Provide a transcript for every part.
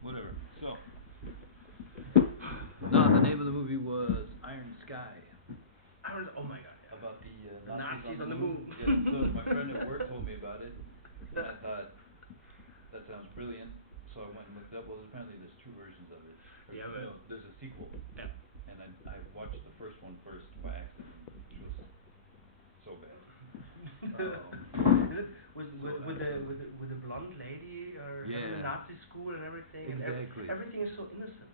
Whatever. So, no, the name of the movie was Iron Sky. Oh my god. Yeah. About the Nazis on the moon. Yeah, so my friend at work told me about it, and I thought, that sounds brilliant. So I went and looked up. Well, apparently there's two versions of it. Yeah, but No, there's a sequel. Yeah. And I watched the first one first by accident, which was so bad. Is it with the blonde lady or in the Yeah. Nazi school and everything? Exactly. And everything is so innocent.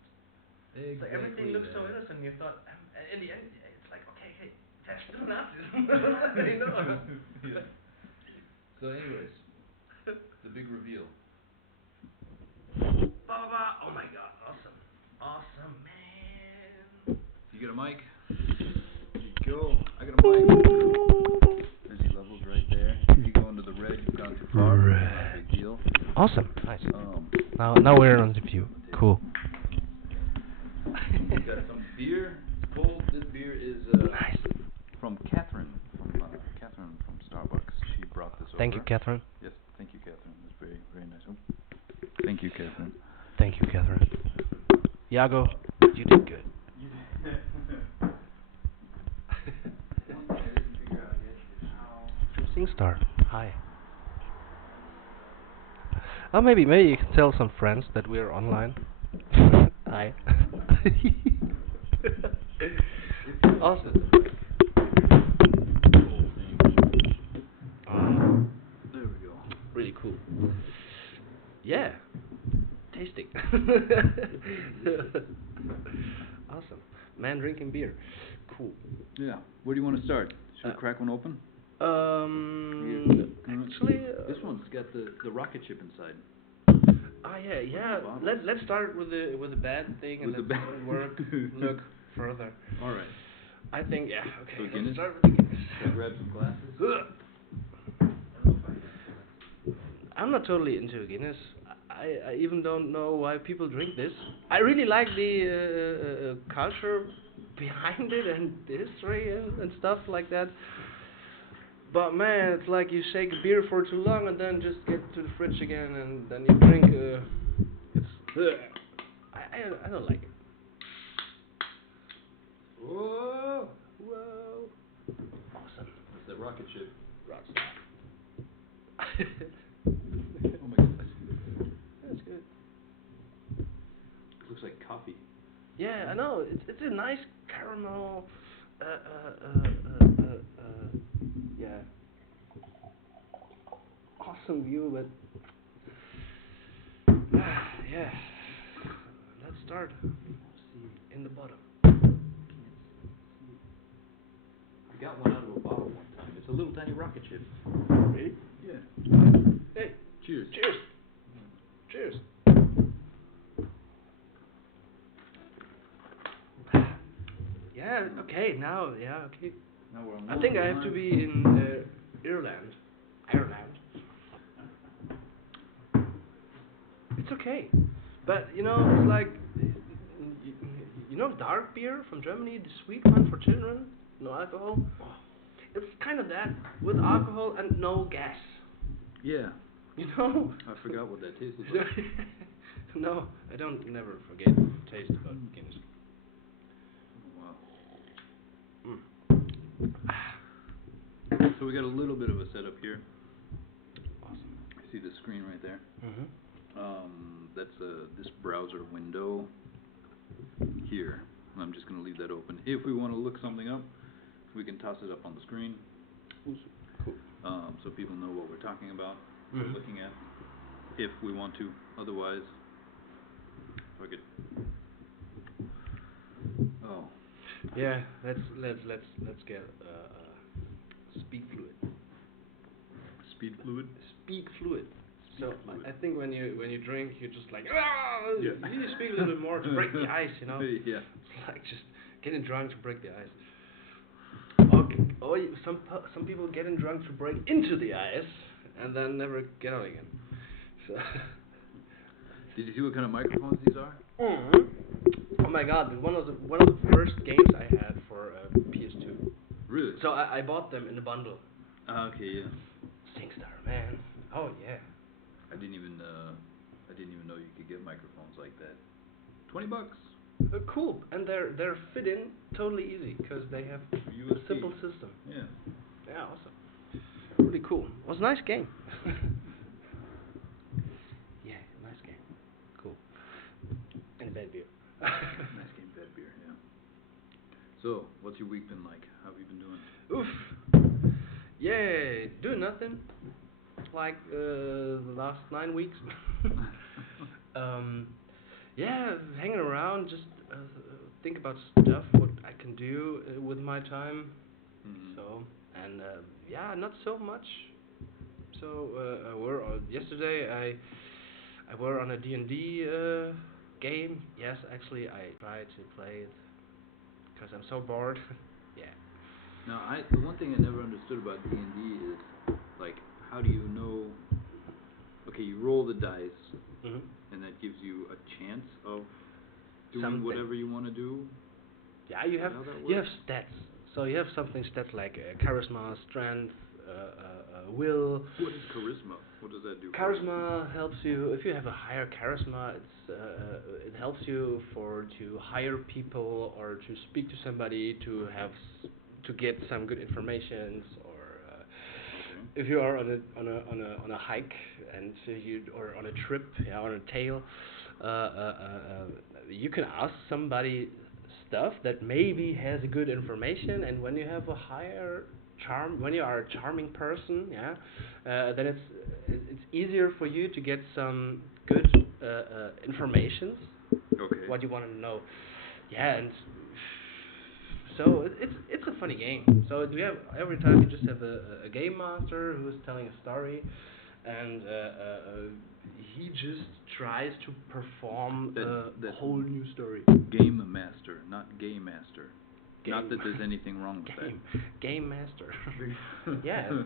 Exactly. Like everything looks so innocent. You thought, in the end, it's like, okay, hey, that's still Nazis. You know. Yeah. So, anyways, the big reveal. Baba, oh my god, awesome, man. You get a mic? There you go. I got a mic. There's your levels right there. If you go into the red, you've gone too far. Not a big deal. Awesome, nice. Now we're on the view. Cool. We got some beer. It's cold. This beer is nice. From Catherine from Starbucks. She brought this over. Thank you, Catherine. Yes, thank you, Catherine. It's very, very nice. Oh. Thank you, Catherine. Thank you, Catherine. Iago, you did good. You did. One thing I didn't figure out yet is how. SingStar, hi. Oh, maybe you can tell some friends that we're online. Hi. Awesome. There we go. Really cool. Yeah. Tasting. Awesome. Man drinking beer. Cool. Yeah. Where do you want to start? Should we crack one open? Actually, this one's got the rocket ship inside. Yeah. Let's start with the bad thing and let's look further. All right. I think okay. So Let's Guinness? start with the Guinness. Should I grab some glasses? I'm not totally into Guinness. I even don't know why people drink this. I really like the culture behind it and the history and stuff like that. But man, it's like you shake a beer for too long and then just get to the fridge again and then you drink. I don't like it. Whoa! Awesome. It's the rocket ship. Rockstar. Oh my goodness. That's good. It looks like coffee. Yeah, I know. It's a nice caramel. Yeah. Awesome view, but yeah. Let's start. See in the bottom. I got one out of a bottle one time. It's a little tiny rocket ship. Really? Yeah. Hey. Cheers. Cheers. Cheers. Yeah. Okay. Now. Yeah. Okay. Now we're on I think I have to be in Ireland. It's okay, but you know, it's like you know, dark beer from Germany, the sweet one for children, no alcohol. It's kind of that with alcohol and no gas. Yeah. You know. I forgot what that tasted like. No, I don't never forget the taste about Guinness. Wow. So we got a little bit of a setup here. Awesome. You see the screen right there? Mhm. That's this browser window here. I'm just going to leave that open. If we want to look something up, we can toss it up on the screen. Cool. So people know what we're talking about, what we're looking at. If we want to, otherwise, fuck it. Oh. Yeah, let's get speak fluid. Speed fluid. Speak fluid. So fluid. I think when you drink, you're just like, you need to speak a little bit more to break the ice, you know. Yeah. It's like just getting drunk to break the ice. Okay. Or some people getting drunk to break into the ice and then never get out again. So. Did you see what kind of microphones these are? my god, one of the first games I had for PS2. Really? So I bought them in a bundle. Ah, okay, yeah. SingStar, man. Oh yeah. I didn't even know you could get microphones like that. $20. Cool, and they're fit in totally easy because they have a USB. simple system. Yeah. Yeah, awesome. Really cool. It was a nice game. Yeah, nice game. Cool. And a bad beer. Nice game, bad beer. Yeah. So, what's your week been like? How have you been doing? Oof. Yeah, doing nothing. Like the last 9 weeks. Yeah, hanging around, just think about stuff, what I can do with my time. Mhm. So, and yeah, not so much. So, yesterday I were on a D&D game. Yes, actually, I tried to play it because I'm so bored. Yeah. Now, the one thing I never understood about D&D is, like, how do you know? Okay, you roll the dice, Mhm. and that gives you a chance of doing Something. whatever you want to do. Yeah, you Is have that how that you have works? stats. So you have something stats like charisma, strength, will. What is charisma? What does that do? For you? Charisma helps you if you have a higher charisma. It helps you to hire people or to speak to somebody to to get some good information or Okay. if you are on a hike and or on a trip, yeah, on a tail, you can ask somebody stuff that maybe has a good information, and when you have a higher charm, when you are a charming person, yeah, then it's easier for you to get some good informations, Okay. what you want to know, yeah, and so it's a funny game. So we have every time you just have a game master who is telling a story, and he just tries to perform a whole new story. Game master, not gay master. Not Game. that there's anything wrong with Game master. that. Yeah,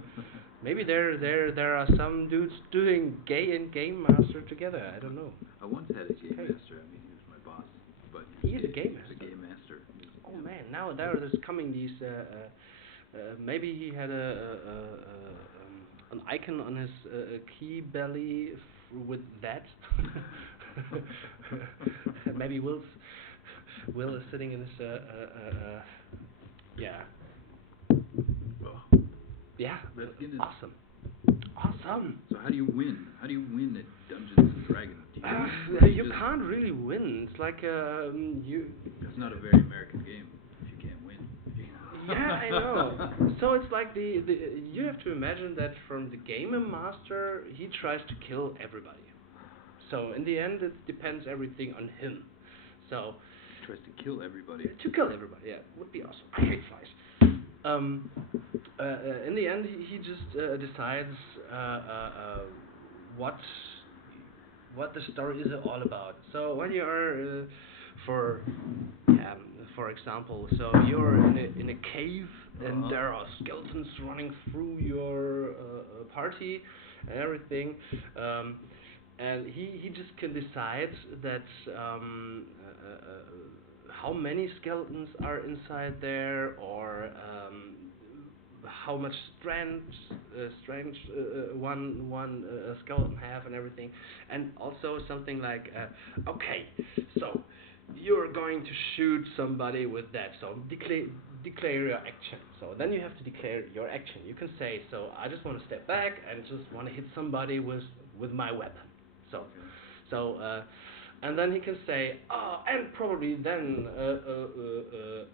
maybe there are some dudes doing gay and game master together. I don't know. I once had a game Okay. master. I mean, he was my boss, but He is a game He was a master. game master. Oh Yeah. man, now there's coming these. Maybe he had an icon on his key belly with that. Maybe Will is sitting in his yeah. Oh, Yeah, that's Guinness. awesome. Awesome. So how do you win? How do you win at Dungeons and Dragons? Do you win? Or do You just- can't really win. It's like you. It's not a very American game if you can't win. Yeah, I know. So it's like the you have to imagine that from the game master, he tries to kill everybody. So in the end, it depends everything on him. So He tries to kill everybody. to kill everybody, yeah, would be awesome. I hate flies. In the end, he just decides what what the story is all about. So when you are for for example, so you're in a cave and there are skeletons running through your party and everything. And he just can decide that how many skeletons are inside there, or how much strength one skeleton have and everything, and also something like okay, so you're going to shoot somebody with that, so declare your action. So then you have to declare your action. You can say, so I just want to step back and just want to hit somebody with my weapon. So, and then he can say, and probably then a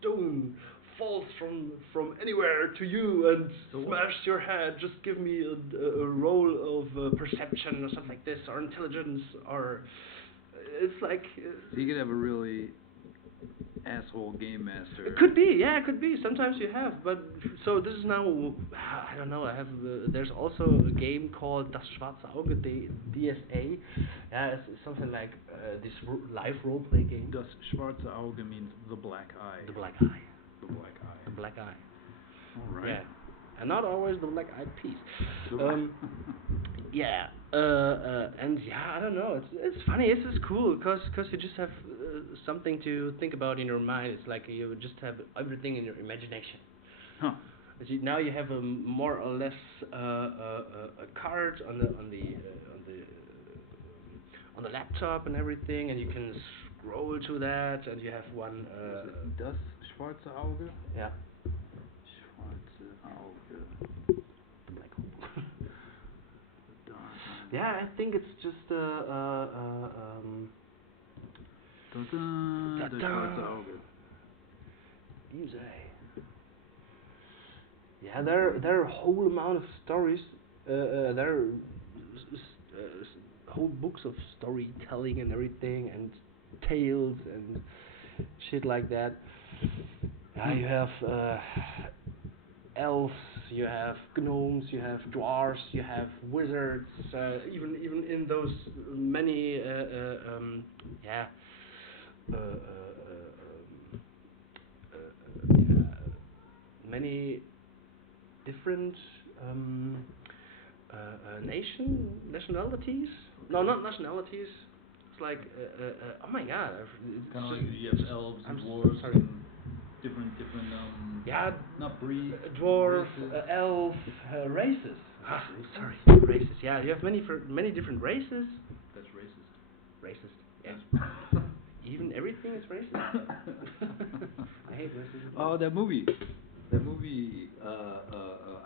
stone falls from anywhere to you and smashes your head. Just give me a roll of perception or something like this, or intelligence, or it's like. So you could have a really asshole game master. It could be, yeah, it could be. Sometimes you have, but so this is now. I don't know. I have. There's also a game called Das Schwarze Auge, DSA. Yeah, it's something like this live roleplay game. Das Schwarze Auge means the black eye. The black eye. The black eye. The black eye. All right. Yeah, and not always the black eyed peas. Yeah, and yeah, I don't know. It's funny. It's just cool because you just have something to think about in your mind. It's like you just have everything in your imagination. Huh. But now you have a more or less a card on the laptop and everything, and you can scroll to that, and you have one. Was it Das Schwarze Auge? Yeah. Schwarze Auge. The black hole. The dark eye. Yeah, I think it's just Da-da, Das Schwarze Ta-da. Auge. Easy. Yeah, there are a whole amount of stories. There are whole books of storytelling and everything, and tales and shit like that. Yeah, you have elves, you have gnomes, you have dwarves, you have wizards. Even in those many yeah. Uh, uh, uh, yeah, many different nationalities. No, not nationalities. It's like oh my god, it's Kind of just, like you have elves and I'm dwarves sorry. and different Yeah, not breeds, dwarf, races. elf, races. Sorry, races. Yeah, you have many different races. That's racist. Racist. Yeah. Even everything is racist. I hate racism. Oh, that movie.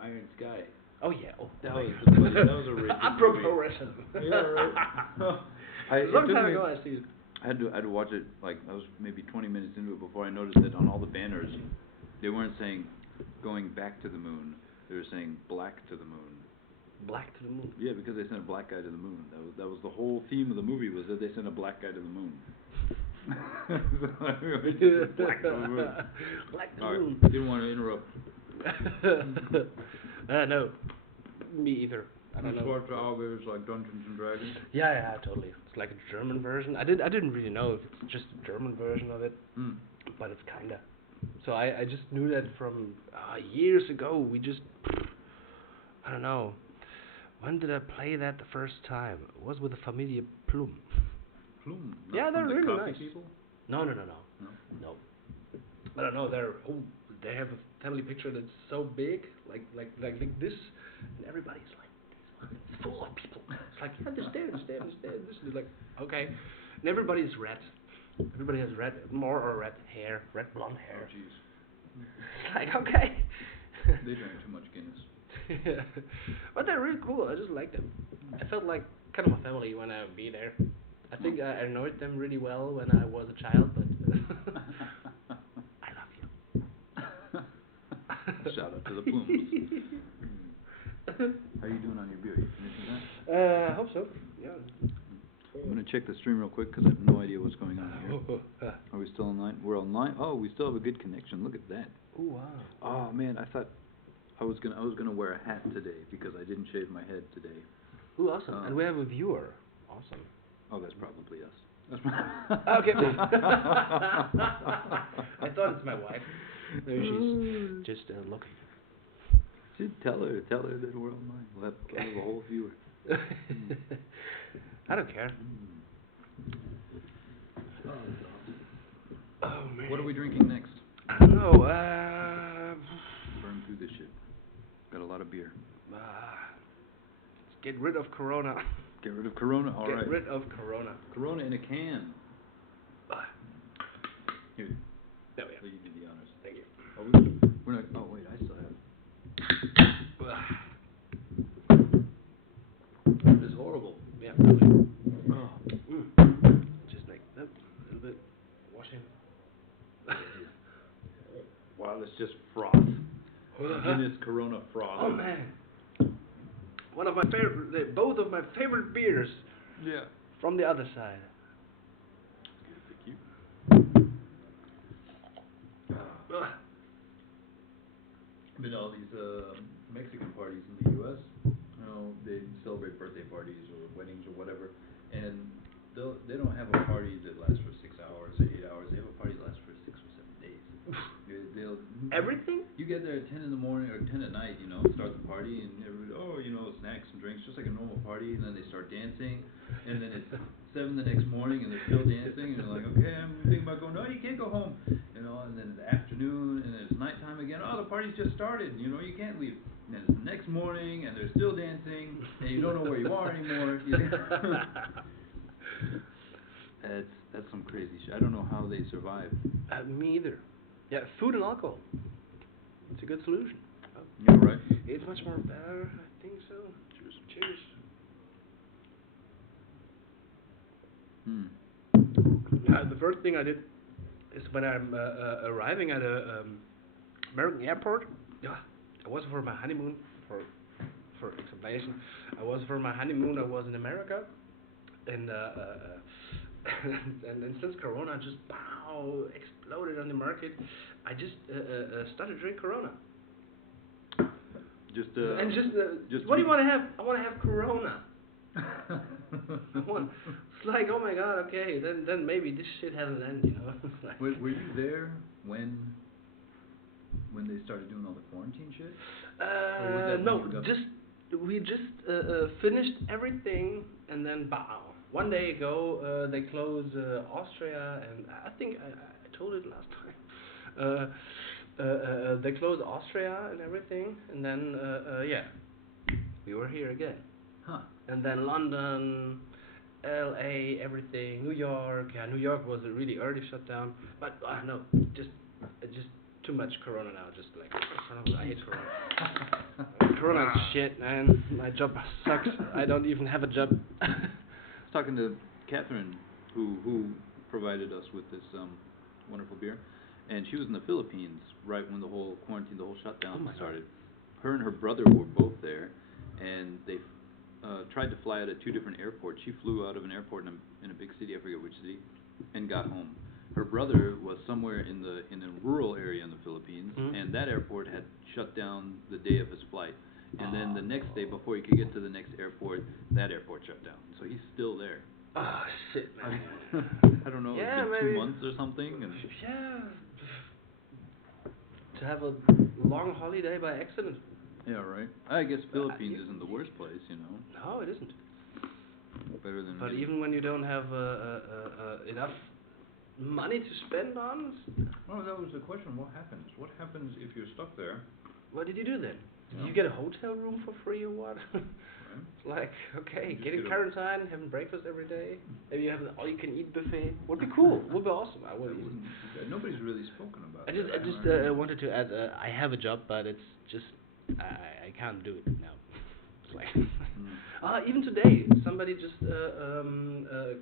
Iron Sky. Oh yeah. Oh, That my was God. the that was a racist Apropos movie. racism. Yeah, right. A long time ago I see it. I had to watch it, like, I was maybe 20 minutes into it before I noticed that on all the banners, they weren't saying going back to the moon. They were saying black to the moon. Black to the moon. Yeah, because they sent a black guy to the moon. That was the whole theme of the movie, was that they sent a black guy to the moon. Black to the moon. Black to the All right, moon. didn't want to interrupt. No, me either. I don't know. Schwarze Auge is like Dungeons and Dragons. Yeah, totally. It's like a German version. I didn't really know if it's just a German version of it, but it's kinda. So I just knew that from years ago. We just, I don't know. When did I play that the first time? It was with the Familie Plum. Plum. Yeah, they're the really coffee nice. people? No. No. I don't know. They have a family picture that's so big, like this, and everybody's like full of people. It's like, yeah, this is like, okay, and everybody's red. Everybody has red, more or red hair, red blonde Oh, hair. jeez. It's like, okay. They drank too much Guinness. Yeah. But they're really cool. I just like them. I felt like kind of a family when I would be there. I think I annoyed them really well when I was a child, but I love you. Shout out to the Plumes. How you doing on your beer? You finishing that? I hope so. Yeah. I'm gonna check the stream real quick because I have no idea what's going on here. Are we still online? We're online. Oh, we still have a good connection. Look at that. Oh wow. Oh man, I thought I was gonna wear a hat today because I didn't shave my head today. Ooh, awesome. And we have a viewer. Awesome. Oh, that's probably us. Okay. I thought it's my wife. Maybe she's just looking. Tell her that we're online. We'll have a whole viewer. I don't care. Oh man. What are we drinking next? I don't know. Burn through this shit. Got a lot of beer. Let's get rid of Corona. Get rid of Corona. All right. Get rid of Corona. Corona in a can. Here. There we So you do the honors. Thank you. Oh, we're not. Oh wait, I still have. It's horrible. Yeah. Really. Oh. Just like that. A little bit. Washing. Wow, it's just froth. Guinness Corona froth. Oh man. One of my favorite, both of my favorite beers. Yeah. From the other side. Thank you. Been all these Mexican parties in the U.S. You know, they celebrate birthday parties or weddings or whatever, and they don't have a party that lasts for 6 hours or 8 hours. They have a party that lasts for 6 or 7 days. They'll Everything? You get there at 10 in the morning or 10 at night, you know, start the party, and everybody, oh, you know, snacks and drinks, just like a normal party, and then they start dancing, and then it's 7 the next morning, and they're still dancing, and they're like, okay, I'm thinking about going, no, you can't go home, you know, and then it's afternoon, and then it's nighttime again, oh, the party's just started, you know, you can't leave. And then it's the next morning, and they're still dancing, and you don't know where you are anymore. That's some crazy shit. I don't know how they survive. Me either. Yeah, food and alcohol. It's a good solution. You're right. It's much more better, I think so. Cheers. The first thing I did is when I'm arriving at a American airport. Yeah, I was for my honeymoon. For explanation, I was for my honeymoon. I was in America, and and since Corona just exploded on the market, I just started to drink Corona. Just what do you want to have? I want to have Corona. It's like, oh my god, okay, then maybe this shit hasn't ended, you know. Like, were you there when they started doing all the quarantine shit? No, we just finished everything, and then one day ago they closed Austria, and I think I told it last time. They closed Austria and everything, and then yeah, we were here again. Huh. And then London, LA, everything, New York. Yeah, New York was a really early shutdown, but no, just too much Corona now. Just like, I hate Corona. Corona is shit, man. My job sucks. I don't even have a job. I was talking to Catherine, who provided us with this wonderful beer, and she was in the Philippines right when the whole quarantine, the whole shutdown started. Her and her brother were both there, and they tried to fly out at 2 different airports. She flew out of an airport in a big city, I forget which city, and got home. Her brother was somewhere in a rural area in the Philippines, and that airport had shut down the day of his flight. And then the next day, before he could get to the next airport, that airport shut down. So he's still there. Oh shit, man. I don't know. Yeah, it's been maybe 2 months or something. And yeah. To have a long holiday by accident. Yeah, right. I guess Philippines isn't the worst place, you know. No, it isn't. Better than. But even when you don't have enough money to spend on. Well, that was the question. What happens? What happens if you're stuck there? What did you do then? Yeah. Did you get a hotel room for free or what? Right. It's like, okay, You get in get quarantine, having breakfast every day. Maybe you have an all-you-can-eat buffet. Would be cool. Would be awesome. I would. Nobody's really spoken about. I just wanted to add. I have a job, but it's just I can't do it now. It's like even today, somebody just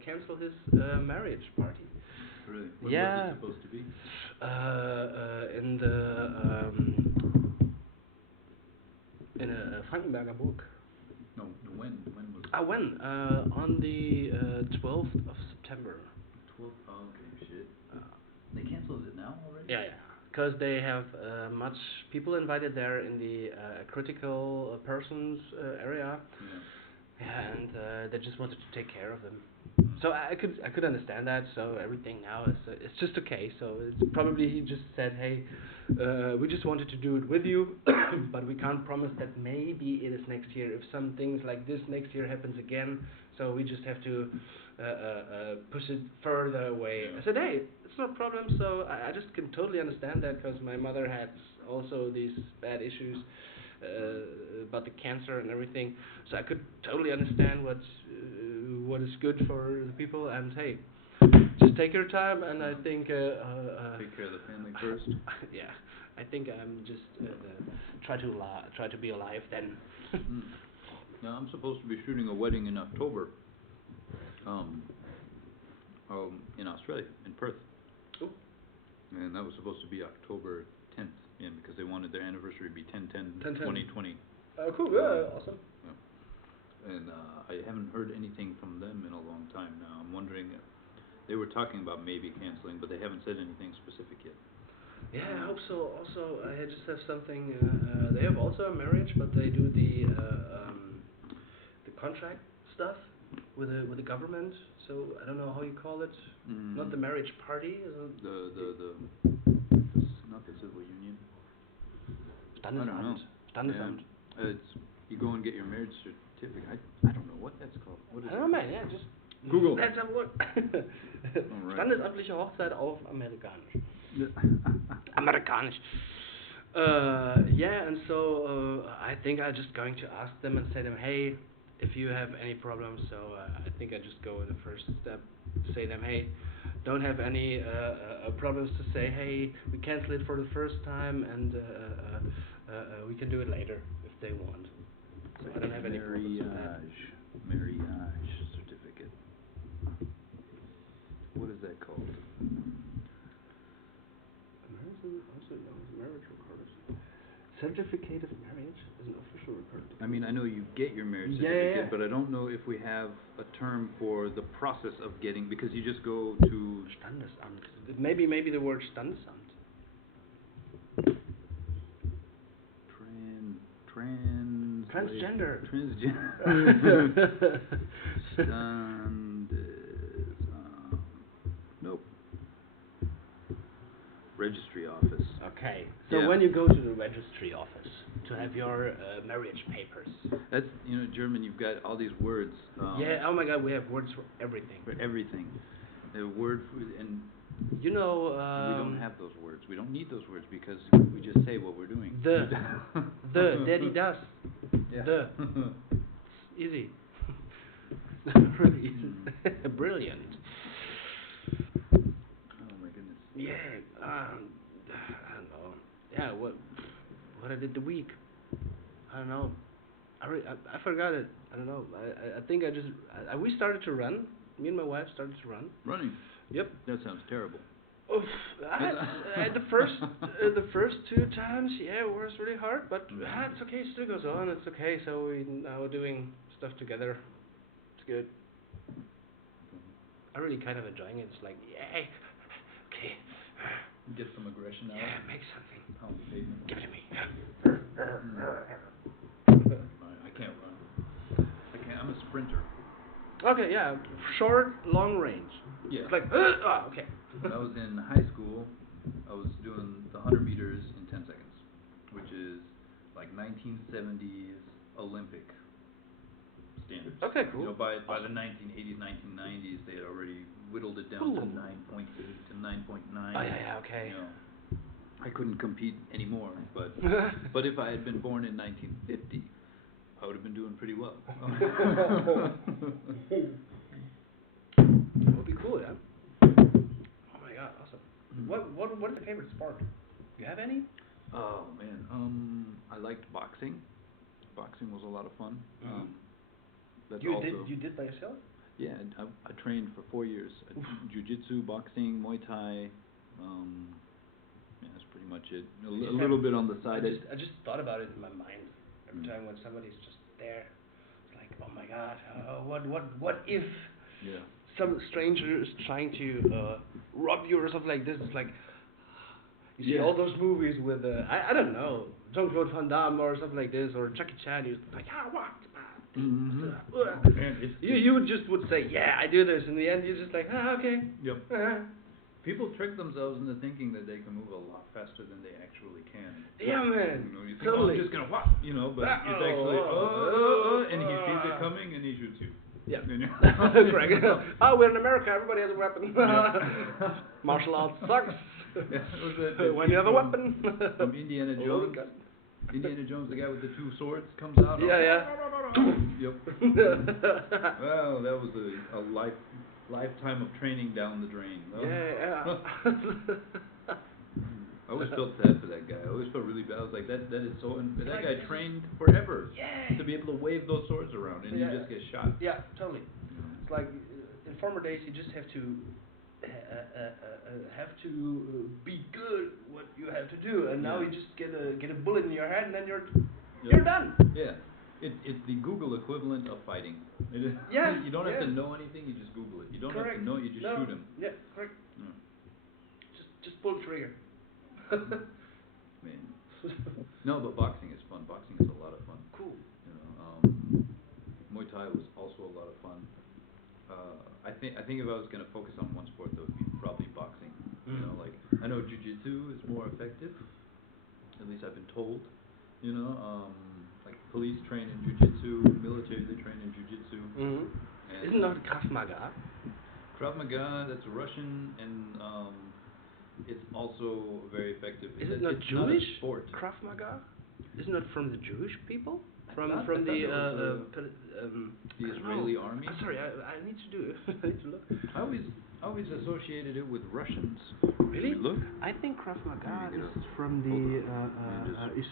canceled his marriage party. Really? When Yeah. was it supposed to be? In the in a Frankenberger Burg. No, when was it? When? On the 12th of September. 12th? Oh, okay, shit. They canceled it now already? Yeah. Because they have much people invited there in the critical persons area. Yeah. And they just wanted to take care of them. So I could understand that. So everything now is it's just okay. So it's probably he just said, hey, we just wanted to do it with you, but we can't promise that maybe it is next year. If some things like this next year happens again, so we just have to push it further away. Yeah. I said, hey, it's no problem. So I just can totally understand that because my mother had also these bad issues. About the cancer and everything, so I could totally understand what is good for the people. And hey, just take your time. And I think take care of the family first. Yeah, I think I'm just try to be alive then. Now I'm supposed to be shooting a wedding in October. In Australia, in Perth. Ooh. And that was supposed to be October 10th. Yeah, because they wanted their anniversary to be 10/10/2020. Cool, yeah, awesome. Yeah. And I haven't heard anything from them in a long time now. I'm wondering, they were talking about maybe canceling, but they haven't said anything specific yet. Yeah, I hope so. Also, I just have something. They have also a marriage, but they do the contract stuff with the government. So I don't know how you call it. Not the marriage party. Not the civil union. I don't know. Standesamt. Yeah. It's you go and get your marriage certificate. I don't know what that's called. What is I don't know, man. Yeah, just Google. That's a word. Alright. Standesamtliche Hochzeit auf Amerikanisch. Yeah. Amerikanisch. Yeah, and so I think I'm just going to ask them and say them, hey, if you have any problems, so I think I just go in the first step, say them, hey, don't have any problems to say, hey, we cancel it for the first time, and we can do it later if they want. So I don't have any problems with that. Marriage certificate. What is that called? Marriage recorded. Certificate of marriage is an official record. I mean, I know you get your marriage certificate, but I don't know if we have a term for the process of getting, because you just go to Standesamt. Maybe the word Standesamt. Transgender. Nope. Registry office. Okay. So when you go to the registry office to have your marriage papers. That's, German, you've got all these words. Yeah, oh my God, we have words for everything. For everything. A word for, and we don't have those words. We don't need those words because we just say what we're doing. The daddy does. Yeah. The. It's easy. Really easy. Brilliant. Oh my goodness. Yeah. I don't know. Yeah. What I did the week. I don't know. I forgot it. I don't know. I think we started to run. Me and my wife started to run. Running. Yep. That sounds terrible. Oof. The first 2 times, yeah, it was really hard, but it's okay. It still goes on. It's okay. So we're now doing stuff together. It's good. I really kind of enjoying it. It's like, yay. Okay. Get some aggression out. Yeah, make something. Pound the pavement. Give it to me. I can't run. I'm a sprinter. Okay, yeah. Short, long range. Yeah. It's like, okay. When I was in high school, I was doing the 100 meters in 10 seconds, which is like 1970s Olympic standards. Okay, cool. By the 1980s, 1990s, they had already whittled it down to 9.8 to 9.9. Oh, yeah, okay. I couldn't compete anymore, but if I had been born in 1950, I would have been doing pretty well. That would be cool, yeah. Oh my God, awesome. What is your favorite sport? Do you have any? Oh man, I liked boxing. Boxing was a lot of fun. You did by yourself? Yeah, I trained for 4 years. Jiu-jitsu, boxing, Muay Thai. Yeah, that's pretty much it. A little bit on the side. I just thought about it in my mind every time when somebody's just there. It's like, oh my God, what if some stranger is trying to rob you or something like this? It's like, you see all those movies with I don't know, Jean-Claude Van Damme or something like this, or Jackie Chan. He's like, what? You would say, yeah, I do this. In the end, you're just like, okay. Yep. People trick themselves into thinking that they can move a lot faster than they actually can. Yeah, man. You think, totally. I'm just gonna whop, but it's actually, and he sees it coming and he shoots you. Yeah. Correct. We're in America. Everybody has a weapon. Martial arts sucks. When you have a weapon. From Indiana Jones. Indiana Jones, the guy with the 2 swords, comes out. Yeah. Yep. Well, that was a lifetime of training down the drain. Yeah. I always felt sad for that guy. I always felt really bad. I was like, that is so. That guy trained forever to be able to wave those swords around, and you just get shot. Yeah, totally. It's like in former days, you just have to be good what you have to do, and now you just get a bullet in your head, and then you're done. Yeah. It's the Google equivalent of fighting. Yeah. You don't have to know anything, you just Google it. You don't have to know, you just shoot him. Yeah, correct. Just pull the trigger. Man. No, but boxing is fun. Boxing is a lot of fun. Cool. Muay Thai was also a lot of fun. I think if I was gonna focus on one sport, that would be probably boxing. Like I know Jiu-Jitsu is more effective. At least I've been told. You know, like police train in jujitsu, military they train in jujitsu, Mhm. and Isn't that Krav Maga? Krav Maga. That's Russian, and it's also very effective. Is it not It's not a Jewish? sport. Krav Maga? Isn't that from the Jewish people? From I from thought the that was the I don't Israeli know. army. Sorry, I need to do I need to look. I always associated it with Russians. Should Really? we look? I think Krav Maga Maybe get is a- from hold the on. Let me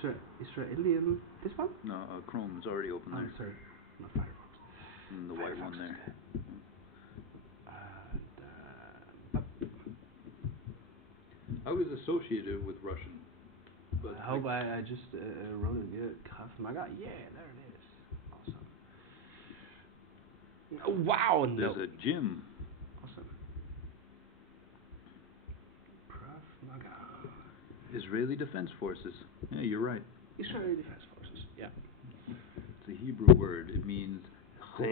Israeli. This one? No, Chrome is already open Oh, there. sorry, not Firefox. And the white Firefox one is there. okay. And, I was associated with Russian, but I hope I just wrote it here. Krav Maga. Yeah, there it is. Awesome. Oh, wow, no. there's a gym. Awesome. Krav Maga. Israeli Defense Forces. Yeah, you're right. Israeli Defense Forces. Yeah. It's a Hebrew word. It means. That's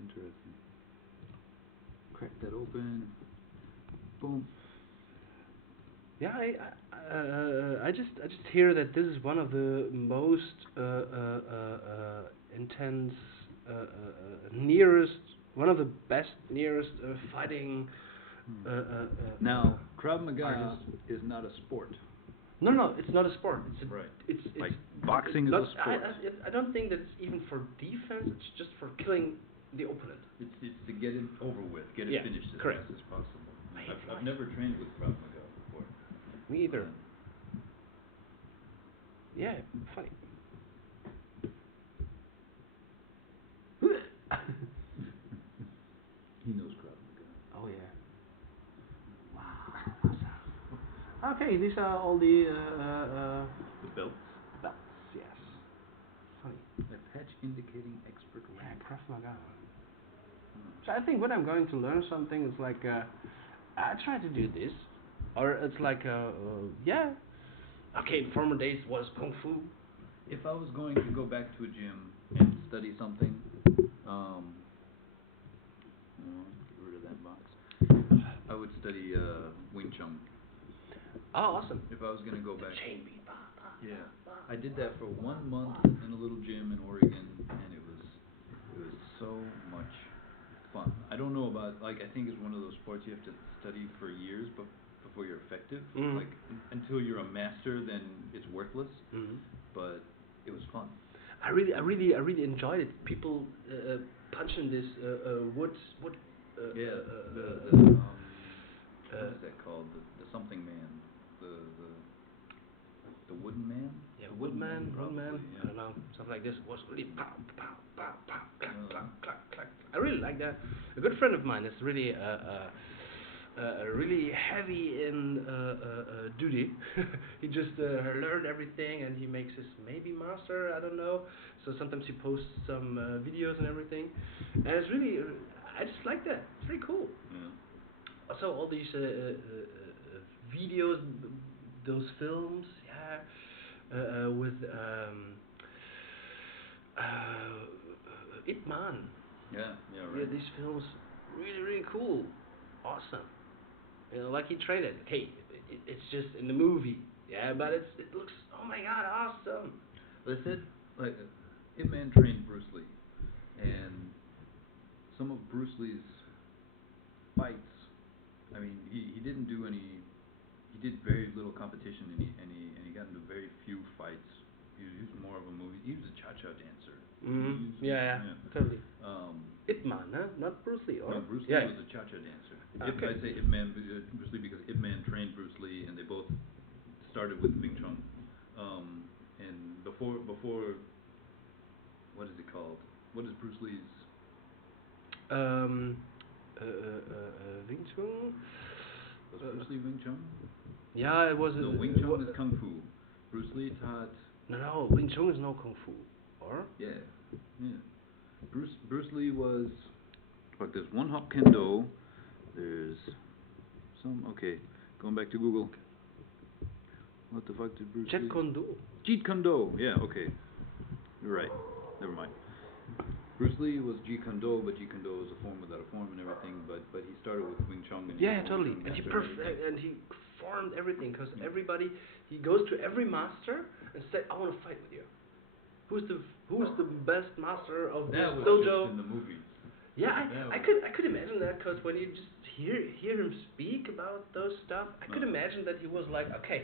interesting. Crack that open. Boom. Yeah, I just hear that this is one of the most intense, nearest, one of the best, nearest fighting. Now, Krav Maga artists. is not a sport. No, it's not a sport. It's a, Right. It's Like boxing is not, a sport. I don't think that's even for defense. It's just for killing the opponent. It's to get it over with, get it Yeah, finished as correct. fast as possible. I hate I've fights. never trained with Krav Maga before. Me either. Um, Yeah, funny. he knows Krav Maga. Oh yeah. Wow. Okay, these are all the The belts. belts. Yes. Funny. A patch indicating expert Yeah, rank. Krav Maga. So I think when I'm going to learn something, it's like I try to do this, or it's like yeah. Okay, in former days was kung fu. If I was going to go back to a gym and study something, get rid of that box. I would study Wing Chun. Oh, awesome. If I was going to go back. Chain beat. Yeah, I did that for 1 month in a little gym in Oregon, and it was so much fun. I don't know about, like, I think it's one of those sports you have to study for years, but before you're effective. Mhm. Like until you're a master, then it's worthless. Mhm. But it was fun. I really enjoyed it. People punching this wood. Yeah, what is that called? The something man, the wooden man. Yeah, The woodman. probably. I Yeah. don't know, something like this. Was really pow pow pow pow clack Uh. clack clack clack. I really like that. A good friend of mine is really really heavy in duty. He just learned everything, and he makes his maybe master. I don't know. So sometimes he posts some videos and everything, and it's really. I just like that. It's really cool. Yeah. Also, all these videos, those films, yeah, with Ip Man. Yeah. Yeah, Right. these films really cool, awesome. You know, like he trained it. Okay, it's just in the movie, yeah, but it looks, oh my god, awesome. They said, like, Ip Man trained Bruce Lee, and some of Bruce Lee's fights. I mean, he didn't do any. He did very little competition, and he got into very few fights. He was more of a movie. He was a cha-cha dancer. Yeah, totally. Ip Man, huh? Not Bruce Lee, or? No, Bruce Lee Yeah. was a cha-cha dancer. Okay. I say Ip Man, Bruce Lee, because Ip Man trained Bruce Lee, and they both started with Wing Chun. And before, what is it called? What is Bruce Lee's? Wing Chun. Was Bruce Lee Wing Chun? Yeah, it was. No, Wing Chun is Kung Fu. Bruce Lee taught. No, Wing Chun is no Kung Fu, or? Yeah. Bruce Lee was. But there's one Hop Kendo. There's some. Okay, going back to Google. What the fuck did Bruce Lee? Jeet Kune Do. Jeet Kune Do. Yeah. Okay. You're right. Never mind. Bruce Lee was Jeet Kune Do, but Jeet Kune Do is a form without a form and everything. But he started with Wing Chun. And Yeah, totally. And he transformed everything because everybody he goes to every master and said, I want to fight with you. Who's the best master of this That was dojo? just in the movies. Yeah, That I could imagine that because when you just hear him speak about those stuff, I could imagine that he was like, okay,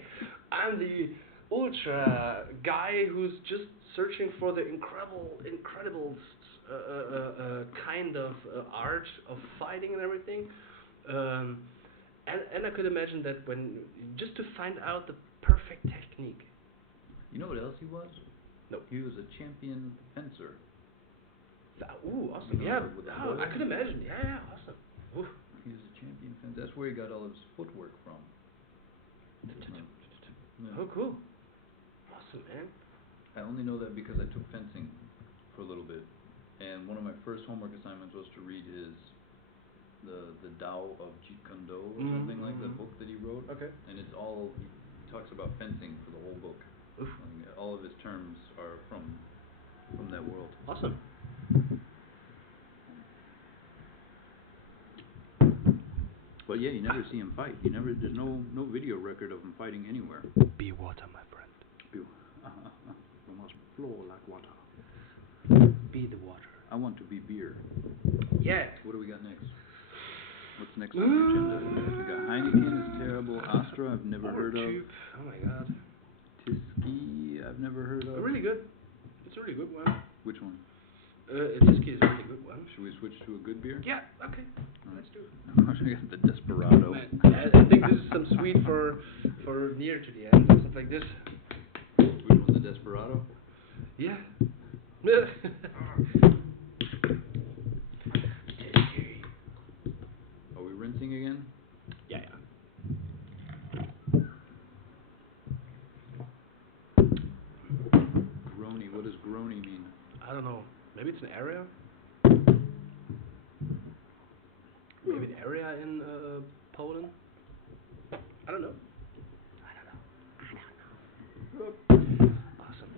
I'm the ultra guy who's just searching for the incredible kind of art of fighting and everything. And I could imagine that when just to find out the perfect technique. You know what else he was? No. He was a champion fencer. Ooh, awesome. You Yeah, know, with the oh, I bow. could imagine. Yeah, awesome. Ooh. He was a champion fencer. That's where he got all of his footwork from. Yeah. Oh, cool. Awesome, man. I only know that because I took fencing for a little bit, and one of my first homework assignments was to read the Tao of Jeet Kune Do or something like that book that he wrote. Okay. And it's all he talks about fencing for the whole book. Oof. All of his terms are from that world. Awesome. But yeah, you never see him fight. There's no video record of him fighting anywhere. Be water, my friend. You must flow like water. Be the water. I want to be beer. Yeah. What do we got next? What's next on the agenda? We got Heineken, it's terrible. Astra, I've never heard of. Oh my god. Tiski, I've never heard of. Really good. It's a really good one. Which one? Tiski is a really good one. Should we switch to a good beer? Yeah, okay. Let's do it. We got the Desperado. Man, I think this is some sweet for near to the end, something like this. Which one, the Desperado? Yeah. Are we rinsing again? Yeah. Grainy, what does grainy mean? I don't know. Maybe it's an area? Maybe an area in Poland? I don't know. Awesome.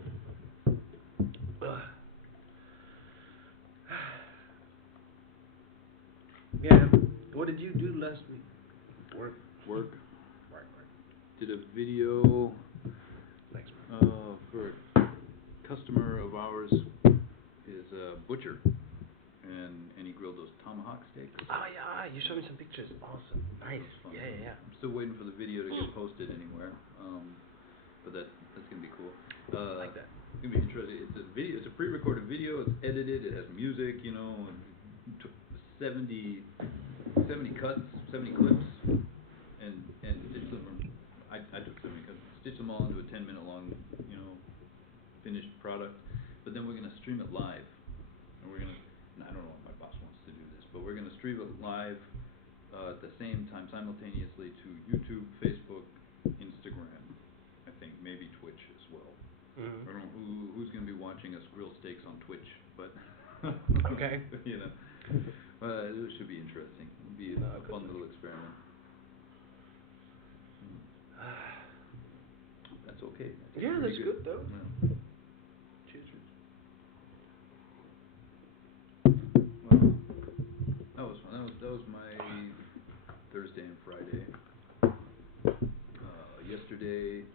Yeah. What did you do last week? Work. Did a video Thanks. for a customer of ours is a butcher, and he grilled those tomahawk steaks. Oh yeah, you showed me some pictures. Awesome. Nice. Yeah. I'm still waiting for the video to get posted anywhere, but that's gonna be cool. I like that. It's gonna be interesting. It's a video. It's a pre-recorded video. It's edited. It has music. You know, and took 70 cuts, 70 clips, and stitched them. I took 70 cuts, stitched them all into a 10-minute long, finished product. But then we're gonna stream it live, and we're gonna. And I don't know if my boss wants to do this, but we're gonna stream it live at the same time, simultaneously to YouTube, Facebook, Instagram. I think maybe Twitch as well. I don't know who's gonna be watching us grill steaks on Twitch, but Okay. It should be interesting. It'll be a fun little experiment. That's okay. Yeah, that's good though. Yeah. Cheers. Well, that was fun. That was my Thursday and Friday. Yesterday,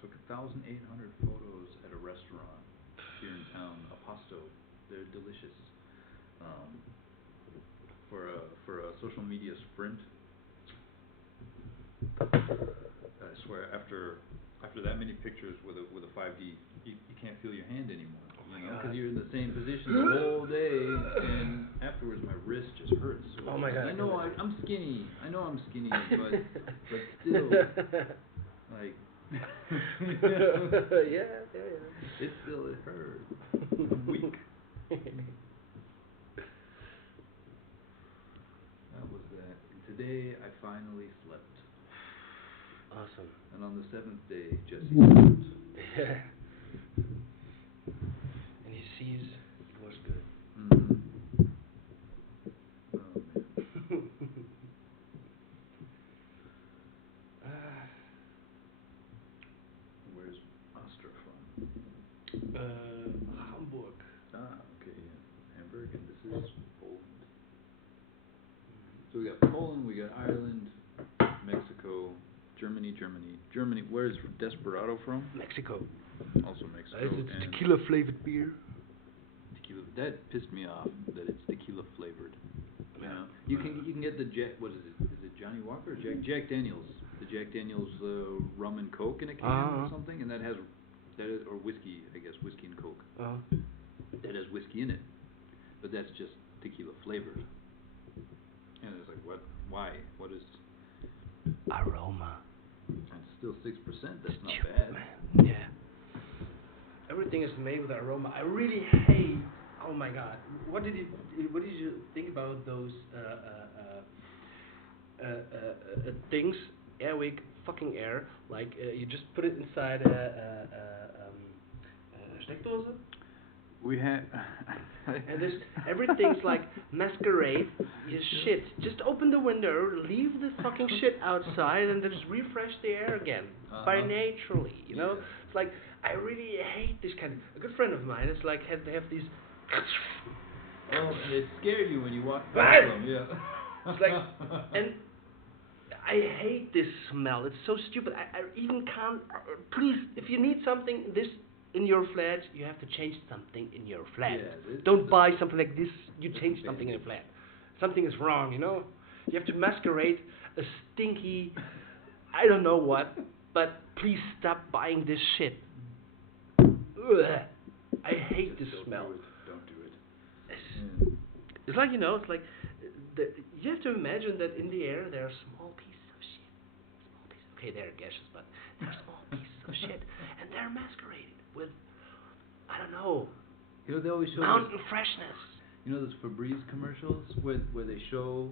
took 1,800 photos at a restaurant here in town, Aposto. They're delicious. For a social media sprint. I swear, after that many pictures with a 5D, you can't feel your hand anymore. Because you're in the same position the whole day, and afterwards my wrist just hurts. So Oh my God. I know I'm skinny. I know I'm skinny, but still, like. Yeah. It hurts. I'm weak. That was that. And today I finally slept. Awesome. And on the 7th day, Jesse slept. Yeah. And he sees it was good. Mm-hmm. Oh man. Where's Astra from? Hamburg. Okay, yeah. Hamburg, and this is Poland. So we got Poland, we got Ireland, Mexico. Mexico, Germany. Where's Desperado from? Mexico. Also Mexico. It's and tequila flavored beer. tequila. That pissed me off that it's tequila flavored. You Yeah. know, you can get the Jack. What is it? Is it Johnny Walker or Jack Daniels? The Jack Daniels rum and Coke in a can or something, and that is or whiskey, I guess, whiskey and Coke. That has whiskey in it, but that's just tequila flavored. And it's like, what? Why? What is? Aroma. And still 6%. That's not Stupid, bad. man. Yeah. Everything is made with aroma. I really hate. Oh my God. What did you think about those things? Airwick, fucking air. Like you just put it inside a Steckdose. We had. And there's everything's like masquerade. You shit. Just open the window, leave the fucking shit outside, and just refresh the air again by naturally. You know, it's like I really hate this kind. A good friend of mine, it's like they have these. Oh, and it scared you when you walked past them. Yeah. It's like, and I hate this smell. It's so stupid. I even can't. Please, if you need something this in your flat, you have to change something in your flat. Yeah, don't buy something like this. You change something in your flat. Something is wrong, you know. You have to masquerade a stinky, I don't know what. But please stop buying this shit. Ugh. I hate this smell. Don't do it. It's like, you know, it's like you have to imagine that in the air there are small pieces of shit. Small pieces. Okay, they're gaseous, but they're small pieces of shit, and they're masqueraded with, I don't know, You know, they always show mountain freshness. You know those Febreze commercials where they show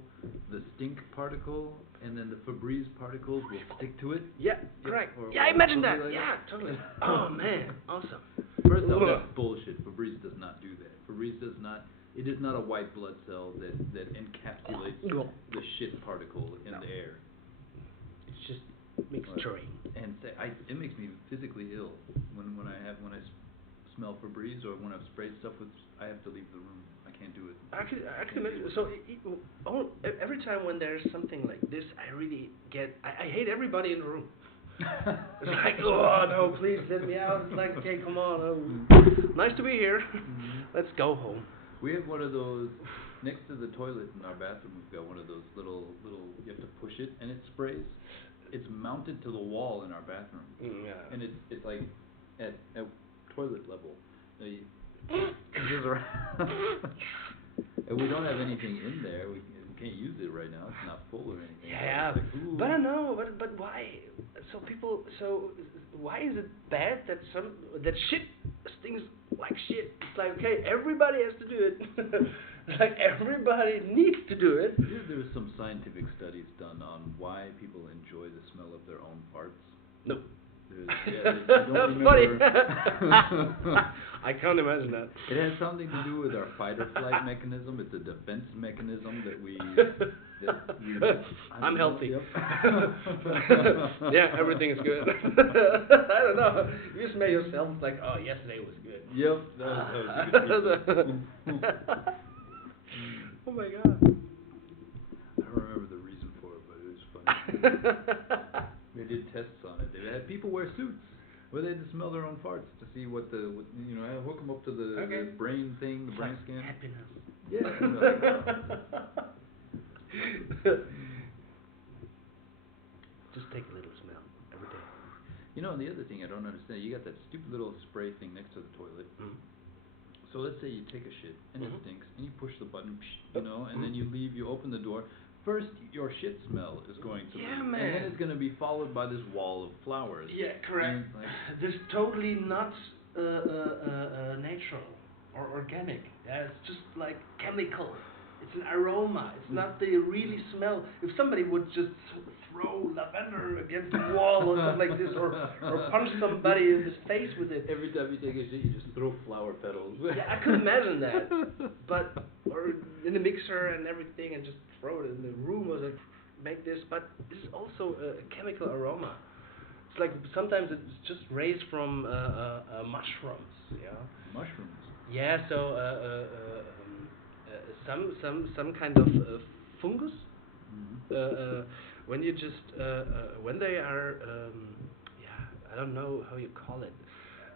the stink particle and then the Febreze particles will stick to it? Yeah, correct. Or Yeah, I imagine that. like Yeah, totally. Oh man, awesome. First off, that's bullshit. Febreze does not do that. Febreze does not. It is not a white blood cell that encapsulates the shit particle in the air. It's just mixturing. And it makes me physically ill when I smell Febreze or when I've sprayed stuff with. I have to leave the room. I can't do it. I can imagine. So every time when there's something like this, I really get. I hate everybody in the room. It's like, oh no, please let me out. It's like, okay, come on. Nice to be here. Let's go home. We have one of those next to the toilet in our bathroom. We've got one of those little. You have to push it and it sprays. It's mounted to the wall in our bathroom. Yeah. And it's like at toilet level. And we don't have anything in there. We can't use it right now. It's not full or anything. Yeah, like, but I know. But why? So why is it bad that that shit stings like shit? It's like, okay, everybody has to do it. Like everybody needs to do it. There was some scientific studies done on why people enjoy the smell of their own farts. No. Funny. I can't imagine that. It has something to do with our fight or flight mechanism. It's a defense mechanism that we. I'm healthy. Yep. Yeah, everything is good. I don't know. You smell yourself like, oh, yesterday was good. Yep, that was a good. Oh my God. I don't remember the reason for it, but it was funny. They did tests on it. They had people wear suits where they had to smell their own farts to see what hook them up to the brain thing, the brain scan. Happiness. Yeah. Just take a little smell every day. You know, and the other thing I don't understand, you got that stupid little spray thing next to the toilet. Mm-hmm. So let's say you take a shit and it stinks, and you push the button, and then you leave, you open the door. First, your shit smell is going to leave, man. and then it's going to be followed by this wall of flowers. Yeah, correct. This is totally not natural or organic. Yeah, it's just like chemical. It's an aroma. It's not the really smell. If somebody would just throw lavender against the wall or something like this, or punch somebody in the face with it. Every time you take a shit, you just throw flower petals. Yeah, I could imagine that. But or in the mixer and everything, and just throw it in the room or like make this. But this is also a chemical aroma. It's like sometimes it's just raised from mushrooms. Yeah. Mushrooms. Yeah. So some kind of fungus. When you just when they are yeah, I don't know how you call it.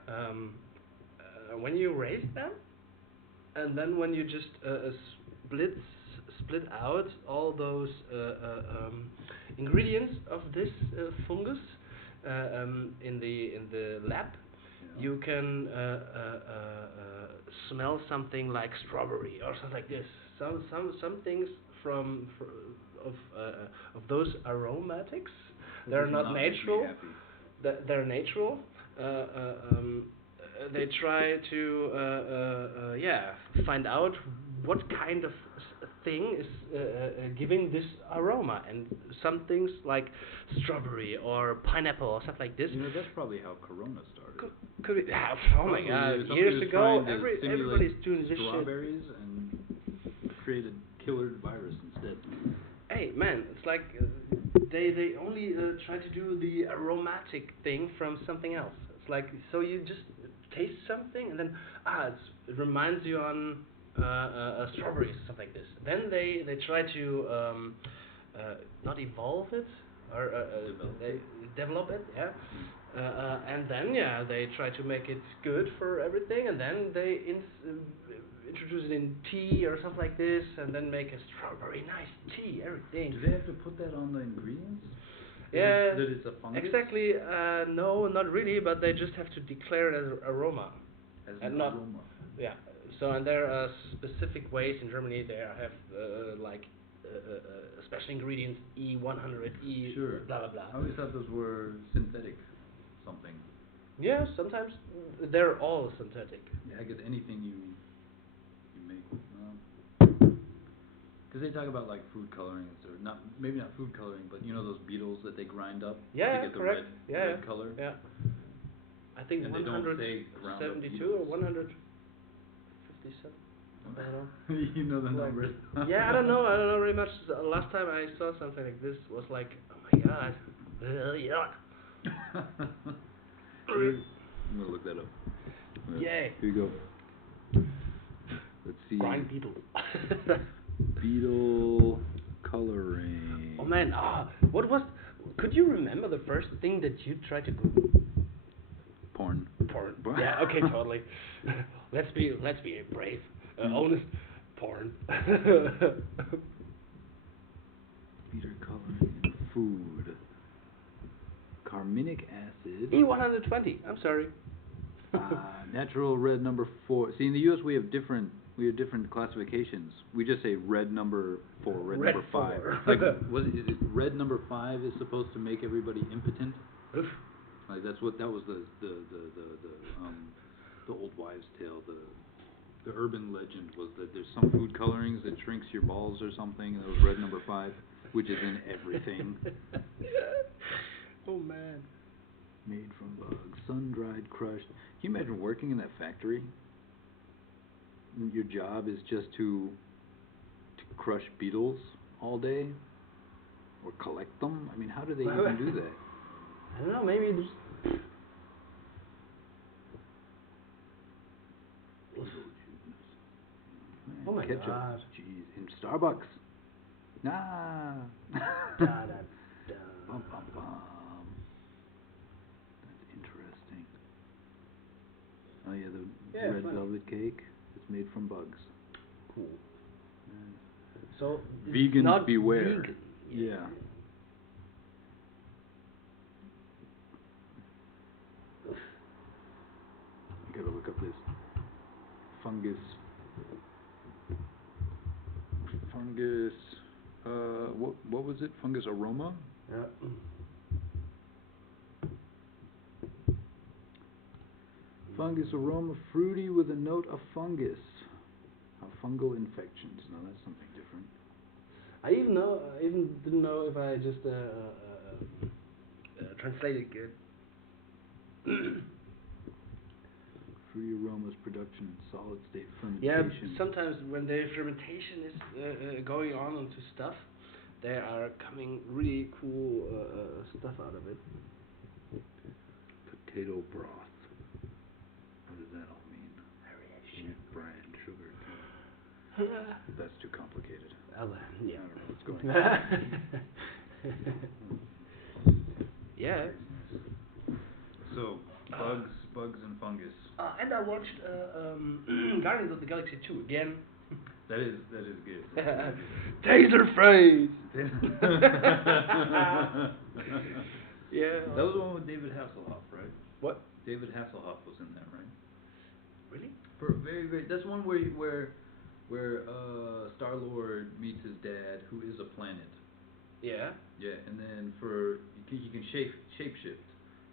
Um, when you raise them, and then when you just split out all those ingredients of this fungus in the lab, Yeah. you can smell something like strawberry or something like this. Some things of those aromatics. That They're does not make me natural. happy. They're natural. They try to yeah, find out what kind of thing is giving this aroma, and some things like strawberry or pineapple or stuff like this. You know, that's probably how Corona started. Could be, oh my Probably god, somebody years was ago, trying to simulate everybody's doing this shit. strawberries and created killer virus instead. Hey man, it's like they only try to do the aromatic thing from something else. It's like, so you just taste something and then it reminds you on strawberries or something like this. Then they try to not evolve it or they develop it, yeah. And then yeah, they try to make it good for everything, and then they introduce it in tea or something like this, and then make a strawberry nice tea, everything. Do they have to put that on the ingredients? Yeah, That it's a fungus? exactly. No, not really, but they just have to declare it as aroma. As And an not, aroma. yeah. So, and there are specific ways in Germany. They have like special ingredients, E100, E Sure. blah blah blah. I always thought those were synthetic something. Yeah, sometimes they're all synthetic. Yeah, I guess anything you make. Because they talk about like food colorings, or not, maybe not food coloring, but you know those beetles that they grind up Yeah, to get the correct. red color. Yeah. I think And they don't say ground up 172 or beetles. 157. I don't know. You know the Like, numbers. yeah, I don't know very much. The last time I saw something like this was like, oh my god, yuck. I'm gonna look that up. Yay. Here you go. Let's see. Grind beetle. Beetle coloring. Oh man, could you remember the first thing that you tried to Google? Porn. Porn. Yeah, okay, totally. Let's be brave, honest. Porn. Beetle coloring in food. Carminic acid. E120. I'm sorry. Natural red number 4. See, in the U.S. we have different classifications. We just say red number 4, red number 5. 4. Like, is it red number 5 is supposed to make everybody impotent? Oof. Like that was the old wives' tale. The urban legend was that there's some food colorings that shrinks your balls or something, and it was red number 5, which is in everything. Oh man. Made from bugs, sun-dried, crushed. Can you imagine working in that factory? Your job is just to crush beetles all day, or collect them. I mean, how do they even do that? I don't know. Maybe just. Oh my Ketchup. god. Jeez, in Starbucks. Nah. Da, da, da. Bum, bum, bum. That's interesting. Oh yeah, the red velvet cake is made from bugs. Cool. So Vegans not beware. Vegan. Yeah. I gotta look up this fungus. What was it? Fungus aroma? Yeah. Fungus aroma, fruity with a note of fungus. Fungal infections. No, that's something different. I even didn't know if I just translated good. Fruity aromas production in solid state Yeah, fermentation. sometimes when the fermentation is going on into stuff, there are coming really cool stuff out of it. Potato broth. What does that all mean? Wheat, bran, sugar. That's too complicated. well, yeah. I don't know what's going on. Yeah. So, bugs and fungus. And I watched Guardians of the Galaxy 2 again. That is good. Taserface! Yeah. That was the one with David Hasselhoff, right? What? David Hasselhoff was in that, right? Really? For very. That's one where Star-Lord meets his dad, who is a planet. Yeah. Yeah, and then he can shapeshift,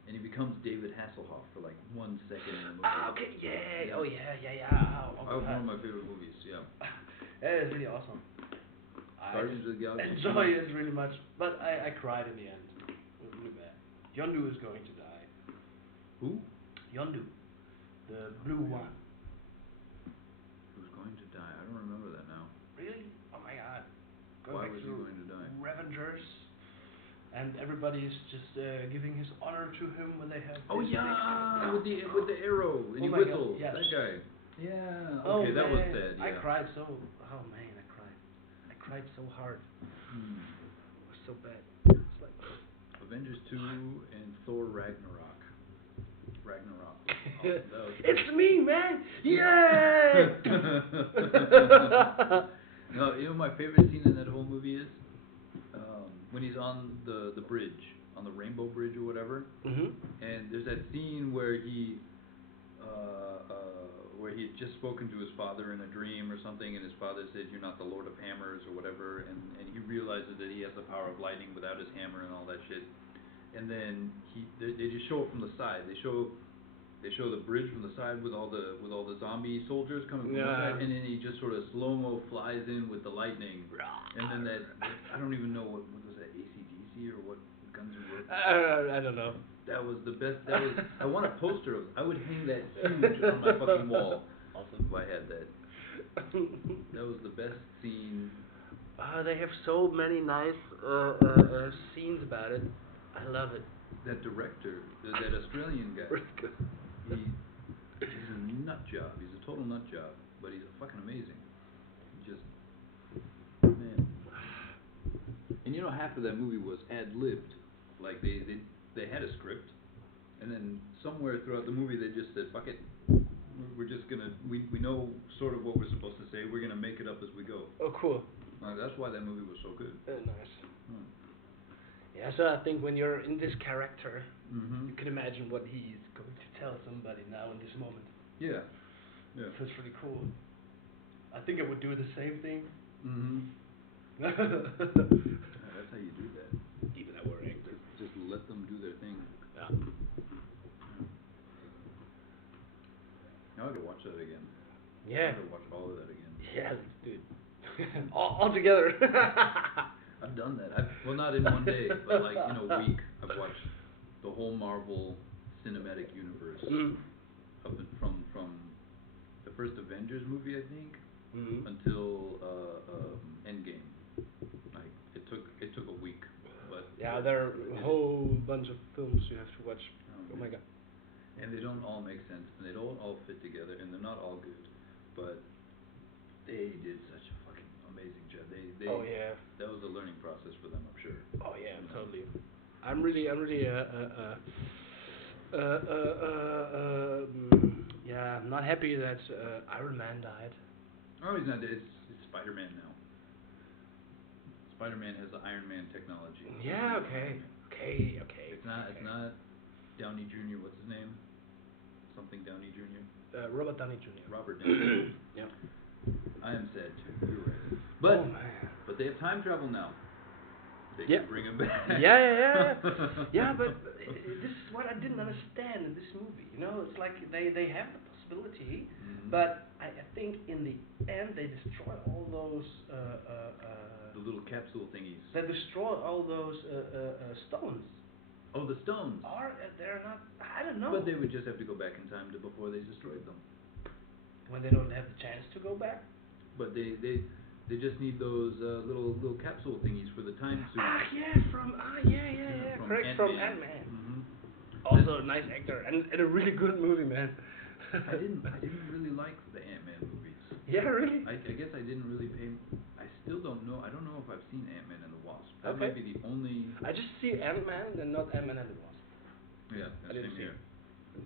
and he becomes David Hasselhoff for like 1 second in the movie. Ah, okay, yeah. Oh, yeah. That was one of my favorite movies. Yeah. That is really awesome. Guardians of the Galaxy. Enjoy it really much, but I cried in the end. It was really bad. Yondu is going to die. Who? Yondu, the blue one. Who's going to die? I don't remember that now. Really? Oh my god. Why was he going to die? Revengers, and everybody is just giving his honor to him when they have. Oh this yeah, big- with the arrow and he my God, whistles. yes. That guy. Yeah. Oh, Okay, that was man, sad. Yeah. I cried so. Oh man, I cried so hard. Hmm. It was so bad. It's like. Avengers 2 and Thor Ragnarok. Oh, that was It's me, man! Yay! No, you know my favorite scene in that whole movie is when he's on the bridge, on the Rainbow Bridge or whatever. Mhm. And there's that scene where he had just spoken to his father in a dream or something, and his father said, "You're not the Lord of Hammers" or whatever, and he realizes that he has the power of lightning without his hammer and all that shit. And then they just show it from the side. They show the bridge from the side with all the zombie soldiers coming from the side, and then he just sort of slow-mo flies in with the lightning. And then that I don't even know what was that, AC/DC or what Guns N' Roses? I don't know. That was the best. I want a poster of it. I would hang that huge on my fucking wall. Awesome. If I had that. That was the best scene. They have so many nice scenes about it. I love it. That director, that Australian guy. He's a nut job. He's a total nut job, but he's fucking amazing. Man. And you know, half of that movie was ad-libbed. Like they had a script, and then somewhere throughout the movie they just said, "Fuck it, we're just gonna we know sort of what we're supposed to say. We're gonna make it up as we go." Oh, cool. That's why that movie was so good. Nice. Yeah, so I think when you're in this character, Mm-hmm. you can imagine what he's going to tell somebody now in this moment. Yeah. So it's really cool. I think I would do the same thing. Mm-hmm. That's how you do that. Even though we're angry. Just let them do their thing. Yeah. Now I gotta watch that again. Yeah. I gotta watch all of that again. Yeah, dude. all together. I've done that. Well, not in one day, but like in a week. I've watched the whole Marvel Cinematic Universe from the first Avengers movie, I think, until Endgame. Like it took a week, but yeah, there are a whole bunch of films you have to watch. Oh my god. And they don't all make sense, and they don't all fit together, and they're not all good, but they did such a fucking amazing job. Oh yeah. That was a learning process for them, I'm sure. Oh yeah, totally. I'm really yeah, I'm not happy that Iron Man died. Oh, he's not dead. It's Spider-Man now. Spider-Man has the Iron Man technology. Yeah. Okay. It's not Downey Jr. What's his name? Something Downey Jr. Robert Downey Jr. Robert Downey. Yeah. I am sad too. You're right. But oh man. But they have time travel now. They can bring him back. Yeah. Yeah, but this is what I didn't understand in this movie. You know, it's like they have the possibility, but I think in the end they destroy all those. The little capsule thingies. They destroy all those stones. Oh, the stones. Or they're not. I don't know. But they would just have to go back in time to before they destroyed them. When they don't have the chance to go back. But they just need those little capsule thingies for the time suit. Yeah, from correct, from Ant-Man. Also a nice actor and a really good movie, man. I didn't really like the Ant-Man movies. Yeah, really? I guess I didn't really pay. I still don't know. I don't know if I've seen Ant-Man and the Wasp. That Okay. might be the only. I just see Ant-Man and not Ant-Man and the Wasp. Yeah, I didn't same see here. it.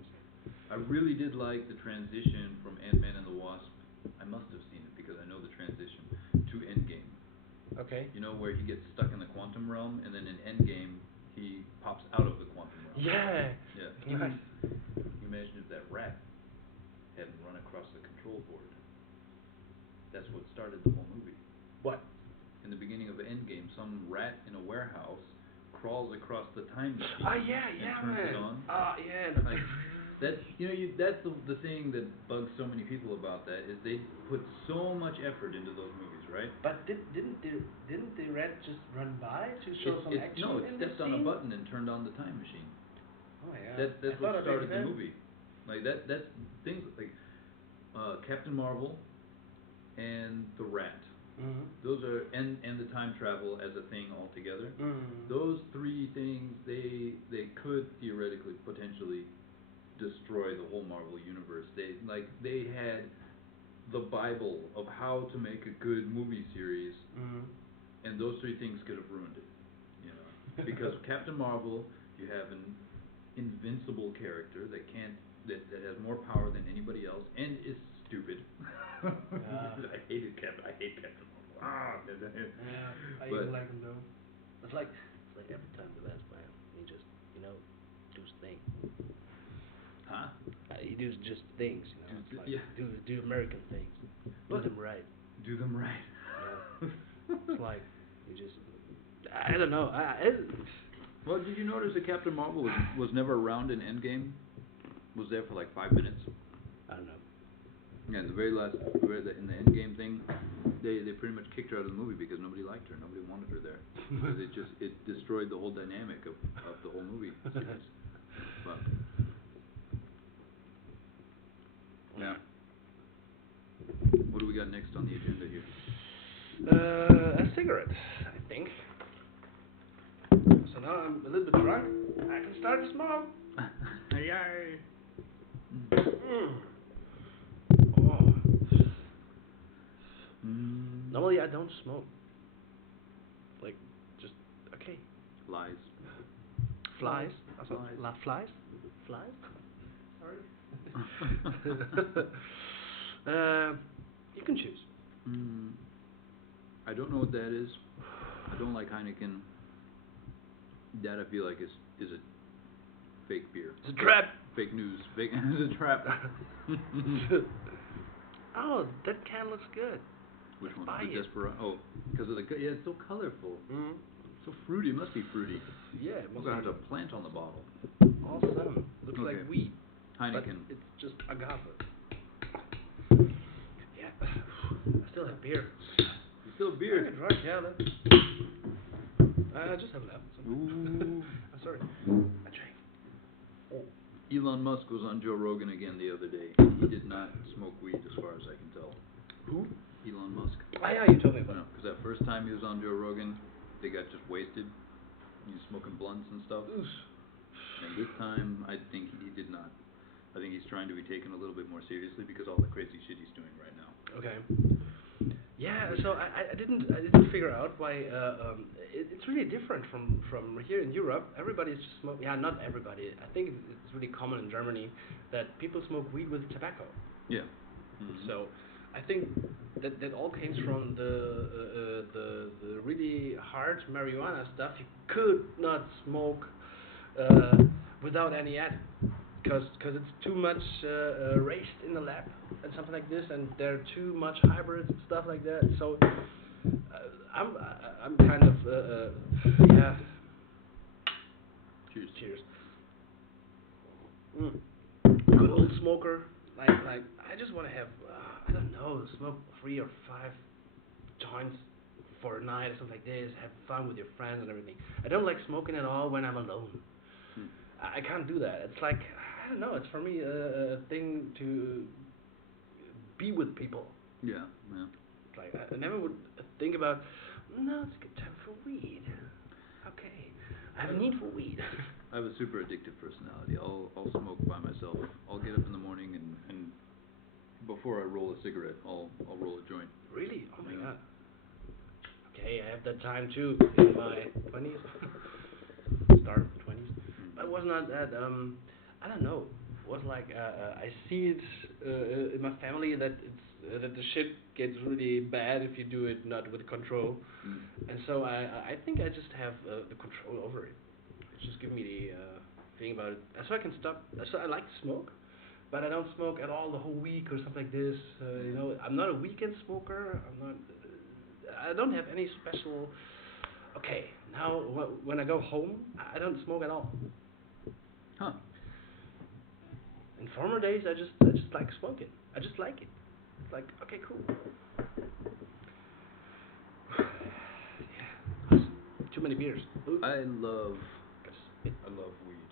I really did like the transition from Ant-Man and the Wasp. I must have seen it because I know the transition to Endgame. Okay. You know where he gets stuck in the quantum realm, and then in Endgame he pops out of the quantum realm. Yeah. Yeah. Nice. Can you imagine if that rat hadn't run across the control board? That's what started the whole movie. What? In the beginning of Endgame, some rat in a warehouse crawls across the time machine and turns man. it on. Yeah. Like, that's that's the thing that bugs so many people about that is they put so much effort into those movies, right? But didn't the rat just run by to show some action? No, it in stepped the on a scene? button and turned on the time machine. Oh yeah. That's what started the movie. Like that's things like Captain Marvel and the rat. Mm-hmm. Those are and the time travel as a thing altogether. Mm-hmm. Those three things they could theoretically potentially destroy the whole Marvel universe. They had the Bible of how to make a good movie series, and those three things could have ruined it. You know, because Captain Marvel, you have an invincible character that has more power than anybody else and is stupid. I hate Captain Marvel. I even like him though. It's like every time the last man, he just do his thing. Huh? He does just things, do American things, do them right. Do them right. It's like you just, I don't know. Well, did you notice that Captain Marvel was never around in Endgame? Was there for like 5 minutes. I don't know. Yeah, in the very last, in the Endgame thing, they pretty much kicked her out of the movie because nobody liked her, nobody wanted her there, because it destroyed the whole dynamic of the whole movie series. But yeah, what do we got next on the agenda here? A cigarette, I think. So now I'm a little bit drunk. I can start to smoke. Yay! Oh. Normally I don't smoke. Like, just okay. Lies. Flies. Flies. Flies. Flies. Sorry. You can choose. I don't know what that is. I don't like Heineken. That I feel like is a fake beer. It's a trap. Fake news. It's a trap. Oh, that can looks good. Which one? Buy The it. Desperado. Oh, because of the it's so colorful. So fruity. It must be fruity. Yeah, it must We're be. gonna have a plant on the bottle. Awesome. Looks like weed. Heineken. But it's just agave. Yeah. I still have beer. You still have beer? Right, yeah. I just have left. Ooh. I'm sorry. I drank. Oh. Elon Musk was on Joe Rogan again the other day. He did not smoke weed, as far as I can tell. Who? Elon Musk. Oh yeah, you told me about it. Because that first time he was on Joe Rogan, they got just wasted. He was smoking blunts and stuff. Oof. And this time, I think he did not. I think he's trying to be taken a little bit more seriously because all the crazy shit he's doing right now. Okay. Yeah, so I didn't figure out why it's really different from here in Europe. Everybody's just smoking. Yeah, not everybody. I think it's really common in Germany that people smoke weed with tobacco. Yeah. So I think that all came from the really hard marijuana stuff. You could not smoke without any ad, because it's too much raised in the lab and something like this, and there are too much hybrids and stuff like that. So I'm kind of yeah. Cheers. Cheers. Good old smoker. Like I just want to have I don't know, smoke 3 or 5 joints for a night or something like this. Have fun with your friends and everything. I don't like smoking at all when I'm alone. I can't do that. It's like I don't know. It's for me a thing to be with people. Yeah. Yeah. It's like I never would think about. No, it's a good time for weed. Okay, I have a need for weed. I have a super addictive personality. I'll smoke by myself. I'll get up in the morning and before I roll a cigarette, I'll roll a joint. Really? Oh my god. okay, I have that time too in my 20s, start of 20s. But it was not that, I don't know. It was like, I see it in my family that that the shit gets really bad if you do it not with control. And so I think I just have the control over it. Just give me the thing about it. So I can stop. So I like to smoke, but I don't smoke at all the whole week or something like this. You know, I'm not a weekend smoker. I'm not. I don't have any special. Okay, now when I go home, I don't smoke at all. Huh. In former days, I just like smoking. I just like it. It's like, okay, cool. Yeah. Too many beers. Ooh. I love weed,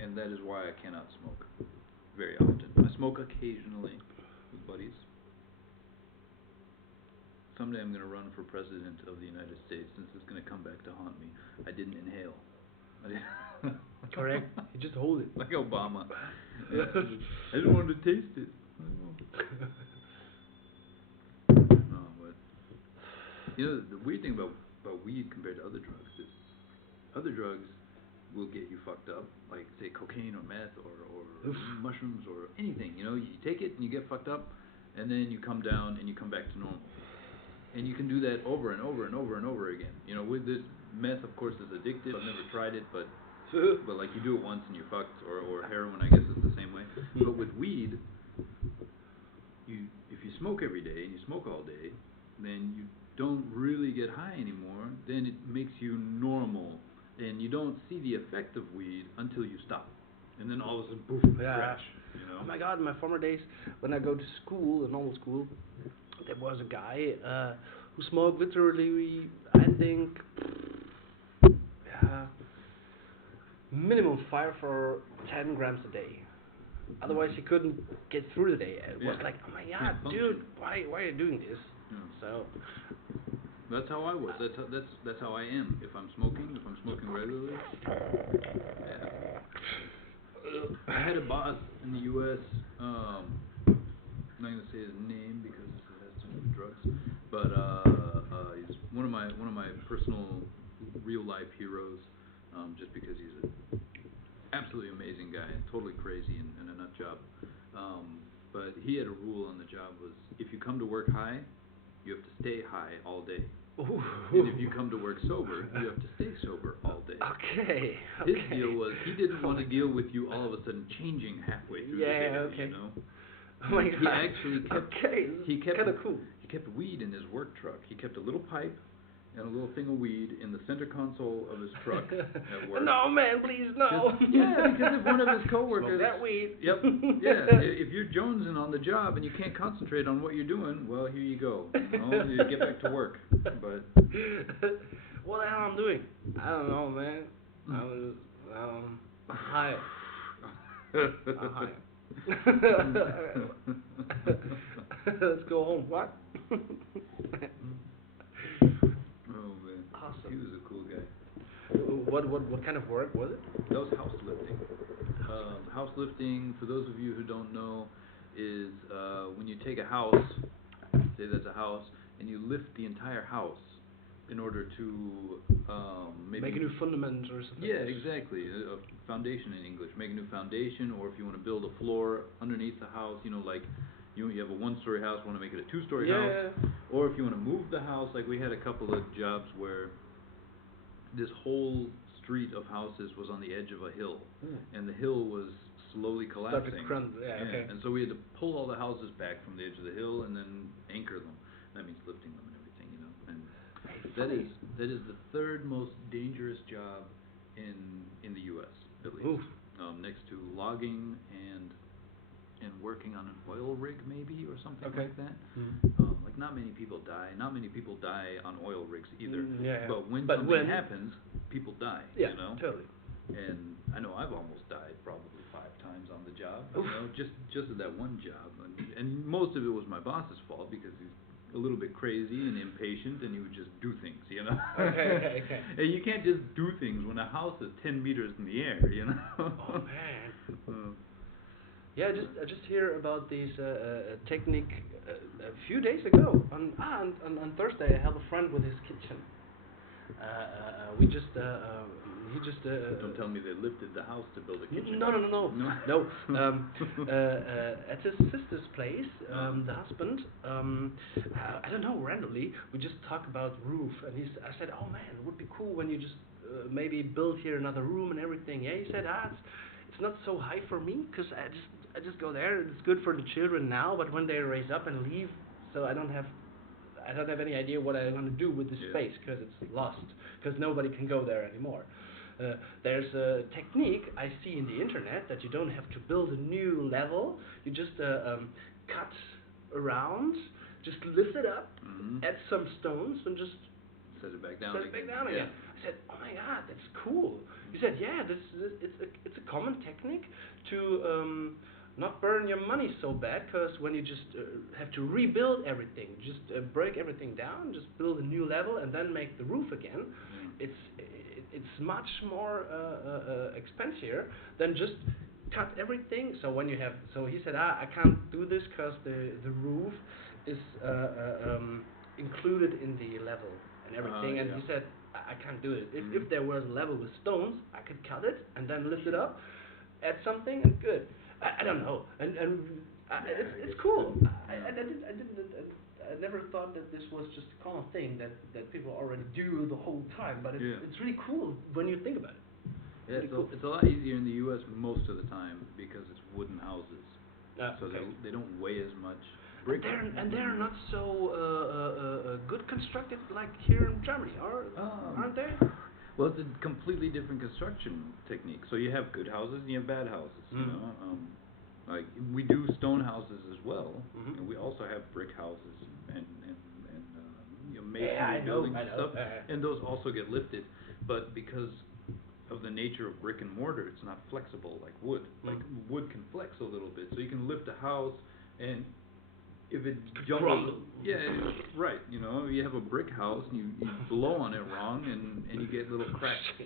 and that is why I cannot smoke very often. I smoke occasionally with buddies. Someday I'm going to run for president of the United States, since it's going to come back to haunt me. I didn't inhale. Correct. You just hold it. Like Obama. I just wanted to taste it. No, but you know, the weird thing about weed compared to other drugs is other drugs will get you fucked up, like say cocaine or meth or mushrooms or anything. You know, you take it and you get fucked up, and then you come down and you come back to normal. And you can do that over and over and over and over again. You know, with this meth, of course, is addictive. I've never tried it, but like you do it once and you're fucked. Or heroin, I guess, is the same way. But with weed, if you smoke every day and you smoke all day, then you don't really get high anymore. Then it makes you normal, and you don't see the effect of weed until you stop. And then all of a sudden, poof, crash. You know? Oh my God! In my former days, when I go to school, a normal school, there was a guy who smoked literally, I think, minimum 5 or 10 grams a day. Otherwise, he couldn't get through the day. It was like, oh my God, dude, why are you doing this? Yeah. So that's how I was. That's how I am. If I'm smoking regularly. Yeah. I had a boss in the U.S. I'm not gonna say his name because it has to do with drugs, but he's one of my personal real life heroes, just because he's an absolutely amazing guy and totally crazy and a nut job. But he had a rule on the job was if you come to work high, you have to stay high all day. Ooh. And if you come to work sober, you have to stay sober all day. Okay. His deal was he didn't want to deal with you all of a sudden changing halfway through the day. Okay. You know. Oh my God. He actually kept. Okay. He kept. Kind of cool. He kept weed in his work truck. He kept a little pipe and a little thing of weed in the center console of his truck at work. No, man, please, no. Yeah, because if one of his coworkers. Smoke that weed. Yep. Yeah. If you're jonesing on the job and you can't concentrate on what you're doing, well, here you go. You know, you get back to work. But. What the hell I'm doing? I don't know, man. I was high. I'm high. Let's go home. What? Oh man, awesome. He was a cool guy. What kind of work was it? That was house lifting. House lifting, for those of you who don't know, is when you take a house, say that's a house, and you lift the entire house in order to maybe make a new fundament or something. Yeah, exactly. A foundation in English. Make a new foundation, or if you want to build a floor underneath the house, you know, like you have a one-story house, want to make it a two-story house, or if you want to move the house, like we had a couple of jobs where this whole street of houses was on the edge of a hill, and the hill was slowly collapsing. Okay. And so we had to pull all the houses back from the edge of the hill and then anchor them. That means lifting them and everything, you know. And that is the third most dangerous job in the U.S. at least, next to logging and working on an oil rig maybe or something like that. Like not many people die. Not many people die on oil rigs either. But when something happens, people die. Yeah, you know? Totally. And I know I've almost died probably 5 times on the job. You know, just at that one job. And most of it was my boss's fault because he's a little bit crazy and impatient, and he would just do things, you know. Okay. And you can't just do things when a house is 10 meters in the air, you know. Oh man. Yeah, I just hear about this technique a few days ago. On Thursday, I have a friend with his kitchen. We just he just Don't tell me they lifted the house to build a kitchen. no. At his sister's place, the husband, I don't know, randomly, we just talk about roof, and I said, oh man, it would be cool when you just maybe build here another room and everything. Yeah, he said, it's not so high for me, because I just go there. It's good for the children now, but when they raise up and leave, so I don't have any idea what I'm going to do with this space, because it's lost, because nobody can go there anymore. There's a technique I see in the internet that you don't have to build a new level. You just cut around, just lift it up, add some stones, and just set it back down again. I said, oh my god, that's cool. He said, yeah, it's a common technique to not burn your money so bad, because when you just have to rebuild everything, just break everything down, just build a new level and then make the roof again, it's much more expensive than just cut everything. So when you have, so he said, I can't do this because the roof is included in the level and everything, and he said, I can't do it. If there was a level with stones, I could cut it and then lift it up, add something, and good. I don't know, and it's cool. I never thought that this was just a common thing that people already do the whole time, but it's really cool when you think about it. Yeah, it's a lot easier in the U.S. most of the time because it's wooden houses, so they don't weigh as much. They're not so good constructed like here in Germany, aren't they? Well, it's a completely different construction technique. So you have good houses and you have bad houses. You know, like we do stone houses as well, and we also have brick houses and masonry buildings and stuff, and those also get lifted. But because of the nature of brick and mortar, it's not flexible like wood. Like wood can flex a little bit, so you can lift a house and if it jumbles, right. You know, you have a brick house and you blow on it wrong and you get little cracks. You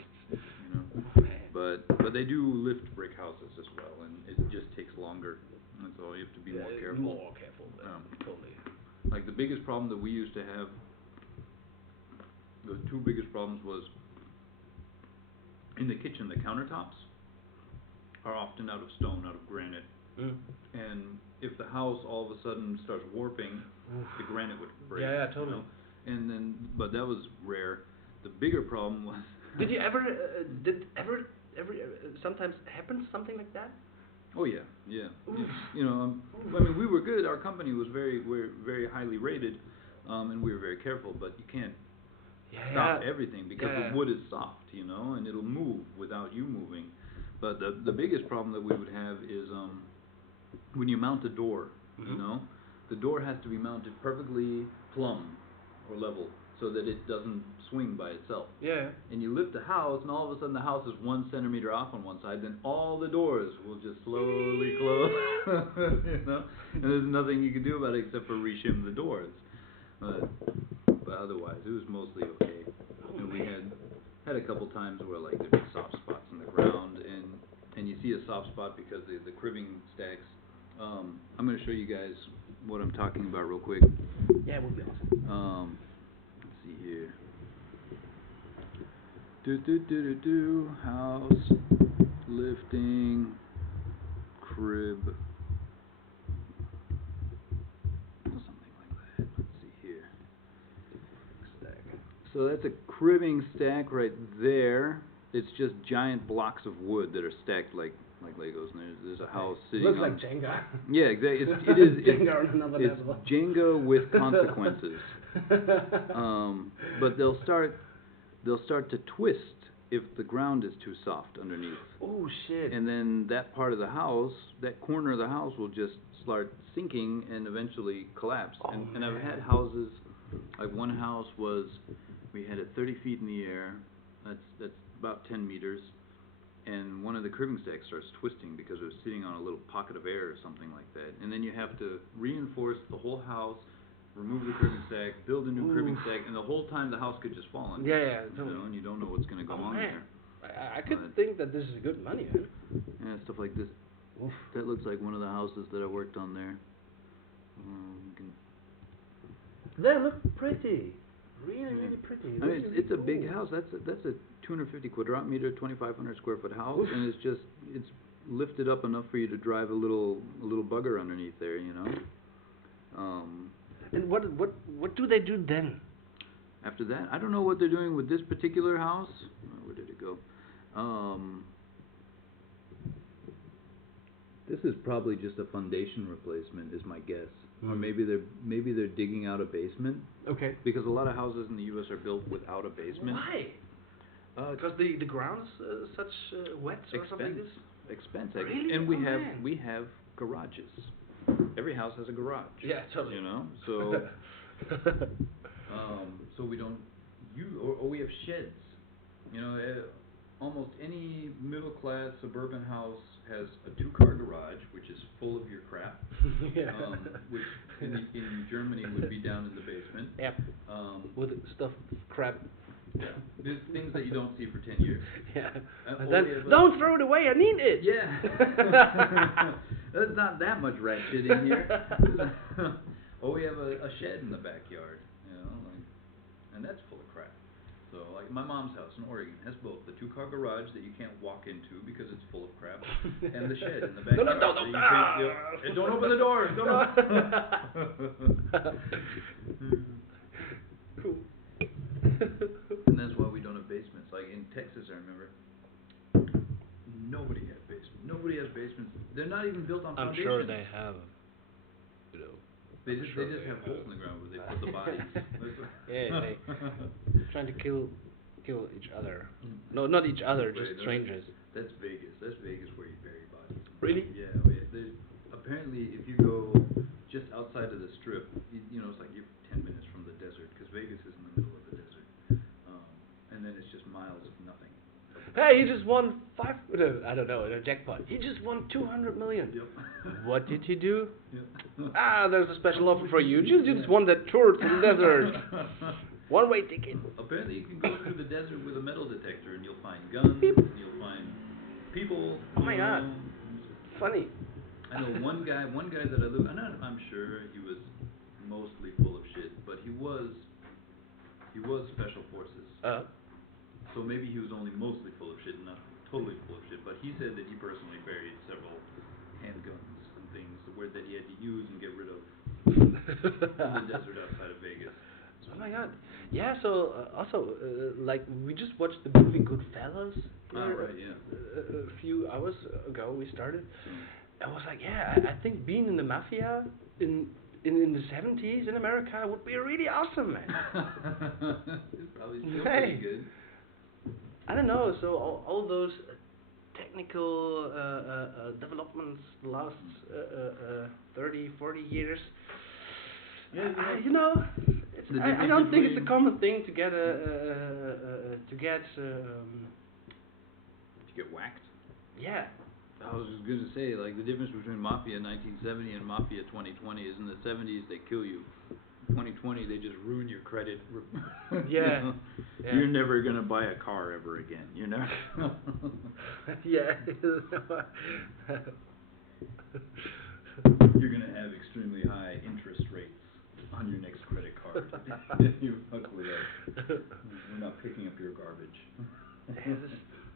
know, but they do lift brick houses as well, and it just takes longer. And so you have to be more careful. More careful, totally. Like the biggest problem that we used to have, the two biggest problems was in the kitchen. The countertops are often out of stone, out of granite. And if the house all of a sudden starts warping, the granite would break. Yeah, totally. You know? And then, but that was rare. The bigger problem was. Did sometimes happen something like that? Oh yeah. You know, I mean, we were good. Our company was very highly rated, and we were very careful. But you can't stop everything because the wood is soft, you know, and it'll move without you moving. But the biggest problem that we would have is when you mount a door, you know, the door has to be mounted perfectly plumb or level so that it doesn't swing by itself. Yeah. And you lift the house, and all of a sudden the house is 1 centimeter off on one side, then all the doors will just slowly close, you know, and there's nothing you can do about it except for reshim the doors. But otherwise, it was mostly okay. And we had a couple times where like there'd be soft spots in the ground, and you see a soft spot because the cribbing stacks. I'm going to show you guys what I'm talking about real quick. Yeah, it would be awesome. Let's see here. House lifting crib. Something like that. Let's see here. So that's a cribbing stack right there. It's just giant blocks of wood that are stacked like Legos, and there's a house sitting Looks like Jenga. Yeah, exactly. It is Jenga on another level. It's Jenga with consequences. But they'll start to twist if the ground is too soft underneath. Oh shit. And then that part of the house, that corner of the house will just start sinking and eventually collapse. And I've had houses, like one house we had it 30 feet in the air. That's about 10 meters. And one of the cribbing stacks starts twisting because it was sitting on a little pocket of air or something like that. And then you have to reinforce the whole house, remove the cribbing stack, build a new cribbing stack, and the whole time the house could just fall on you. Yeah. You know, and you don't know what's going to go on there. I could think that this is good money, man. Yeah, stuff like this. Oof. That looks like one of the houses that I worked on there. You can They look pretty. Really, Yeah. really pretty. I mean, Really, it's a really big cool. house. That's a 250 quadrat meter, 2,500 square foot house, Oof. and it's lifted up enough for you to drive a little bugger underneath there, you know. And what do they do then? After that, I don't know what they're doing with this particular house. Where did it go? This is probably just a foundation replacement, is my guess. Or maybe they're digging out a basement. Okay. Because a lot of houses in the U.S. are built without a basement. Why? Because the ground's such wet or something like this? Expense. Really? And Oh, man. we have garages. Every house has a garage. Yeah, totally. You know, so so we don't or we have sheds. You know, almost any middle class suburban house has a 2-car garage, which is full of your crap. Yeah. Which in Germany would be down in the basement. Yep. With stuff, crap. Yeah. There's things that you don't see for 10 years. Yeah. Or And then, we have don't throw it away, I need it! Yeah. There's not that much rat shit in here. Or we have a shed in the backyard, you know, like, and that's full of crap. So, like, my mom's house in Oregon has both the 2-car garage that you can't walk into because it's full of crap, and the shed in the backyard. No, that you can't, and don't open the door! Don't Cool. And that's why we don't have basements. Like in Texas, I remember, nobody had basements. Nobody has basements. They're not even built on I'm foundations. sure they have, you know. They just have holes in the ground where they put the bodies. Yeah, they trying to kill each other. No, not each other, Wait, just strangers. That's Vegas. That's Vegas where you bury bodies. Really? Yeah. There's, apparently, if you go just outside of the strip, you know, it's like you're 10 minutes from the desert because Vegas is in the middle of the desert. And then it's just miles of nothing. Hey, he just won I don't know, a jackpot. He just won 200 million. Yep. What did he do? Yep. There's a special offer for you. You just won that tour to the desert. One-way ticket. Apparently, you can go through the desert with a metal detector, and you'll find guns, Beep. and you'll find people. Oh my God. Funny. I know one guy that I live. I'm sure he was mostly full of shit, but he was special forces. So maybe he was only mostly full of shit and not totally full of shit. But he said that he personally buried several handguns and things that he had to use and get rid of in the desert outside of Vegas. Oh my God. Yeah. So also, like we just watched the movie Goodfellas. Right. Yeah. A few hours ago we started. I was like, yeah, I think being in the mafia in the 70s in America would be really awesome, man. It's probably still Hey. pretty good. I don't know. So all those technical developments the last 30, 40 years. You know, I don't think it's a common thing to get To get whacked? Yeah. I was just gonna say, like, the difference between Mafia 1970 and Mafia 2020 is in the 70s they kill you. 2020 they just ruin your credit. Yeah. Yeah. You're never gonna buy a car ever again. You're never. Yeah. You're gonna have extremely high interest rates on your next credit card. You fuck with us. We're not picking up your garbage.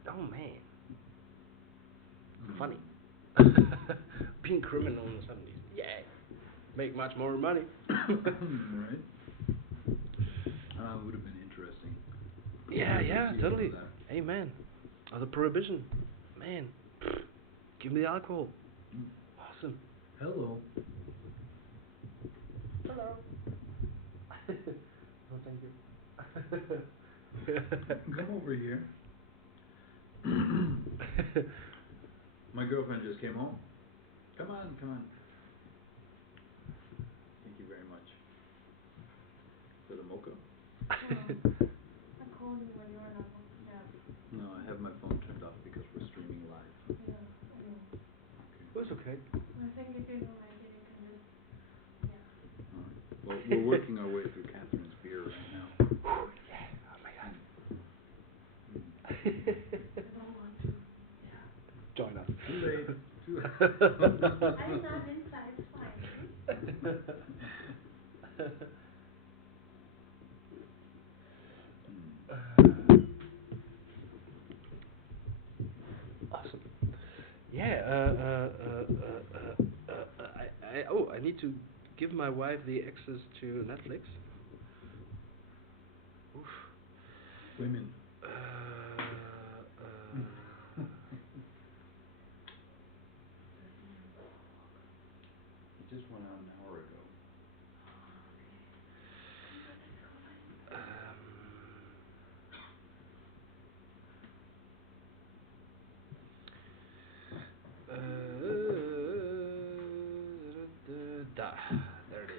Oh man. Funny. Being criminal in the 70s. Yeah. Make much more money. Right? Would have been interesting. Yeah, totally. Amen. Or the prohibition. Man. Give me the alcohol. Awesome. Hello. Hello. Oh, thank you. Come over here. My girlfriend just came home. Come on. Thank you very much. For the mocha? I called you when you were not home. Yeah. No, I have my phone turned off because we're streaming live. Yeah. I know. It's okay. I think if you don't like it, you can just. Yeah. Alright. Well, we're working our way through Catherine's beer right now. Yeah. Oh my God. I don't want to. Yeah. Join us. Too late. too. I'm not inside, it's fine. Awesome. Yeah. I need to give my wife the access to Netflix. Oof. Women. It just went out an hour ago. There it is.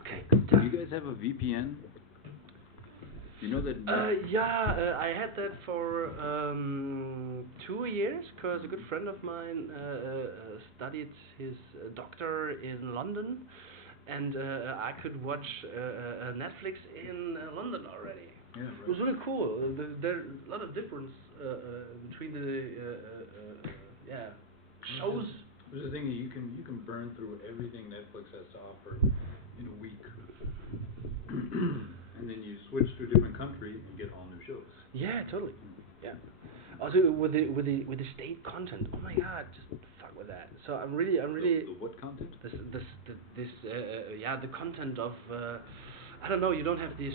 Okay. Do you guys have a VPN? You know that. Yeah, I had that for 2 years because a good friend of mine studied his doctor in London, and I could watch Netflix in London already. Yeah, It was really cool. There's a lot of difference between the yeah shows. There's a thing that you can burn through everything Netflix has to offer in a week, and then you switch to a different country and get all new shows. Yeah, totally. Yeah. Also with the state content. Oh my god, just fuck with that. So I'm really The what content? the content of I don't know. You don't have this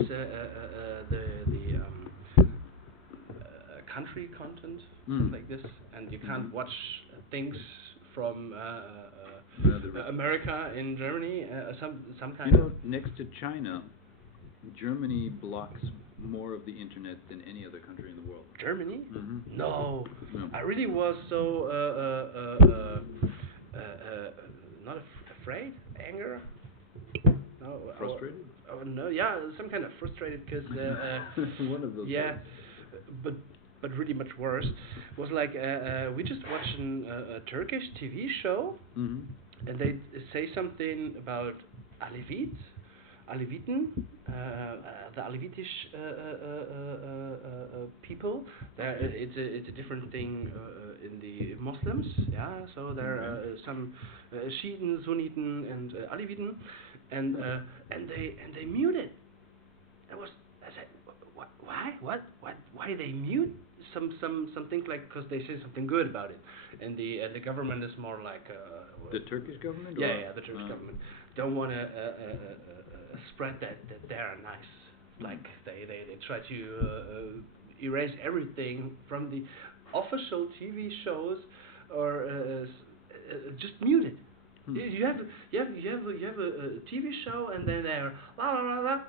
country content stuff like this, and you can't watch things from America in Germany. Some kind You know, of next to China, Germany blocks more of the internet than any other country in the world. Germany? Mm-hmm. No, No. I really was so not afraid, anger. No, Frustrated? No, yeah, some kind of frustrated because One of those. yeah, but really much worse was like we just watched a Turkish TV show, Mm-hmm. and they say something about Aleviten, the Alevitish people. It's a different thing in the Muslims. Yeah, so there are some Shiiten, Sunniten, and Aleviten, and they mute it. I said, why they mute some things like because they say something good about it, and the government is more like The Turkish government? yeah, or? yeah, the Turkish government don't want to spread that they are nice. Like they try to erase everything from the official TV shows or just mute it. You have a TV show and then they're la la la la.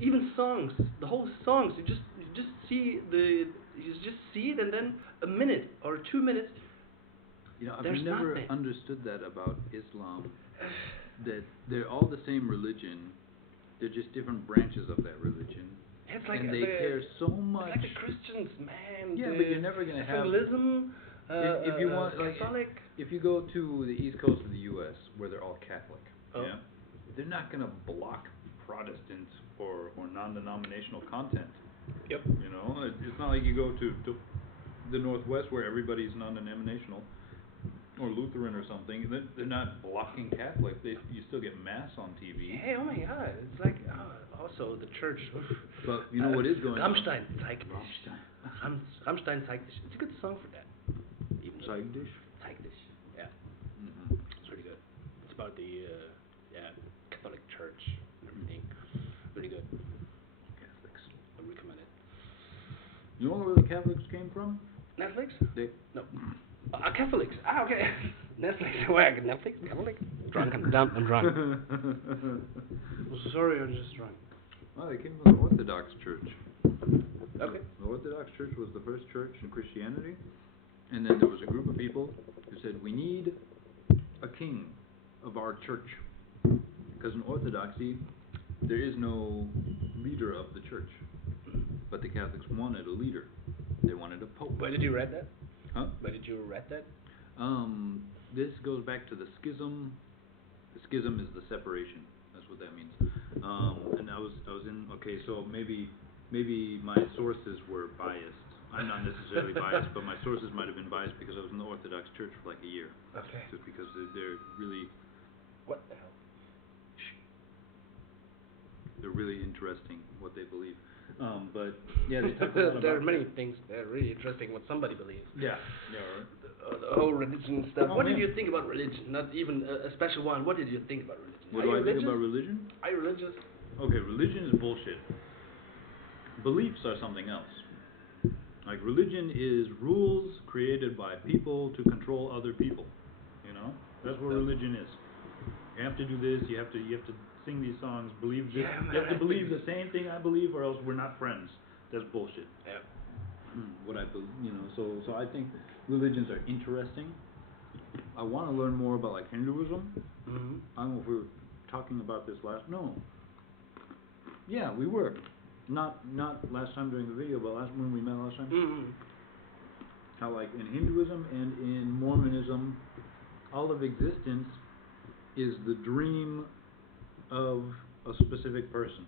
Even songs, the whole songs, you just see it and then a minute or 2 minutes. You know, I've There's never nothing. understood that about Islam. That they're all the same religion. They're just different branches of that religion. It's like and they care so much. It's like the Christians, man. Yeah, but you're never gonna have. evangelism, If you want, like, Catholic. if you go to the East Coast of the U.S., where they're all Catholic, Oh. yeah, they're not gonna block Protestant or non-denominational content. Yep. You know, it's not like you go to the Northwest where everybody's non-denominational or Lutheran or something. They're not blocking Catholic. You still get mass on TV. Hey, oh my God! It's like also the church. But you know what is going Rammstein, on? zeig dich. Rammstein, zeig dich. It's a good song for that. Even though- Zeig dich? Zeig dich. Yeah. Mm-hmm. It's really good. It's about the Catholic Church and everything. Really good. Catholics. I recommend it. You know where the Catholics came from? Netflix? They. No. Catholics. Okay. Netflix. Where? Netflix? Catholic? Drunk. I'm drunk. Sorry, I'm just drunk. Oh, they came from the Orthodox Church. Okay. The Orthodox Church was the first church in Christianity, and then there was a group of people who said, we need a king of our church. Because in Orthodoxy, there is no leader of the church. But the Catholics wanted a leader. They wanted a pope. Where did you read that? Huh? Where did you read that? This goes back to the schism. The schism is the separation. That's what that means. And I was in. Okay, so maybe my sources were biased. I'm not necessarily biased, but my sources might have been biased because I was in the Orthodox Church for like a year. Okay. Just because they're really What the hell? they're really interesting what they believe. But yeah, they talk a lot about. There are many things that are really interesting what somebody believes. Yeah. Yeah. Right. The whole religion stuff. Oh, What did man. you think about religion? Not even a special one. What did you think about religion? What Are do you I think religious? about religion? Are you religious? Okay, religion is bullshit. Beliefs are something else. Like religion is rules created by people to control other people. You know, that's what religion is. You have to do this. You have to sing these songs. Believe this. Yeah, man, You have to I believe think the same thing I believe, or else we're not friends. That's bullshit. Yeah. What I believe, you know. So I think religions are interesting. I want to learn more about like Hinduism. Mhm. I don't know if we were talking about this last. No. Yeah, we were. Not last time during the video, but when we met last time. Mhm. How like in Hinduism and in Mormonism, all of existence is the dream of a specific person,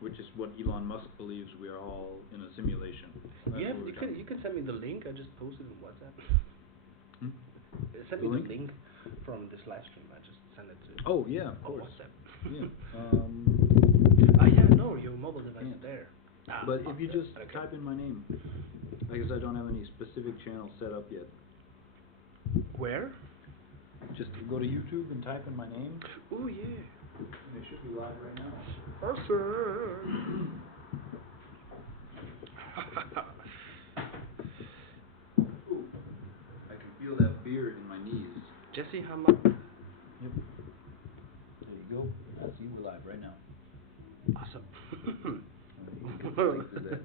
which is what Elon Musk believes we are all in a simulation. That's Yeah, what we're you talking can send me the link. I just posted on WhatsApp. Hmm? Send The me link? the link from this live stream. I just send it to. Oh yeah, of on course. WhatsApp. Yeah. Yeah, no, your mobile device Yeah. is there. But if you just okay. type in my name, I guess I don't have any specific channel set up yet. Where? Just go to YouTube and type in my name. Oh yeah. It should be live right now. Awesome. Ooh, I can feel that beer in my knees. Jesse Hammer. Yep. There you go. See, we're live right now. Awesome. Link to that.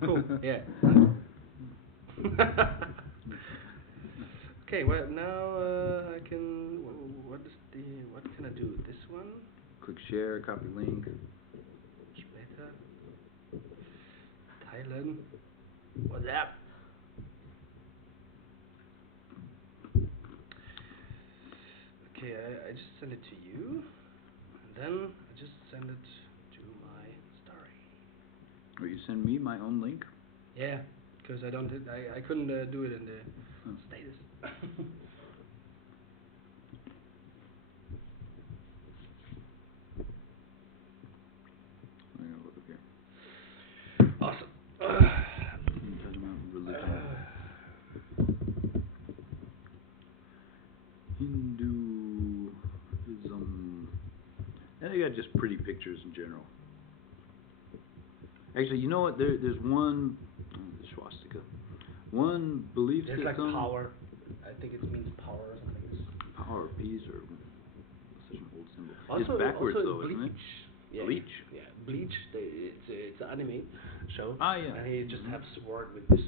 Cool. Yeah. Okay. Well, now I can. What can I do? This one. Click share, copy link. Später. Teilen. WhatsApp. Okay, I just send it to you, and then I just send it to my story. Or you send me my own link. Yeah, because I couldn't do it in the status. I gotta look up here. Awesome. Talking about religion. Hinduism. I think I got just pretty pictures in general. Actually, you know what? There's one the swastika. One belief There's system. like power. I think it means power or something. Power, peace, or such an old symbol. Also, it's backwards also though, Bleach. isn't it? Yeah, Bleach. Yeah, Bleach. It's an anime show. Ah, yeah. And he just has sword with this.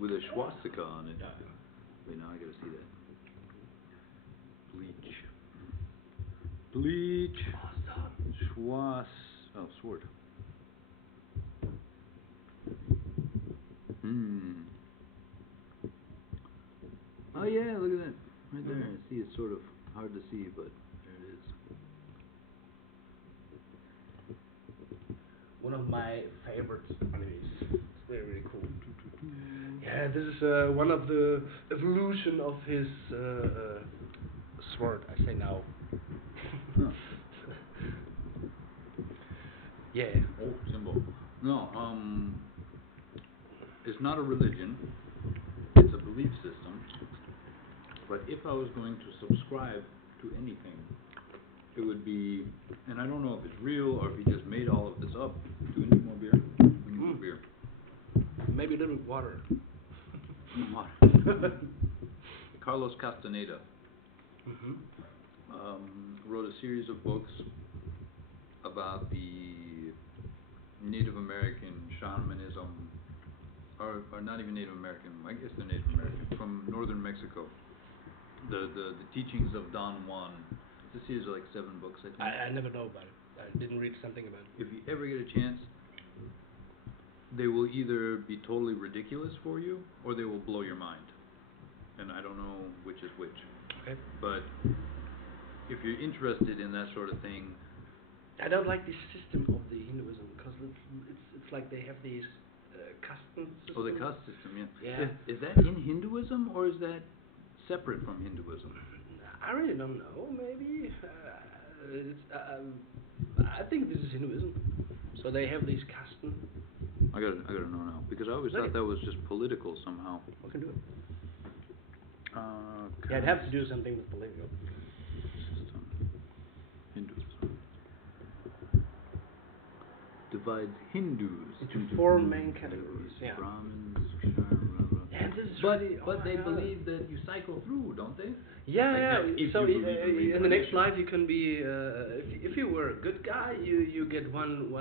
With a swastika on it. Wait, now I gotta see that. Bleach. Bleach. Awesome. Sword. Oh yeah, look at that. Right there. Mhm. I see it's sort of hard to see, but there it is. One of my favorite animes. It's very, very cool. Yeah, this is one of the evolution of his sword. I say now. Huh. Yeah. Oh, symbol. No, it's not a religion. It's a belief system. But if I was going to subscribe to anything, it would be, and I don't know if it's real or if he just made all of this up. Do we need more beer? We need more beer. Maybe a little water. Carlos Castaneda wrote a series of books about the Native American shamanism, or not even Native American, I guess they're Native American, from northern Mexico. The teachings of Don Juan. It's a series of like 7 books, I think. I never know about it. I didn't read something about it. If you ever get a chance, they will either be totally ridiculous for you, or they will blow your mind. and I don't know which is which. Okay. But if you're interested in that sort of thing, I don't like the system of the Hinduism because it's like they have these caste systems. oh, the caste system, yeah. Yeah. Is that in Hinduism or is that separate from Hinduism? I really don't know. Maybe I think this is Hinduism. So they have these castes. I gotta know now because I always thought that was just political somehow. We can do it. Yeah, it has to do something with political. System. Hinduism divides Hindus into four main categories. Yeah. Brahmins, Kshatriya, Yeah, this is but really, but they God. believe that you cycle through, don't they? Yeah, Like yeah. that, if So you believe in the next reincarnation. life, you can be if you were a good guy, you get one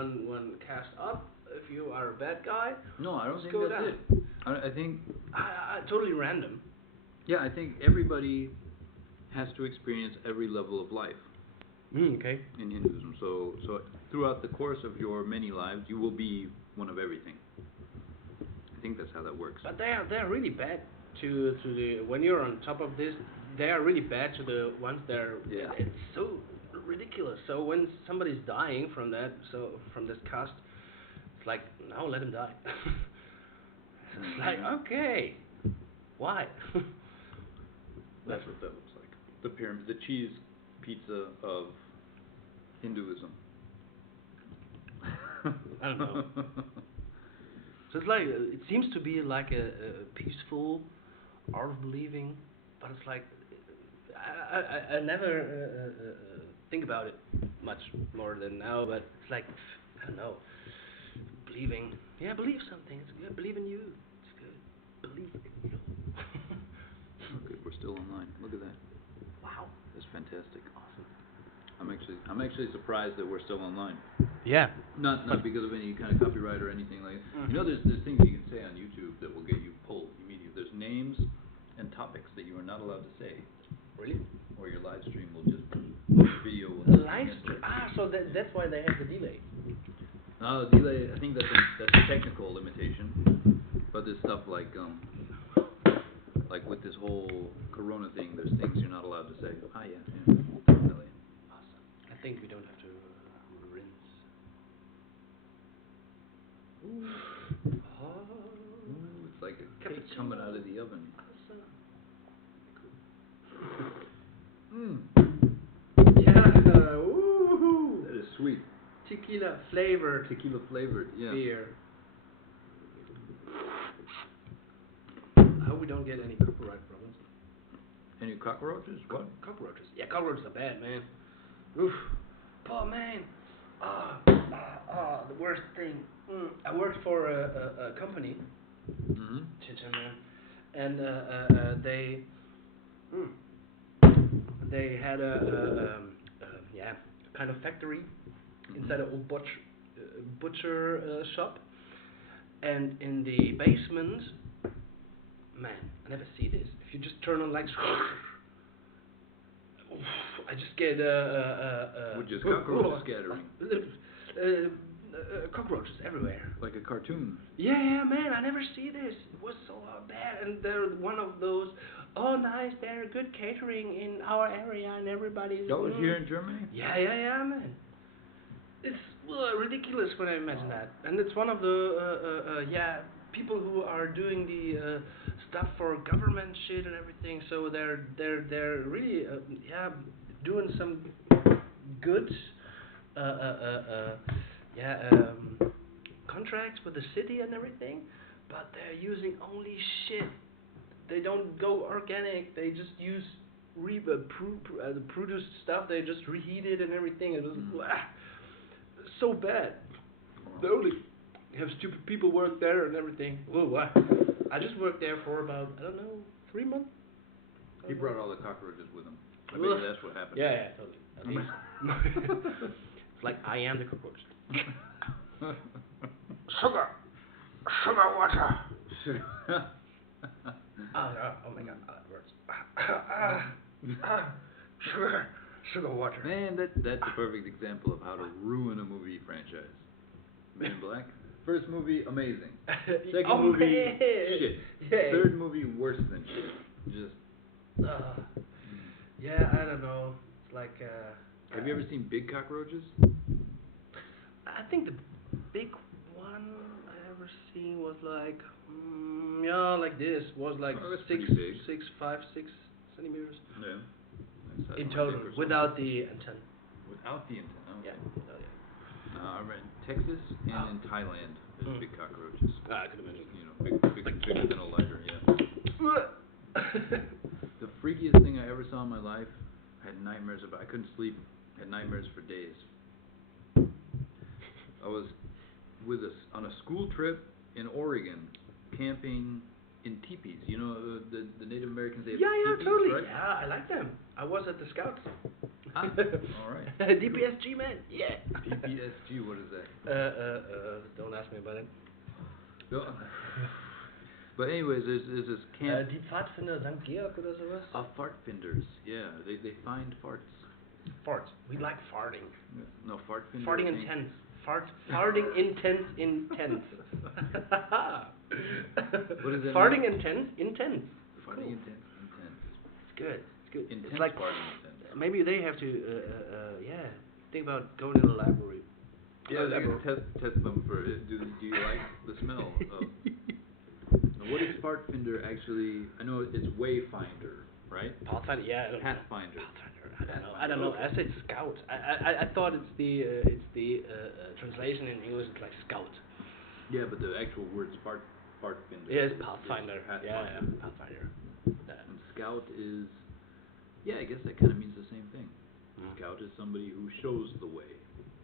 caste up. If you are a bad guy, No, I don't just think go that's down. it. I think Totally random. yeah, I think everybody has to experience every level of life Okay. in Hinduism. So throughout the course of your many lives, you will be one of everything. I think that's how that works. But they're really bad to the when you're on top of this. They are really bad to the ones that are. Yeah. It's so ridiculous. So when somebody's dying from that, from this caste, it's like no, let him die. It's like okay, why? That's what that looks like. The pyramid, the cheese pizza of Hinduism. I don't know. So it's like it seems to be like a peaceful art of believing, but it's like I never think about it much more than now. But it's like I don't know, believing. Yeah, believe something. It's good. Believe in you. It's good. Believe in you. Oh, good, we're still online. Look at that. Wow. That's fantastic. Awesome. I'm actually surprised that we're still online. Yeah. Not because of any kind of copyright or anything like that. Mm-hmm. You know, there's things you can say on YouTube that will get you pulled immediately. There's names and topics that you are not allowed to say, Really? or your live stream will just video will just Live stream. So that's why they have the delay. No, delay. I think that's a technical limitation. But there's stuff like with this whole Corona thing, there's things you're not allowed to say. Ah, yeah, definitely. Awesome. I think we don't have to rinse. Ooh. Ooh, it's like a cake coming out of the oven. Yeah. Ooh. That is sweet. Tequila flavored. Yeah. Beer. I hope we don't get any copyright problems. Any cockroaches? What? Cockroaches. Yeah, cockroaches are bad, man. Oof. Oh, man. The worst thing. I worked for a company. Mm-hmm. And they had a kind of factory inside an old butcher shop, and in the basement, man, I never see this. If you just turn on lights, I just get Which is cockroaches scattering. Cockroaches everywhere. Like a cartoon. Yeah, man, I never see this. It was so bad, and they're one of those. Oh, nice, they're good catering in our area, and everybody's. That was here in Germany? Yeah, man. It's ridiculous when I imagine that, and it's one of the people who are doing the stuff for government shit and everything. So they're really doing some good contracts with the city and everything, but they're using only shit. They don't go organic. They just use the produced stuff. They just reheat it and everything. It was so bad. They only have stupid people work there and everything. Oh, I just worked there for about 3 months. He brought all the cockroaches with him. I bet that's what happened. Yeah, totally. It's like I am the cockroach. Sugar water. Oh my God, that works. Sugar water. Man, that's a perfect example of how to ruin a movie franchise. Men in Black. First movie, amazing. Second movie, man. shit. Yeah. Third movie, worse than shit. Just. Yeah, I don't know. It's like. Have you ever seen big cockroaches? I think the big one I ever seen was like, yeah, like this. Was like Oh, that's six, pretty big. 6 centimeters Yeah. Nice size in of my total, dick or without the antenna. something. Without the antenna. Okay. Yeah, without it. I read in Texas and in Thailand there's big cockroaches. I could imagine. You know, bigger than a lighter. Yeah. The freakiest thing I ever saw in my life, I had nightmares about. I couldn't sleep. Had nightmares for days. I was with us on a school trip in Oregon, camping in teepees. You know, the Native Americans, they have teepees, totally. right? Yeah, I like them. I was at the Scouts. Ah, all right. DPSG, man. Yeah. DPSG, what is that? Don't ask me about it. No. But anyways, there's this camp. Die Pfadfinder St. Georg oder sowas? Fart finders, yeah. They find farts. Farts. We like farting. No, fart finder. Farting I think. intense. Farting intense. What does that farting mean? intense. Farting Cool. intense. It's good. It's good. Intense It's like farting intense. maybe they have to think about going to the library. Yeah, they can test them for it. Do you like the smell of? Now, what is fart finder actually? I know it's wayfinder, right? Pathfinder, yeah. I don't know. Pathfinder. I don't know. I said scout. I thought it's the translation in English is like scout. Yeah, but the actual word fart finder. Yeah, it's Pathfinder. Pathfinder. Yeah, Pathfinder. And scout is, yeah, I guess that kind of means the same thing. Scout is somebody who shows the way,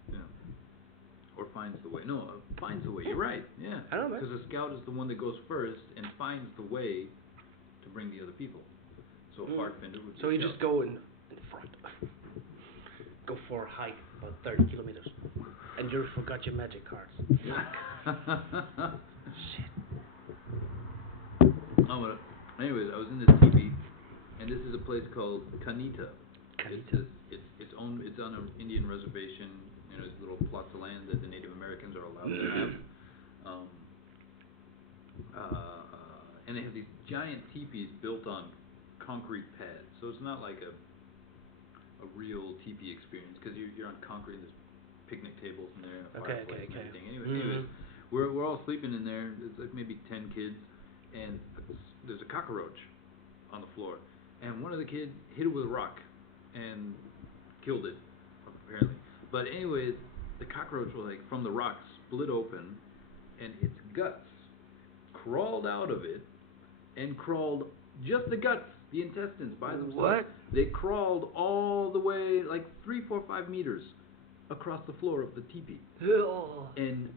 you know, or finds the way. No, finds the way. You're right. Yeah. I don't know. Because a scout is the one that goes first and finds the way to bring the other people. So a fart finder would be. So a you scout. just go in front. Go for a hike about 30 kilometers. And you forgot your magic cards. Shit. Oh, but anyways, I was in this teepee, and this is a place called Kanita. It's on an Indian reservation. You know, it's little plots of land that the Native Americans are allowed to have. And they have these giant teepees built on concrete pads, so it's not like a real teepee experience because you're on concrete and there's picnic tables in there, fireplace and everything. Anyways, we're all sleeping in there. It's like maybe 10 kids, and there's a cockroach on the floor, and one of the kids hit it with a rock and killed it, apparently. But anyways, the cockroach was like from the rock split open, and its guts crawled out of it, and crawled just the guts, the intestines by themselves. What? They crawled all the way like 3, 4, 5 meters across the floor of the teepee. And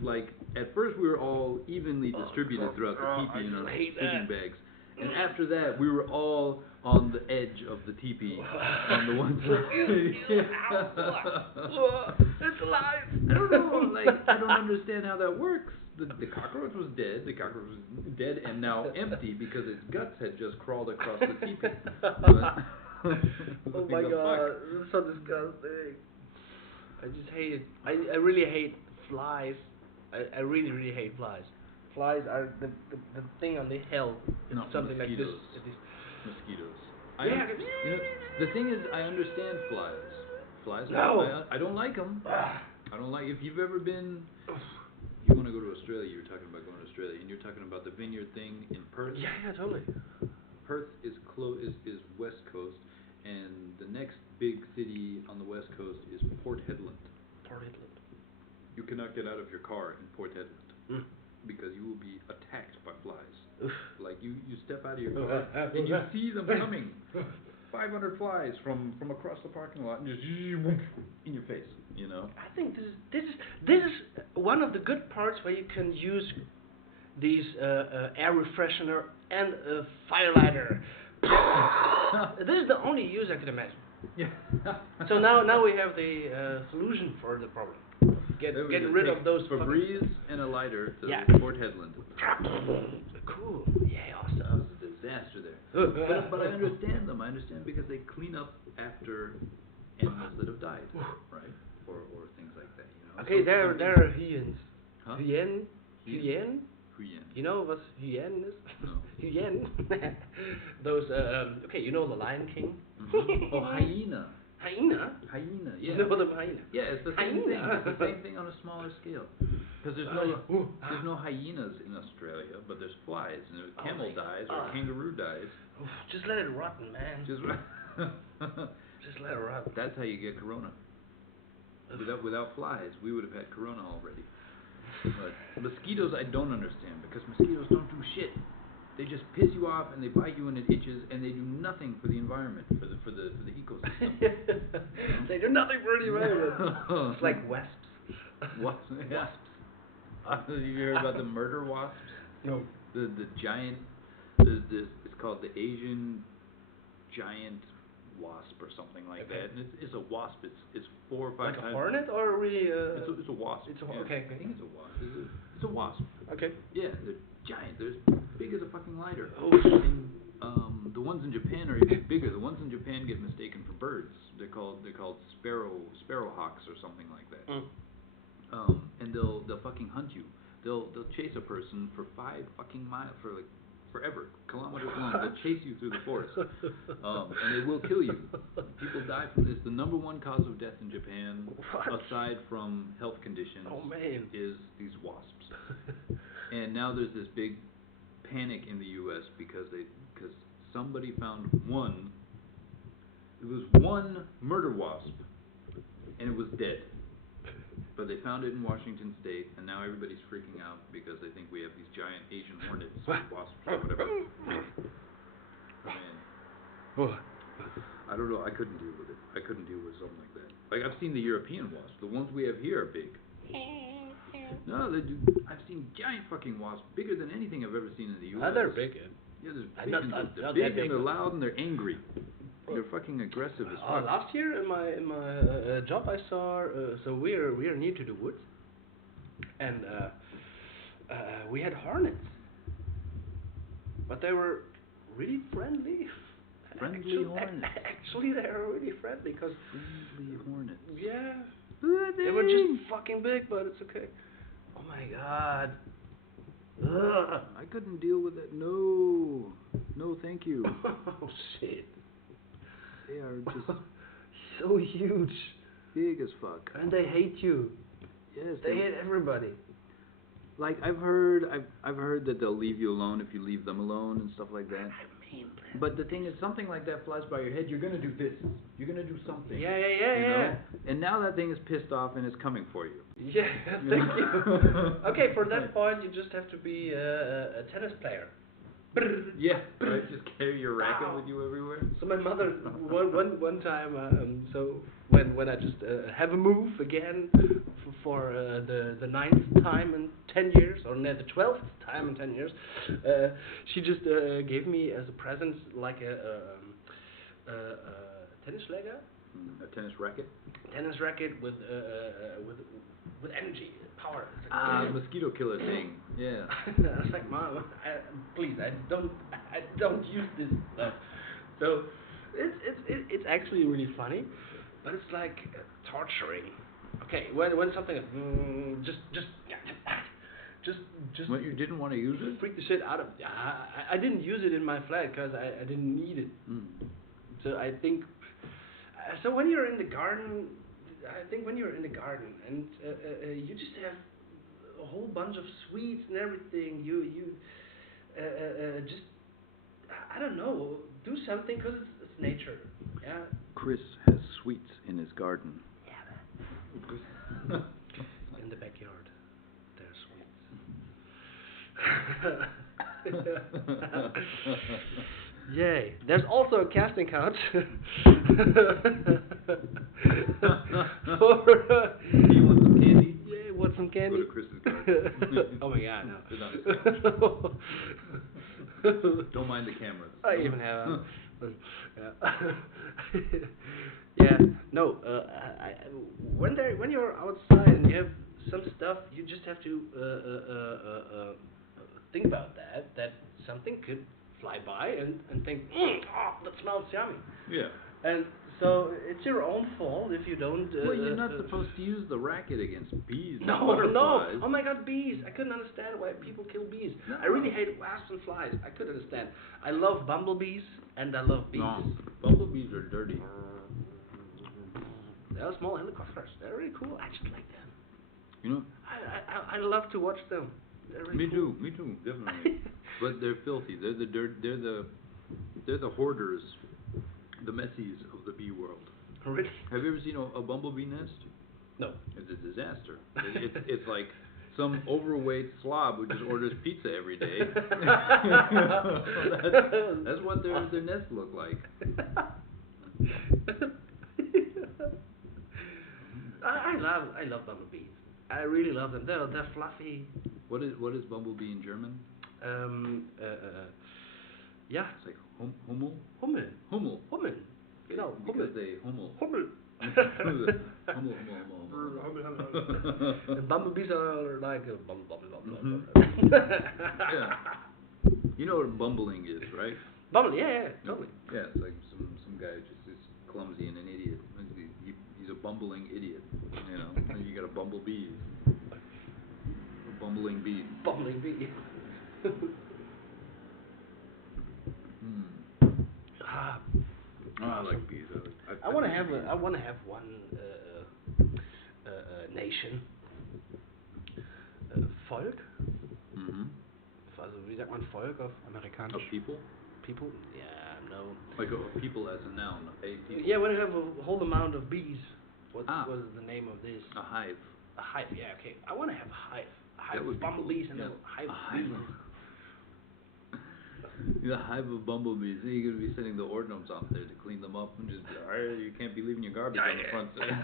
like at first we were all evenly distributed throughout the teepee in our sleeping bags. And after that we were all on the edge of the teepee on the one side. It's alive. I don't know, like I don't understand how that works. The cockroach was dead. The cockroach was dead and now empty because its guts had just crawled across the teepee. Oh my god, this is so disgusting. I just hate it. I really hate flies. I really, really hate flies. Flies are the thing on the hell. It's No, something mosquitoes. like this. Mosquitoes. Yeah. You know, the thing is, I understand flies. Flies. No. I don't like them. Ah. I don't like. If you've ever been, you want to go to Australia. You're talking about going to Australia, and you're talking about the vineyard thing in Perth. Yeah, totally. Perth is is West Coast, and the next big city on the West Coast is Port Hedland. Port Hedland. You cannot get out of your car in Port Hedland because you will be attacked by flies. Oof. Like you step out of your car and you see them coming. 500 flies from across the parking lot and just in your face, you know. I think this is one of the good parts where you can use these air refreshener and a firelighter. This is the only use I could imagine. Yeah. So now we have the solution for the problem. Get rid of those Febreze and a lighter to Port Hedland. Cool. Yeah, awesome. There's a disaster there. But I understand them. I understand because they clean up after animals that have died, right? Or things like that, you know. Okay, So there are hyens. Huh? Hyen? Huyen. You know what hyena is? No. Hyena. Those. Okay, you know the Lion King. Mhm. Oh, hyena. Hyena. Hyena. Yeah. You know the hyena. Yeah, it's the same thing. Hyena. It's the same thing on a smaller scale. Because there's no hyenas in Australia, but there's flies, and if a camel dies or a kangaroo dies, Just let it rotten, man. just Just let it rot. that's how you get corona. Without flies, we would have had corona already. But mosquitoes, I don't understand because mosquitoes don't do shit. They just piss you off and they bite you and it itches and they do nothing for the environment, for the ecosystem. They do nothing for the environment. It's like wasps. Wasps. Yeah. Have you heard about the murder wasps? No. The giant. It's called the Asian giant wasp or something like that. And it's a wasp. It's 4 or 5 like times. a hornet or really? It's a wasp. It's a yeah. okay. I think it's a wasp. It's a wasp. Okay. Yeah, they're giant. They're as big as a fucking lighter. Oh. And the ones in Japan are even bigger. The ones in Japan get mistaken for birds. They're called sparrowhawks or something like that. And they'll fucking hunt you. They'll chase a person for 5 fucking miles for like forever, kilometers long. They'll chase you through the forest, and they will kill you. People die from this. The number one cause of death in Japan, aside from health conditions, is these wasps. And now there's this big panic in the U.S. because somebody found one. It was one murder wasp, and it was dead. But they found it in Washington State, and now everybody's freaking out because they think we have these giant Asian hornets, wasps, or whatever. Man, I don't know. I couldn't deal with it. I couldn't deal with something like that. Like I've seen the European wasps. The ones we have here are big. No, they do. I've seen giant fucking wasps, bigger than anything I've ever seen in the U.S. They're big. Yeah, they're big and they're loud and they're angry. They're fucking aggressive as fuck. Last year in my job I saw so we are near to the woods, and we had hornets, but they were really friendly. Friendly hornets. Actually, they were really friendly because friendly hornets. Yeah, they were just fucking big, but it's okay. Oh my god. Ugh. I couldn't deal with it. No, thank you. Oh shit. They are just so huge, big as fuck, and they hate you. Yes, they hate everybody. Like I've heard that they'll leave you alone if you leave them alone and stuff like that. But the thing is, something like that flies by your head, you're gonna do this. You're gonna do something. Yeah. You know? And now that thing is pissed off and it's coming for you. Yeah, thank you. Okay, for that point, you just have to be a tennis player. Yeah, right. Just carry your racket with you everywhere. So my mother one time, so when I just have a move again for the 9th time in 10 years, or the 12th time in 10 years, she just gave me as a present like a tennis schläger. A tennis racket. Tennis racket with energy, power. Mosquito killer thing. Yeah. I was like, Mom, please, I don't use this stuff. So it's actually really funny, but it's like torturing. Okay, when something just What, you didn't want to use it? Freak the shit out of. I didn't use it in my flat because I didn't need it. So I think. So when you're in the garden, and you just have a whole bunch of sweets and everything, you just, I don't know, do something because it's nature, yeah. Chris has sweets in his garden. Yeah. In the backyard, there's sweets. Yay. There's also a casting couch. Do you want some candy? Yeah, want some candy? Go to Chris's garden. Oh my god, no. Don't mind the cameras. I even have yeah. No, when you're outside and you have some stuff, you just have to think about that something could fly by and think, that smells yummy. Yeah. And So it's your own fault if you don't. Well, you're not supposed to use the racket against bees. No, and butterflies. no. Oh my God, bees! I couldn't understand why people kill bees. No. I really hate wasps and flies. I couldn't understand. I love bumblebees and I love bees. No, bumblebees are dirty. They're small helicopters. They're really cool. I just like them. You know? I love to watch them. They're really cool. Me too, definitely. But they're filthy. They're the dirt. They're the hoarders, the messies of the bee world. Really? Have you ever seen a bumblebee nest? No. It's a disaster. It's like some overweight slob who just orders pizza every day. That's what their nests look like. I love bumblebees. I really love them. They're fluffy. What is bumblebee in German? Yeah. It's like hummel. Hummel. Hummel. Hummel. Genau. Because they hummel. Hummel. Hummel. The bumblebees are like a bumble. Yeah. You know what bumbling is, right? Bumble, yeah, totally. Yeah, it's like some guy just is clumsy and an idiot. He's a bumbling idiot, you know. And you got a bumblebee, a bumbling bee. Bumbling bee. Ah. Oh, I like bees. I want to have one nation. Volk. Also wie sagt man Volk auf Amerikanisch? Of people? People? Yeah, no. Like a people as a noun, a people. Yeah, when you have a whole amount of bees, what was the name of this? A hive. A hive, yeah, okay. I want to have a hive. A hive That of bumblebees and a hive of bees. The hive of bumblebees. Then you're going to be sending the ordnance out there to clean them up and just, you can't be leaving your garbage on the front side.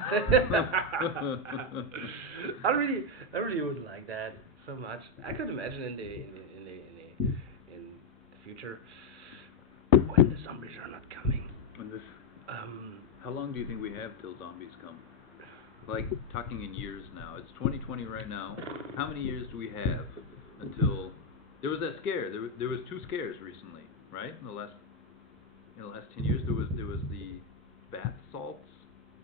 I really would like that so much. I could imagine in the future when the zombies are not coming. How long do you think we have till zombies come? Like talking in years now. It's 2020 right now. How many years do we have until there was that scare? There was two scares recently, right? In the last 10 years, there was the bath salts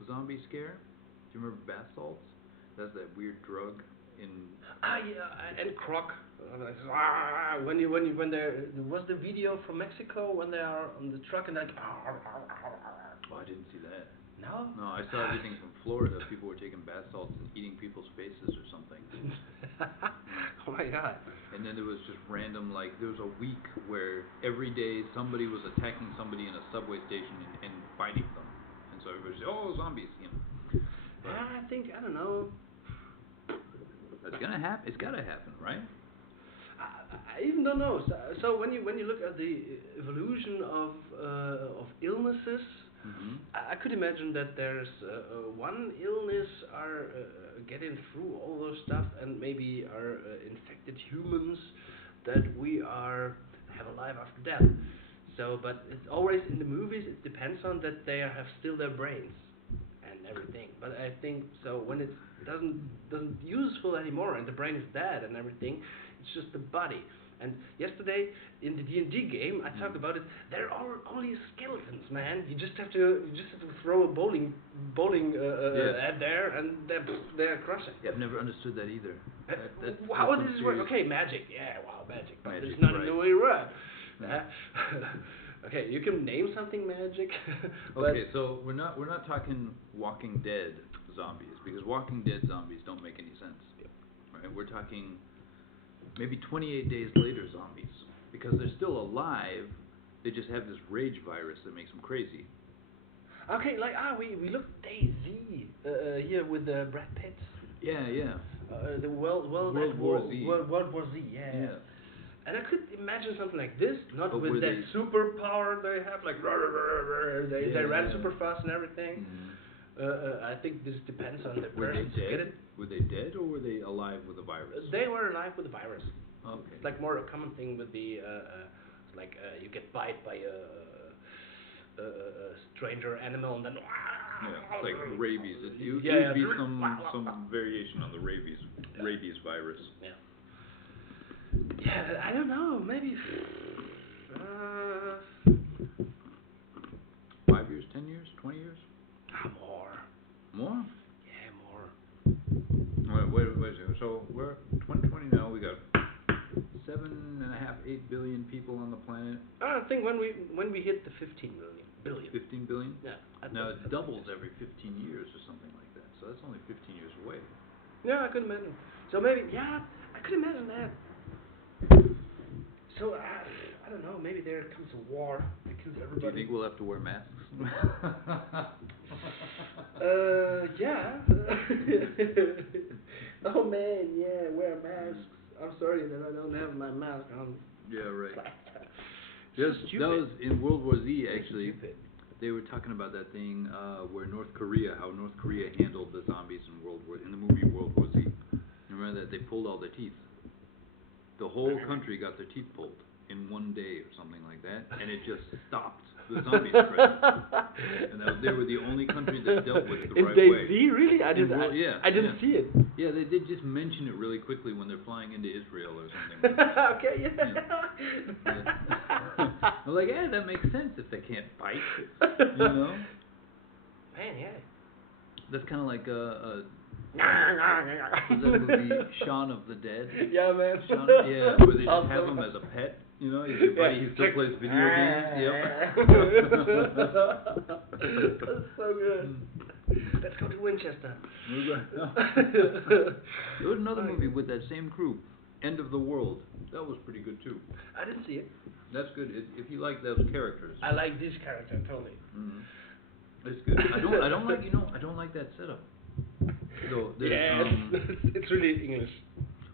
zombie scare. Do you remember bath salts? That's that weird drug in. Yeah, and croc. When there was the video from Mexico when they are on the truck and like. Oh, I didn't see that. No. No, I saw everything from Florida. People were taking bath salts and eating people's faces or something. Oh my God. And then there was just random, like, there was a week where every day somebody was attacking somebody in a subway station and fighting them. And so everybody said, oh, zombies, you know. But I think, I don't know. it's gonna happen. It's gotta happen, right? I even don't know. So when you look at the evolution of illnesses, I could imagine that there's one illness are getting through all those stuff and maybe are infected humans that we have alive after death. So, but it's always in the movies. It depends on that they have still their brains and everything. But I think so when it doesn't useful anymore and the brain is dead and everything, it's just the body. And yesterday in the D&D game, I talked about it. There are only skeletons, man. You just have to throw a bowling at there, and they're crushing. Yeah, I've never understood that either. How does this work? Okay, magic. Yeah, wow, magic. But Magic, it's not right. in the way right. Okay, you can name something magic. Okay, so we're not talking Walking Dead zombies because Walking Dead zombies don't make any sense. Right? We're talking maybe 28 days later zombies because they're still alive. They just have this rage virus that makes them crazy. Okay, like we looked DayZ here with Brad Pitt. Yeah. The World War Z. World War Z. Yeah. And I could imagine something like this, not but with that superpower they have, like they ran super fast and everything. I think this depends on the person. Were they dead or were they alive with a virus? They were alive with a virus. Okay. It's like more a common thing with the you get bite by a stranger animal and then. Yeah, it's like rabies. It would be some variation on the rabies virus. Yeah. Yeah, I don't know. Maybe 5 years, 10 years, 20 years. So we're 2020 now. We got 7.5, 8 billion people on the planet. I think when we hit the 15 billion. 15 billion. Yeah. Now it doubles every 15 years or something like that. So that's only 15 years away. Yeah, I could imagine. So maybe, yeah, I could imagine that. So I don't know. Maybe there comes a war because everybody. Do you think we'll have to wear masks? Yeah. Oh man, yeah, wear masks. I'm sorry that I don't have my mask on. Yeah, right. Yes, that was in World War Z actually. They were talking about that thing where how North Korea handled the zombies in the movie World War Z. You remember that they pulled all their teeth. The whole country got their teeth pulled in one day or something like that, and it just stopped the zombie spread. And they were the only country that dealt with it the right way. In DayZ, really? I didn't see it. Yeah, they did just mention it really quickly when they're flying into Israel or something. Like that. Okay, yeah. I'm like, yeah, that makes sense if they can't bite, you know? Man, yeah. That's kind of like was that movie Shaun of the Dead? Yeah, man. Yeah, where they just have him as a pet. You know, your buddy who still plays video games. Yep. That's so good. Let's go to Winchester. There was another movie with that same crew, End of the World. That was pretty good too. I didn't see it. That's good if you like those characters. I like this character totally. It's good. I don't like I don't like that setup. So it's really English.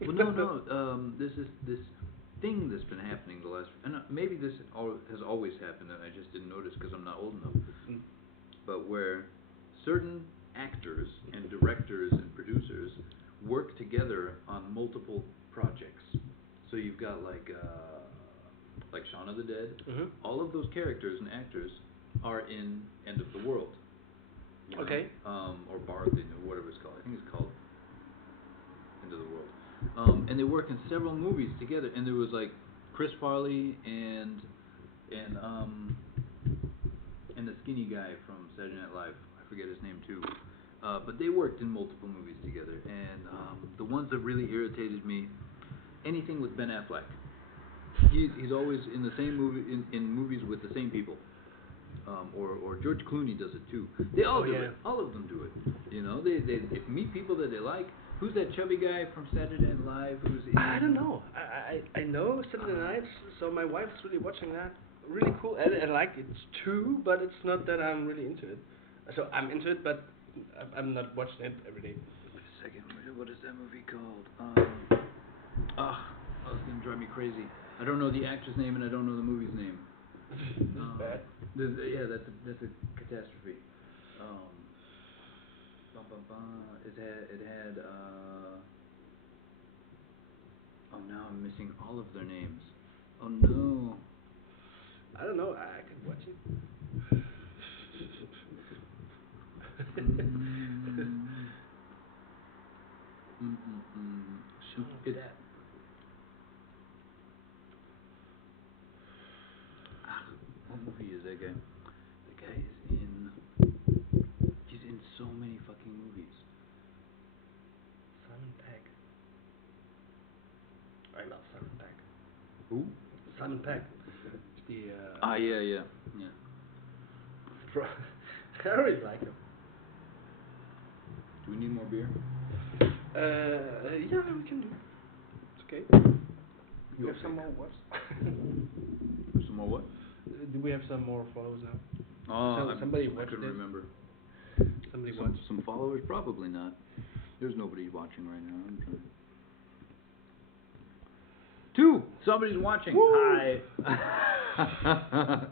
Well, no. There's this thing that's been happening the last, and maybe this has always happened, and I just didn't notice because I'm not old enough. But where certain actors and directors and producers work together on multiple projects. So you've got like Shaun of the Dead. All of those characters and actors are in End of the World. You know? Okay. Or Bargain, or whatever it's called. I think it's called End of the World. And they work in several movies together. And there was like Chris Farley and the skinny guy from Saturday Night Live. I forget his name too. But they worked in multiple movies together. And the ones that really irritated me, anything with Ben Affleck. He's always in the same movie in movies with the same people. Or George Clooney does it too. They all do it. All of them do it. You know, they meet people that they like. Who's that chubby guy from Saturday Night Live? I don't know. I know Saturday Night, so my wife's really watching that. Really cool. I like it too, but it's not that I'm really into it. So I'm into it, but I'm not watching it every day. Wait a second. What is that movie called? It's gonna drive me crazy. I don't know the actor's name and I don't know the movie's name. Bad. That's a catastrophe. It had now I'm missing all of their names. Oh no. I don't know. I could watch it. What movie is that guy? The guy he's in so many fucking movies. Simon Pegg. I love Simon Pegg. Who? Simon Pegg. Yeah. I really like him. Do we need more beer? Yeah, we can do. It's okay. We have some more what? Some more what? Do we have some more followers now? Oh, somebody I couldn't remember. Somebody watched. Some followers? Probably not. There's nobody watching right now. I'm trying. 2! Somebody's watching. Woo! Hi.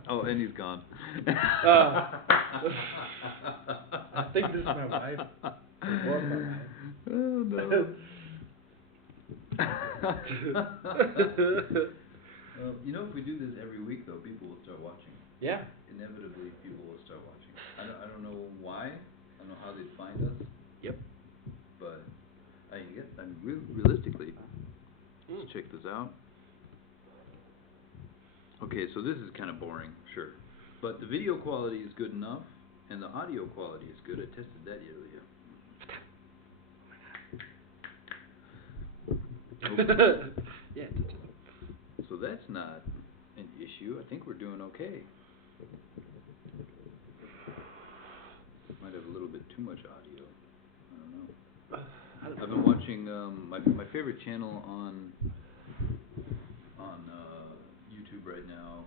Oh, and he's gone. I think this is my wife. It was my wife. Oh no. You know, if we do this every week, though, people will start watching. Yeah. Inevitably, people will start watching. I don't know why. I don't know how they'd find us. Yep. But realistically, let's check this out. Okay, so this is kind of boring, sure, but the video quality is good enough, and the audio quality is good. I tested that earlier. Okay. Yeah. So that's not an issue. I think we're doing okay. Might have a little bit too much audio. I don't know. I've been watching my favorite channel on YouTube right now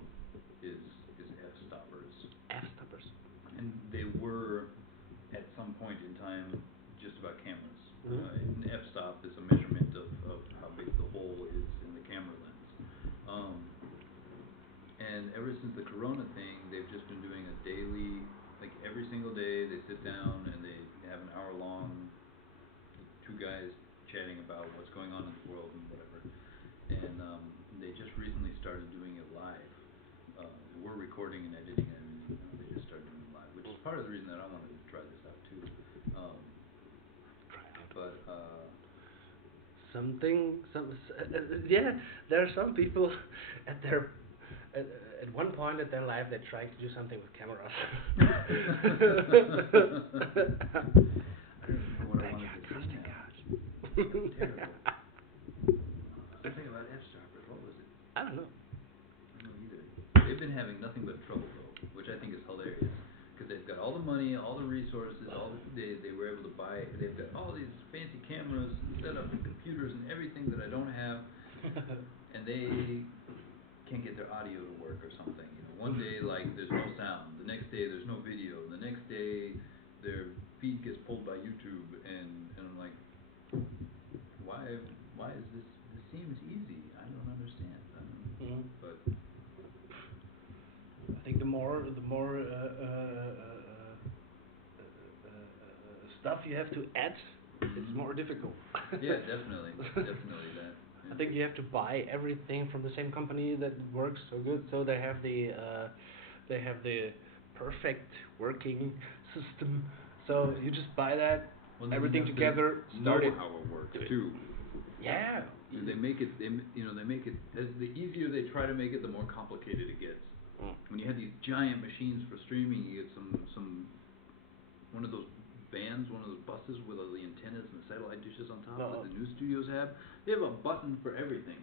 is F Stoppers. F stoppers. And they were at some point in time just about cameras. Mm-hmm. An f-stop is a measurement of how big the hole is in the camera lens. And ever since the Corona thing, they've just been doing a daily, like every single day, they sit down and they have an hour-long, two guys chatting about what's going on in the world and whatever. And they just recently started doing it live. We're recording and editing it, and they just started doing it live, which is part of the reason that I wanted to try this out too. But yeah, there are some people at their at one point in their life they're trying to do something with cameras. I don't even know what I wanted to say now. Terrible. Something about f-stoppers. What was it? I don't know. I don't know either. They've been having nothing but trouble though, which I think is hilarious. Because they've got all the money, all the resources, they were able to buy. They've got all these fancy cameras set up and computers and everything that I don't have, and they can't get their audio to work or something. You know, one day like there's no sound, the next day there's no video, the next day their feed gets pulled by YouTube, and I'm like, why is this? This seems easy. I don't understand. But I think the more stuff you have to add, it's more difficult. Yeah, definitely that. I think you have to buy everything from the same company that works so good, so they have the perfect working system. So you just buy that, Well, everything you have together, to start know it. how it works too. Yeah. They make it. They make it. As the easier they try to make it, the more complicated it gets. When you have these giant machines for streaming, you get some one of those vans, one of those buses with all the antennas and the satellite dishes on top that the news studios have. They have a button for everything,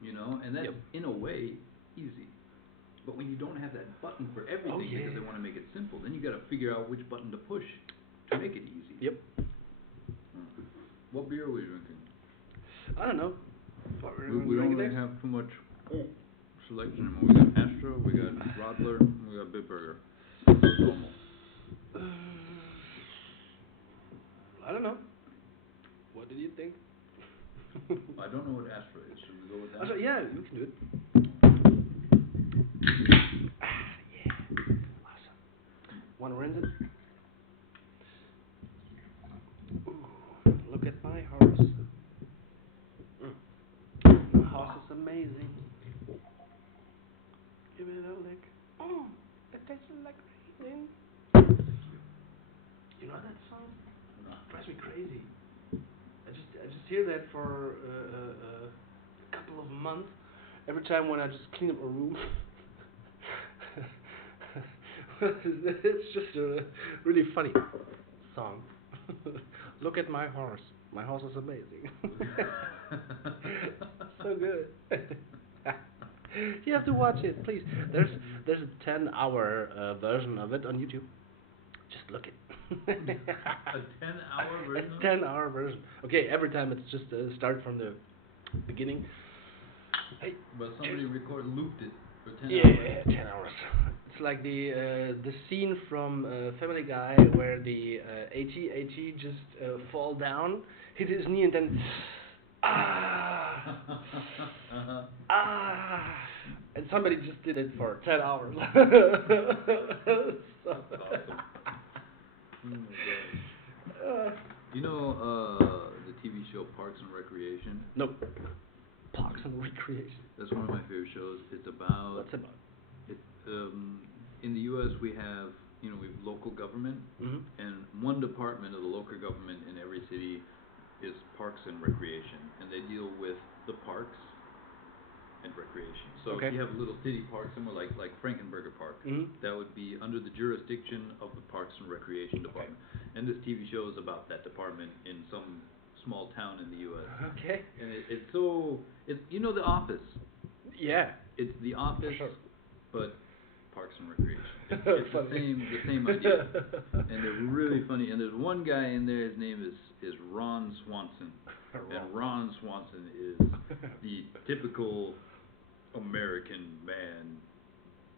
you know, and that's in a way easy. But when you don't have that button for everything because they want to make it simple, then you got to figure out which button to push to make it easy. Yep. What beer are we drinking? I don't know. We don't really have too much selection anymore. We got Astra, we got Rodler, and we got Bitburger. Normal. I don't know. What did you think? I don't know what Astra is. Should we go with that? Astra, yeah, we can do it. Yeah. Awesome. Wanna rinse it? Ooh, look at my horse. My horse is amazing. Give it a lick. It tastes like raisin. You know that song? No. It drives me crazy. I just hear that for a couple of months. Every time when I just clean up a room. It's just a really funny song. Look at my horse. My horse is amazing. So good. You have to watch it, please. There's a 10-hour version of it on YouTube. Just look it. A 10-hour version? A 10-hour version. Okay, every time it's just start from the beginning. Hey, But somebody looped it for 10 yeah, hours. yeah, 10 hours. It's like the scene from Family Guy where the AT just fall down, hit his knee, and then and somebody just did it for 10 hours. That's awesome. Oh my gosh. You know the TV show Parks and Recreation? Nope. Parks and Recreation. That's one of my favorite shows. It's about. What's it about? In the U.S. we have local government, and one department of the local government in every city is Parks and Recreation, and they deal with the parks and recreation. So if you have a little city park somewhere like Frankenberger Park, that would be under the jurisdiction of the Parks and Recreation Department. And this TV show is about that department in some small town in the U.S. Okay. And it's so you know The Office. Yeah. It's The Office, Sure. but Parks and Recreation. It's the same idea, and they're really funny. And there's one guy in there. His name is Ron Swanson, and Ron Swanson is the typical American man,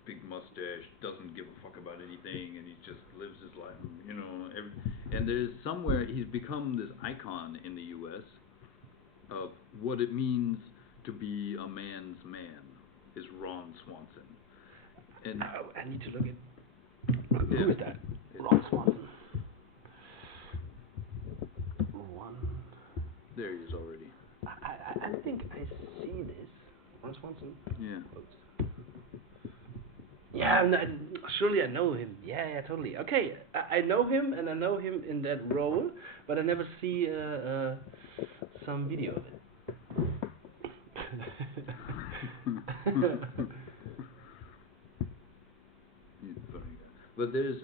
big mustache, doesn't give a fuck about anything, and he just lives his life, you know. And there's somewhere he's become this icon in the U.S. of what it means to be a man's man. Is Ron Swanson. And I need to look at. Yeah. Who is that? Ron Swanson. Ron. there he is already. I think I see this. Ron Swanson. Yeah. Yeah, surely I know him. Yeah, totally. Okay, I know him, and I know him in that role, but I never see some video of it. He's a funny guy. But there's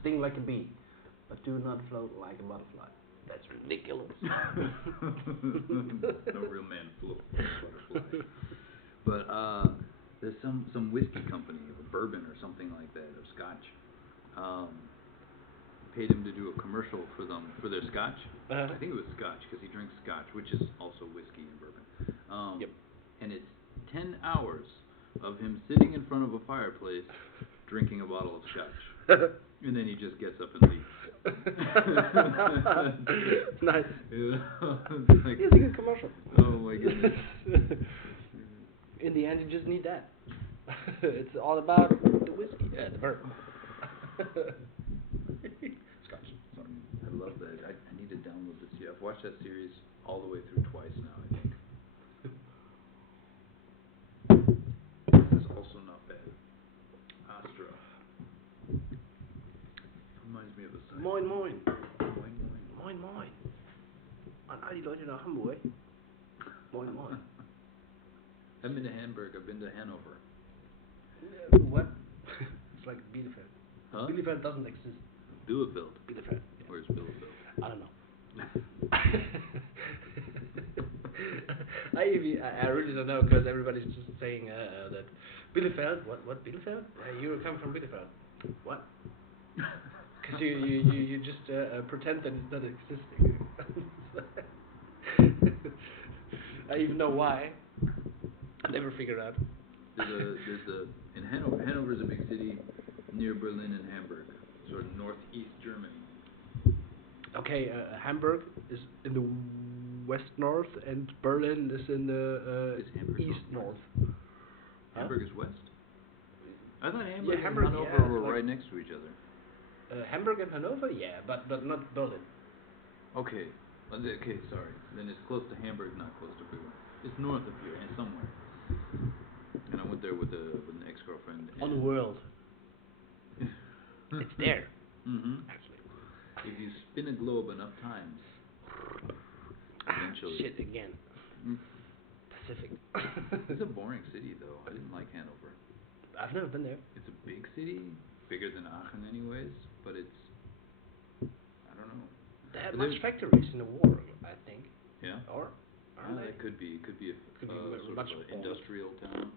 Sting like a bee, but do not float like a butterfly. That's ridiculous. no real man floats like a butterfly. But there's some whiskey company, or bourbon or something like that, or scotch. Paid him to do a commercial for them for their scotch. I think it was scotch because he drinks scotch, which is also whiskey and bourbon. Yep. And it's 10 hours of him sitting in front of a fireplace drinking a bottle of scotch. And then he just gets up and leaves. Nice. You know, like, It's a good commercial. oh my goodness. In the end, you just need that. It's all about the whiskey, the bourbon. Scotch. Sorry. I love that. I need to download this. Yeah, I've watched that series all the way through twice now, I think. This is also not bad. Astra. Reminds me of a site. Moin Moin. Moin, moin. Moin Moin. An all die Leute nach Hamburg. Moin Moin. I've been to Hamburg. I've been to Hanover. What? It's like Bielefeld. Huh? Bielefeld doesn't exist. Bielefeld. Bielefeld. Where's Bielefeld? I don't know. I really don't know because everybody's just saying that Bielefeld. What Bielefeld? You come from Bielefeld. What? Because you just pretend that it's not existing. I even know why. I never figured out. In Hanover is a big city near Berlin and Hamburg, sort of northeast Germany. Okay, Hamburg is in the west north, and Berlin is in the Is Hamburg east north. Hamburg is west. I thought Hamburg, Hamburg, and Hanover yeah, were like- right next to each other. Hamburg and Hanover, yeah, but not Berlin. Okay, okay, sorry. Then it's close to Hamburg, not close to Berlin. It's north of here, and somewhere. And I went there with an ex-girlfriend. On the world. It's there. Mm-hmm. Actually. If you spin a globe enough times, eventually. Shit again. Mm. Pacific. It's a boring city, though. I didn't like Hanover. I've never been there. It's a big city, bigger than Aachen, anyways. But it's, I don't know. They had But much there's- factories in the war, I think. Yeah. Or? Yeah, that could be. It could be a Could be sort much of an more. industrial town.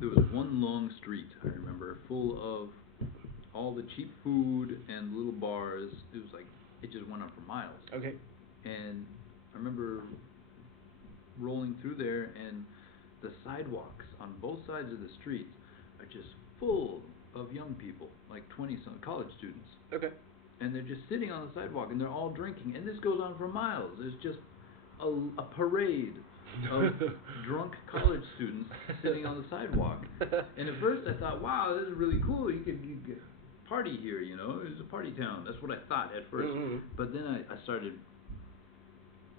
There was one long street, I remember, full of all the cheap food and little bars. It was like, it just went on for miles. Okay. And I remember rolling through there, and the sidewalks on both sides of the streets are just full of young people, like 20-some college students. Okay. And they're just sitting on the sidewalk, and they're all drinking, and this goes on for miles. There's just a parade of drunk college students sitting on the sidewalk. And at first I thought, wow, this is really cool. You could party here, you know. It's a party town. That's what I thought at first. Mm-hmm. But then I started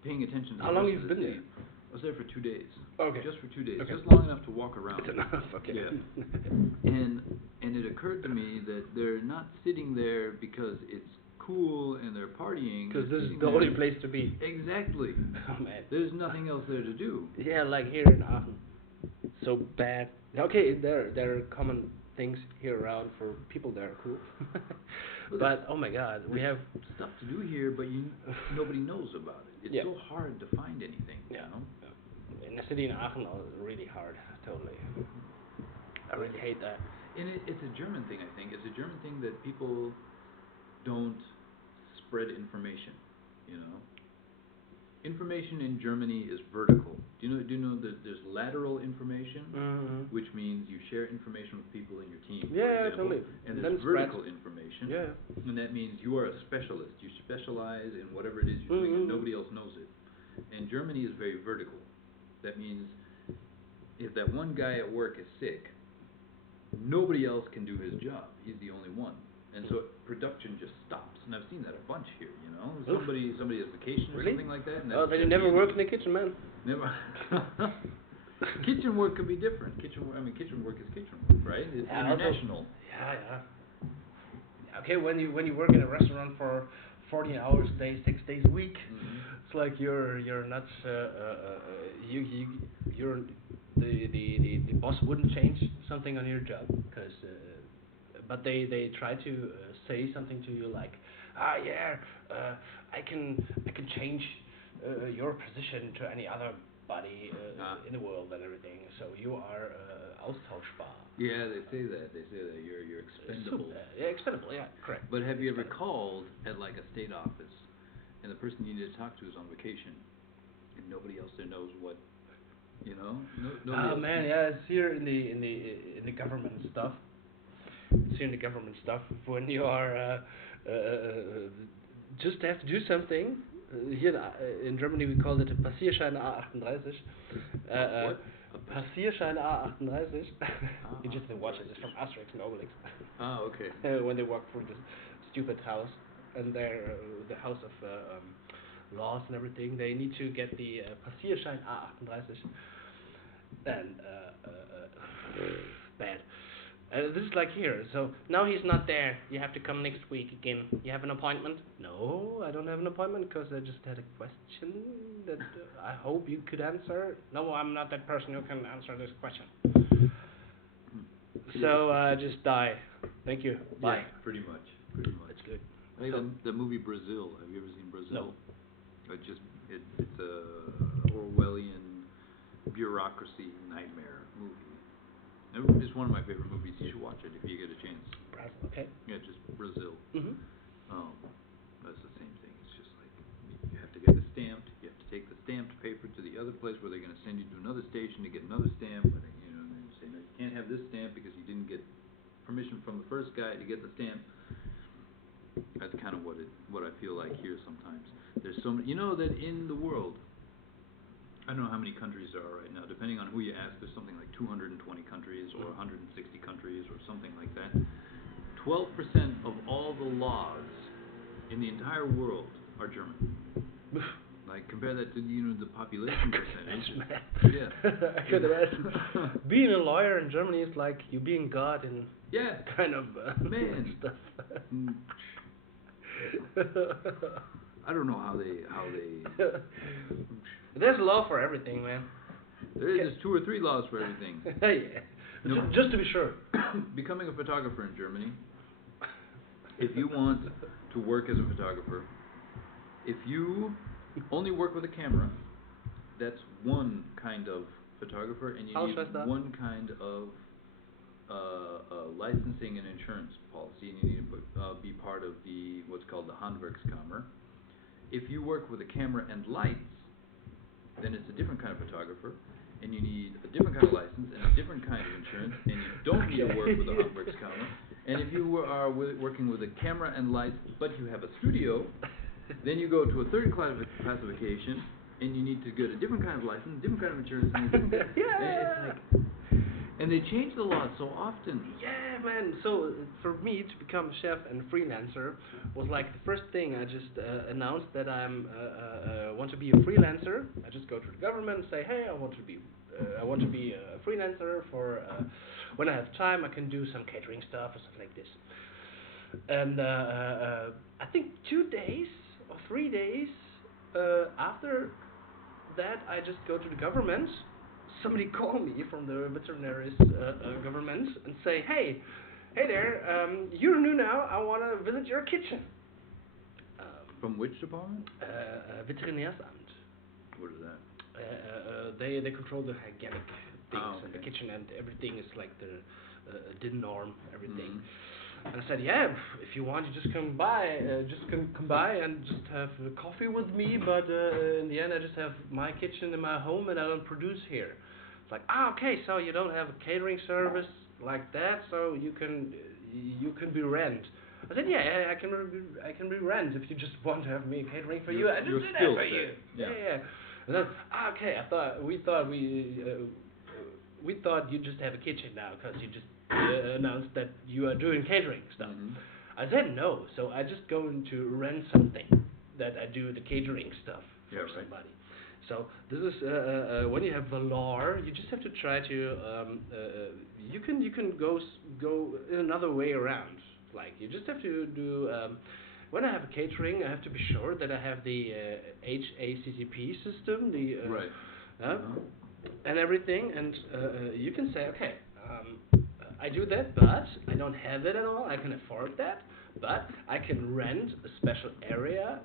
paying attention to How the long rest you've of the been city. there? I was there for 2 days. Okay. Just for 2 days. Okay. Just long enough to walk around. That's enough. Okay. Yeah. And it occurred to me that they're not sitting there because it's cool and they're partying. Because They're this is sitting the there- only place to be. Exactly. Oh man. There's nothing else there to do. Yeah, like here in Aachen. So bad. Okay, there are common things here around for people that are cool. Well, But oh my God, we have stuff to do here, but nobody knows about it. It's Yeah. so hard to find anything. yeah. You know. In the city in Aachen, really hard. Totally. I really hate that. And it's a German thing, I think. It's a German thing that people don't spread information. You know. Information in Germany is vertical. Do you know that there's lateral information, Mm-hmm. which means you share information with people in your team, for Yeah, example, totally. and Then there's it spreads. vertical information, Yeah. and that means you are a specialist. You specialize in whatever it is you're doing, and Mhm. nobody else knows it. And Germany is very vertical. That means if that one guy at work is sick, nobody else can do his job. He's the only one. And so production just stops. And I've seen that a bunch here, you know. Oof. Somebody has vacation or Really? something like that. And Oh, that's then you just never the work end in of the kitchen, man. it. Never. Kitchen work could be different. Kitchen work is kitchen work, right? It's Yeah, also- international. Yeah. Okay, when you work in a restaurant for 40 hours a day, 6 days a week, it's like you're not you're the boss wouldn't change something on your job because but they try to say something to you like I can change your position to any other body in the world and everything, so you are austauschbar. Yeah, they say that. They say that you're expendable. Yeah, expendable. Yeah, correct. But have you ever Expendable. called at like a state office, and the person you need to talk to is on vacation, and nobody else there knows what, you know? Nobody Oh else man, can- yeah, it's here in the government stuff. It's here in the government stuff when you are just have to do something. Here in Germany we call it a Passierschein A38. What? Passierschein A38. You just A38. watch it. It's from Asterix and Obelix. Oh, okay. When they walk through this stupid house and they're the house of laws and everything, they need to get the Passierschein A38. And bad. This is like here. So now he's not there. You have to come next week again. You have an appointment? No, I don't have an appointment because I just had a question that I hope you could answer. No, I'm not that person who can answer this question. So just die. Thank you. Bye. Yeah, pretty much. Pretty much. That's good. I think So- the movie Brazil. Have you ever seen Brazil? No. It's a Orwellian bureaucracy nightmare movie. It's one of my favorite movies. You should watch it if you get a chance. Okay. Yeah, just Brazil. Mhm. That's the same thing. It's just like you have to get it stamped. You have to take the stamped paper to the other place where they're going to send you to another station to get another stamp. And then, and they say, no, you can't have this stamp because you didn't get permission from the first guy to get the stamp. That's kind of what I feel like here sometimes. There's so many. You know that in the world, I don't know how many countries there are right now. Depending on who you ask, there's something like 220 countries or 160 countries or something like that. 12% of all the laws in the entire world are German. Like compare that to the population percentage. That's mad. Yeah. I could imagine. Being a lawyer in Germany is like you being God in Yeah. kind of Man. stuff. Mm. I don't know how they. There's a law for everything, man. There's 2 or 3 laws for everything. Yeah. No. Just to be sure. Becoming a photographer in Germany, if you want to work as a photographer, if you only work with a camera, that's one kind of photographer, and you How need should I start? one kind of licensing and insurance policy, and you need to be part of what's called the Handwerkskammer. If you work with a camera and lights, then it's a different kind of photographer, and you need a different kind of license and a different kind of insurance, and you don't need to work with the Handwerkskammer. And if you are working with a camera and lights, but you have a studio, then you go to a third classification, and you need to get a different kind of license, different kind of insurance, and a different Yeah. and it's like, and they change the laws so often. Yeah, man. So for me to become a chef and freelancer was like the first thing. I just announced that I'm want to be a freelancer. I just go to the government and say, hey, I want to be a freelancer for when I have time. I can do some catering stuff or something like this. And I think 2 days or 3 days after that, I just go to the government, somebody call me from the veterinaries government and say, hey, there, you're new now. I want to visit your kitchen. From which department? Veterinärsamt. What is that? They control the hygienic things in the okay. kitchen, and everything is like the DIN norm, everything. Mhm. And I said, yeah, if you want, you just come by, come by and just have coffee with me. But in the end, I just have my kitchen in my home, and I don't produce here. It's like, okay, so you don't have a catering service like that, so you can be rent. I said, yeah, I can be rent if you just want to have me catering for you. I just do that for you. Yeah. And then, okay, we thought you just have a kitchen now because you just announced that you are doing catering stuff. Mhm. I said no, so I just going to rent something that I do the catering stuff for Yeah, right. somebody. So this is when you have Valar, you just have to try to you can go in another way around. Like you just have to do when I have a catering, I have to be sure that I have the HACCP system, the Right. and everything, and you can say, okay, I do that, but I don't have it at all. I can afford that, but I can rent a special area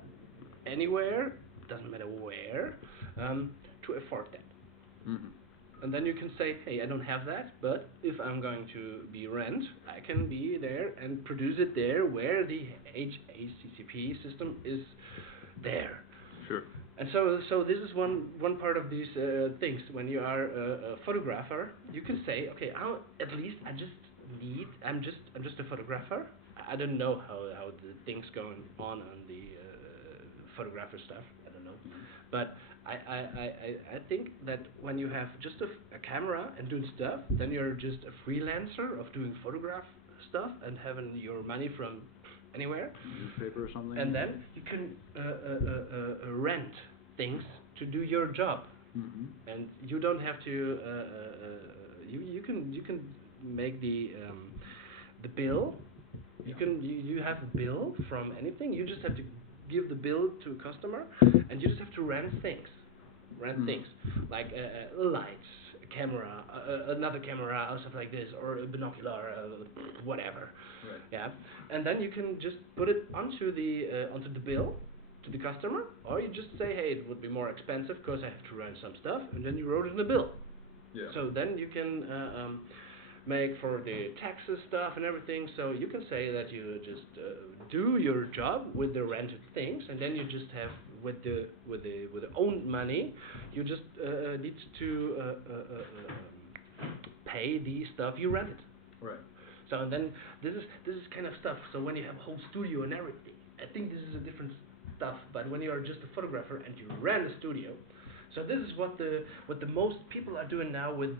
anywhere, doesn't matter where, to afford that. Mhm. And then you can say, hey, I don't have that, but if I'm going to be rent, I can be there and produce it there where the HACCP system is there. Sure. And so this is one part of these things. When you are a photographer, you can say, okay, I'm just a photographer. I don't know how the things going on the photographer stuff. I don't know, but I think that when you have just a camera and doing stuff, then you're just a freelancer of doing photograph stuff and having your money from anywhere. Newspaper or something. And then you can rent things to do your job, and you don't have to. You can make the bill. You have a bill from anything. You just have to give the bill to a customer, and you just have to rent things. Things like lights, a camera, another camera, or stuff like this, or a binocular, whatever. Right. Yeah, and then you can just put it onto the bill to the customer, or you just say, hey, it would be more expensive because I have to rent some stuff, and then you wrote it in the bill. Yeah. So then you can make for the taxes stuff and everything. So you can say that you just do your job with the rented things, and then you just have with the own money, you just need to pay the stuff you rented. Right. So and then this is kind of stuff. So when you have a whole studio and everything, I think this is a different stuff. But when you are just a photographer and you rent a studio, so this is what the most people are doing now with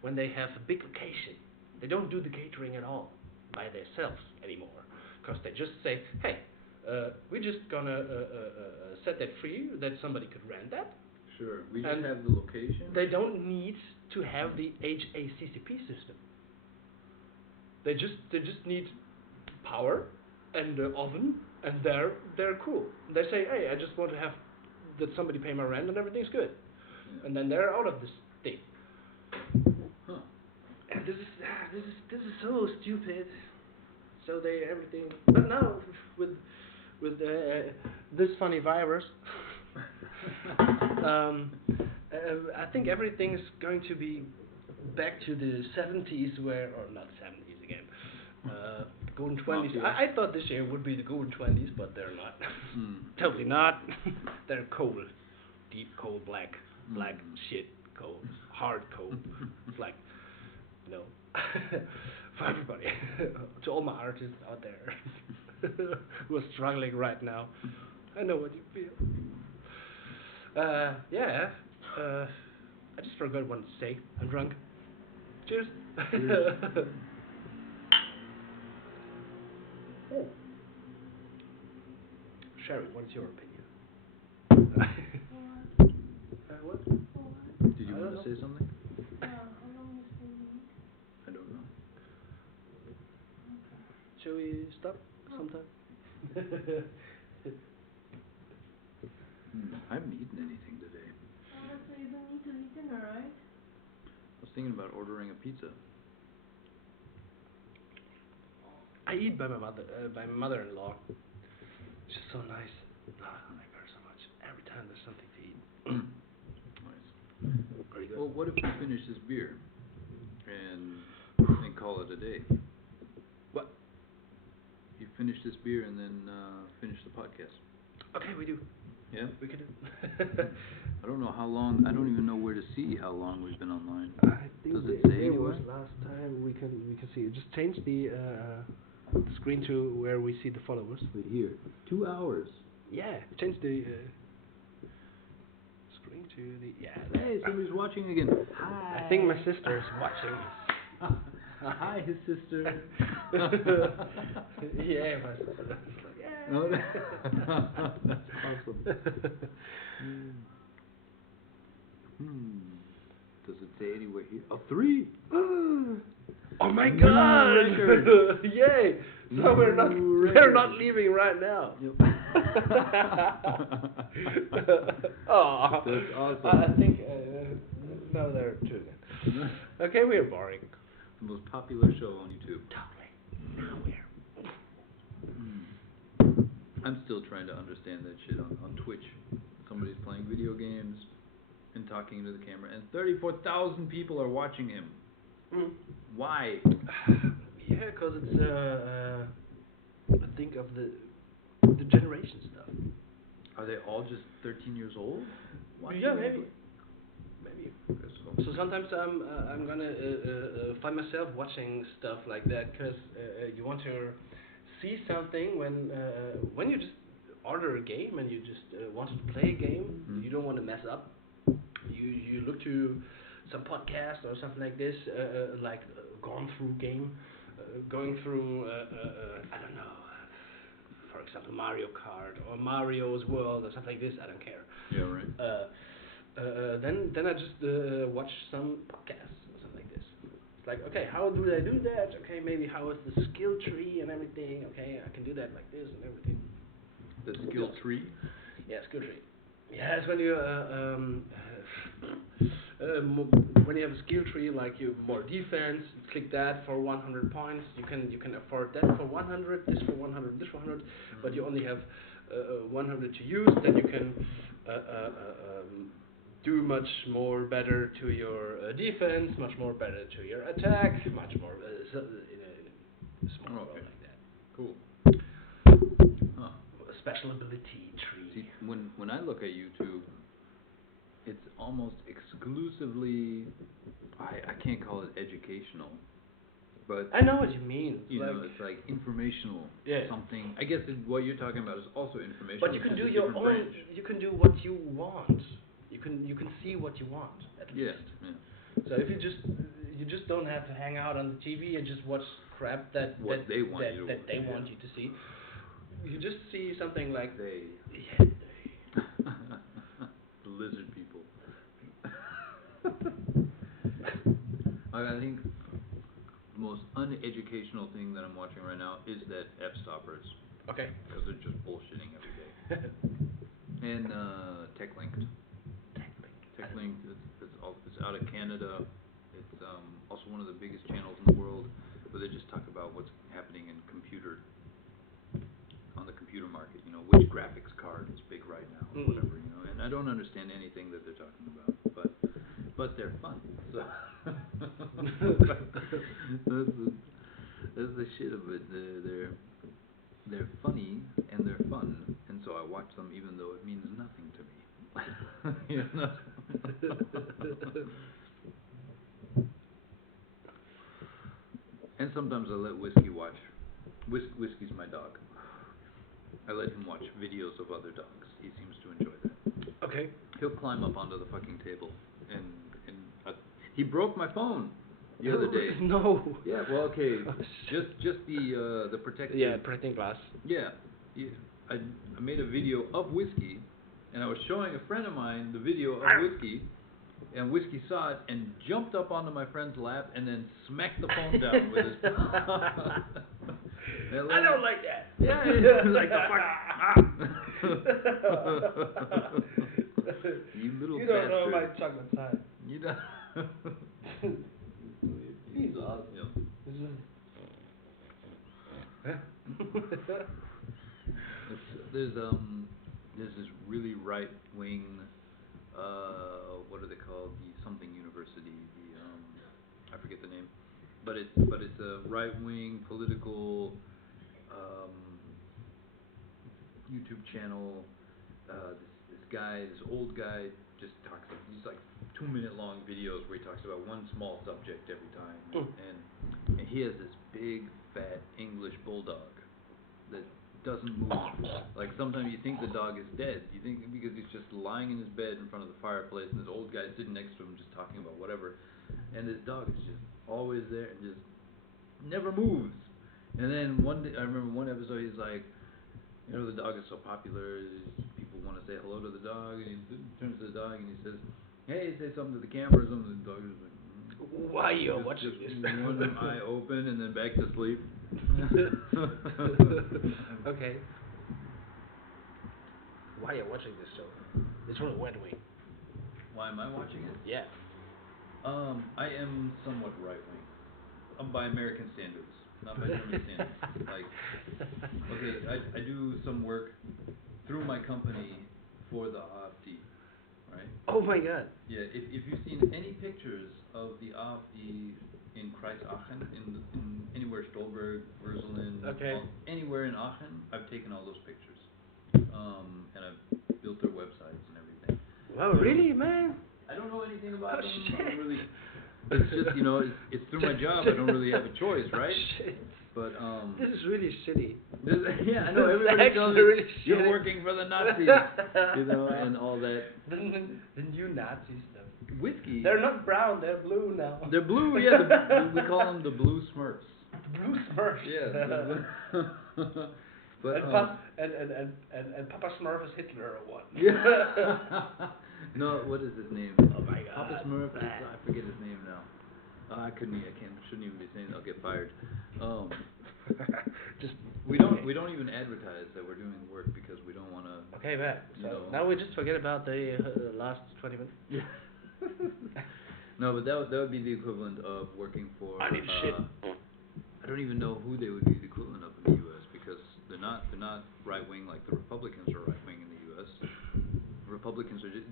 when they have a big location. They don't do the catering at all by themselves anymore, because they just say, hey, we're just gonna set that free that somebody could rent that. Sure. We just have the location. They don't need to have the HACCP system. They just need power and the oven, and they're cool. They say, hey, I just want to have that somebody pay my rent and everything's good, and then they're out of this thing. Huh. And this is so stupid. So everything, but now with this funny virus, I think everything's going to be back to the 70s, or not 70s again, golden 20s. I thought this year would be the golden 20s, but they're not. Totally not. They're cold, deep cold, black shit cold, hard cold. It's like, for everybody, to all my artists out there who are struggling right now, I know what you feel. I just forgot what to say. I'm drunk. Cheers. Oh. Sherry, what's your opinion? What? Did you want to say something? How long is the week? I don't know. Shall we stop sometime? I haven't eaten anything today. So you don't need to eat dinner, right? thinking about ordering a pizza. I eat by my mother-in-law. She's so nice. I like her so much. Every time there's something to eat. Nice. Very good. Well, what if we finish this beer and call it a day? What? You finish this beer and then finish the podcast. Okay, we do. Yeah? We can do. I don't know how long. I don't even know where to see how long we've been online. I think Does it say there anywhere? was last time we can see it. Just change the screen to where we see the followers. Wait, here. 2 hours. Yeah, change the screen to the Hey, somebody's watching again. Hi. I think my sister is watching. Hi, his sister. Yeah, my sister. Yeah. Oh, that's awesome. Does it say anywhere here? Oh, 3. Oh my New God! record. Yay! So we're not leaving right now. Oh, that's awesome. I think no, they're two again. Okay, we're boring. The most popular show on YouTube. Totally. Now we're. I'm still trying to understand that shit on Twitch. Somebody's playing video games and talking into the camera, and 34,000 people are watching him. Why? Yeah, because it's I think of the generation stuff. Are they all just 13 years old? Yeah, maybe. So sometimes I'm gonna find myself watching stuff like that because you want to see something when you just order a game and you just want to play a game. You don't want to mess up. You look to some podcast or something like this, like going through I don't know, for example Mario Kart or Mario's World or something like this. I don't care. Yeah, right. Then I just watch some podcasts or something like this. It's like, okay, how do I do that? Okay, maybe how is the skill tree and everything? Okay, I can do that like this and everything. The skill tree? Yeah, skill tree. Yeah, it's when you when you have a skill tree, like you more defense, click that for 100 points. You can afford that for 100, this for 100, this for 100, but you only have 100 to use. Then you can do much more better to your defense, much more better to your attack, much more in a small world like that. Cool. Huh. A special ability tree. See, when I look at YouTube, it's almost exclusively, I can't call it educational, but I know what you mean. You know, it's like informational. Yeah. Something. I guess what you're talking about is also informational. But you can do it's a your different own. branch. You can do what you want. You can see what you want at least. Yeah. So if you just don't have to hang out on the TV and just watch crap that they want you to want you to see. You just see something like they. Yeah, The lizard people. I think the most uneducational thing that I'm watching right now is that F-stoppers. Okay. Because they're just bullshitting every day. And TechLinked. TechLinked it's out of Canada. It's also one of the biggest channels in the world where they just talk about what's happening on the computer market. You know, which graphics card is big right now, or whatever. You know, and I don't understand anything that they're talking about, but they're fun. So that's the shit of it. They're funny and they're fun, and so I watch them even though it means nothing to me. You know? And sometimes I let Whiskey watch. Whiskey's my dog. I let him watch videos of other dogs. He seems to enjoy that. Okay. He'll climb up onto the fucking table and he broke my phone the other day. No. Yeah, well, okay, just the protective. Yeah, protecting glass. Yeah, I made a video of Whiskey, and I was showing a friend of mine the video of Whiskey, and Whiskey saw it and jumped up onto my friend's lap and then smacked the phone down with his. I don't like that. Yeah, like the fuck. You little You bastard. don't know my chocolate side. You know. He's awesome. There's this really right wing what are they called, the something university, I forget the name, but it's a right wing political YouTube channel. This guy, this old guy, just talks. He's like 2-minute long videos where he talks about one small subject every time, and he has this big fat English bulldog that doesn't move. Like sometimes you think the dog is dead. You think because he's just lying in his bed in front of the fireplace, and this old guy sitting next to him just talking about whatever, and this dog is just always there and just never moves. And then one day, I remember one episode, he's like, you know, the dog is so popular, people want to say hello to the dog, and he turns to the dog and he says, "Hey, say something to the camera," or something. The dog is like, why you watching this? One eye open and then back to sleep. Okay. Why are you watching this show? It's from the Red Wing. Why am I watching it? Yeah. I am somewhat right wing. By American standards, not by German standards. Like, okay, I do some work through my company for the AfD, right? Oh my God. Yeah, if you've seen any pictures of the AfD in Kreis Aachen, in anywhere Stolberg, Würselen, okay. Anywhere in Aachen, I've taken all those pictures, and I've built their websites and everything. Wow, really, man? I don't know anything about them. Shit. I don't really. It's just, you know, it's through my job. I don't really have a choice, right? Shit. But this is really shitty. Yeah, I know. Everybody tells me really you're shitty. working for the Nazis, you know, and all that. The new Nazi stuff. Whiskey. They're not brown. They're blue now. They're blue. Yeah, we call them the blue Smurfs. The blue Smurfs. Yeah. But and Papa Smurf is Hitler or what? Yeah. No, what is his name? Oh my God. Papa Smurf. I forget his name now. Shouldn't even be saying it. I'll get fired. Just we don't even advertise that we're doing the work because we don't want to. Okay, man. So now we just forget about the last 20 minutes. Yeah. No, but that would be the equivalent of working for. I need shit. I don't even know who they would be the equivalent of in the U.S. because they're not right wing like the Republicans are right wing in the U.S. Republicans are just.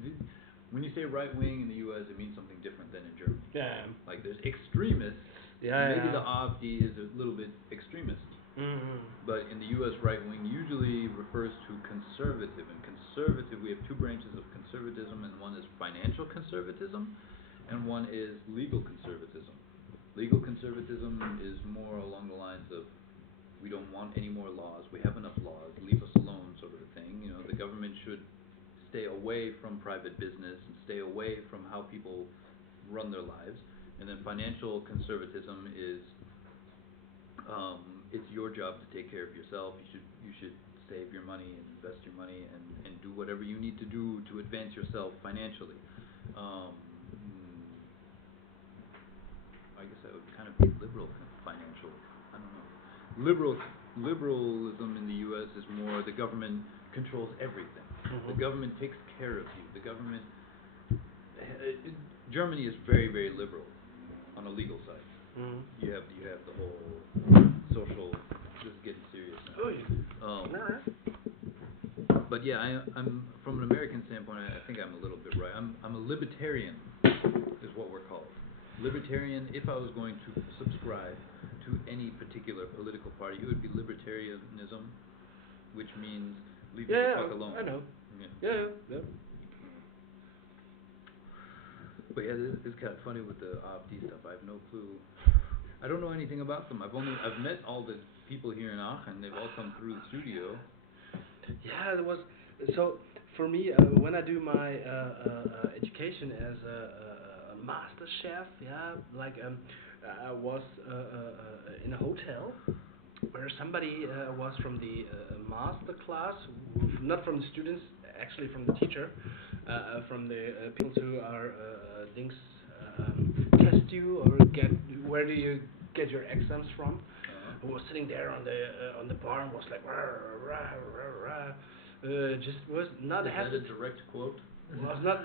When you say right wing in the U.S., it means something different than in Germany. Yeah. Like there's extremists. Yeah. Maybe the AfD is a little bit extremist. Mm-hmm. But in the U.S., right wing usually refers to conservative. And conservative, we have two branches of conservatism, and one is financial conservatism, and one is legal conservatism. Legal conservatism is more along the lines of we don't want any more laws. We have enough laws. Leave us alone, sort of a thing. You know, the government should stay away from private business and stay away from how people run their lives. And then financial conservatism is it's your job to take care of yourself. You should save your money and invest your money and do whatever you need to do to advance yourself financially. I guess that would kind of be liberal financial. I don't know. Liberalism in the U.S. is more the government controls everything. Mm-hmm. The government takes care of you. The government. Germany is very, very liberal on a legal side. Mm-hmm. You have the whole social. This is getting serious now. Oh, yeah. But yeah, I'm from an American standpoint. I think I'm a little bit right. I'm a libertarian, is what we're called. Libertarian. If I was going to subscribe to any particular political party, it would be libertarianism, which means leave me the fuck alone. I know. Yeah. But yeah, it's kind of funny with the AfD stuff. I have no clue. I don't know anything about them. I've met all the people here in Aachen. They've all come through the studio. Yeah, it was so for me when I do my education as a master chef. Yeah, like I was in a hotel where somebody was from the master class, not from the students, actually from the teacher, from the people who are things test you or where do you get your exams from. Who was sitting there on the bar and was like rah, rah, rah, rah, just was not happy. Is that a direct quote? was not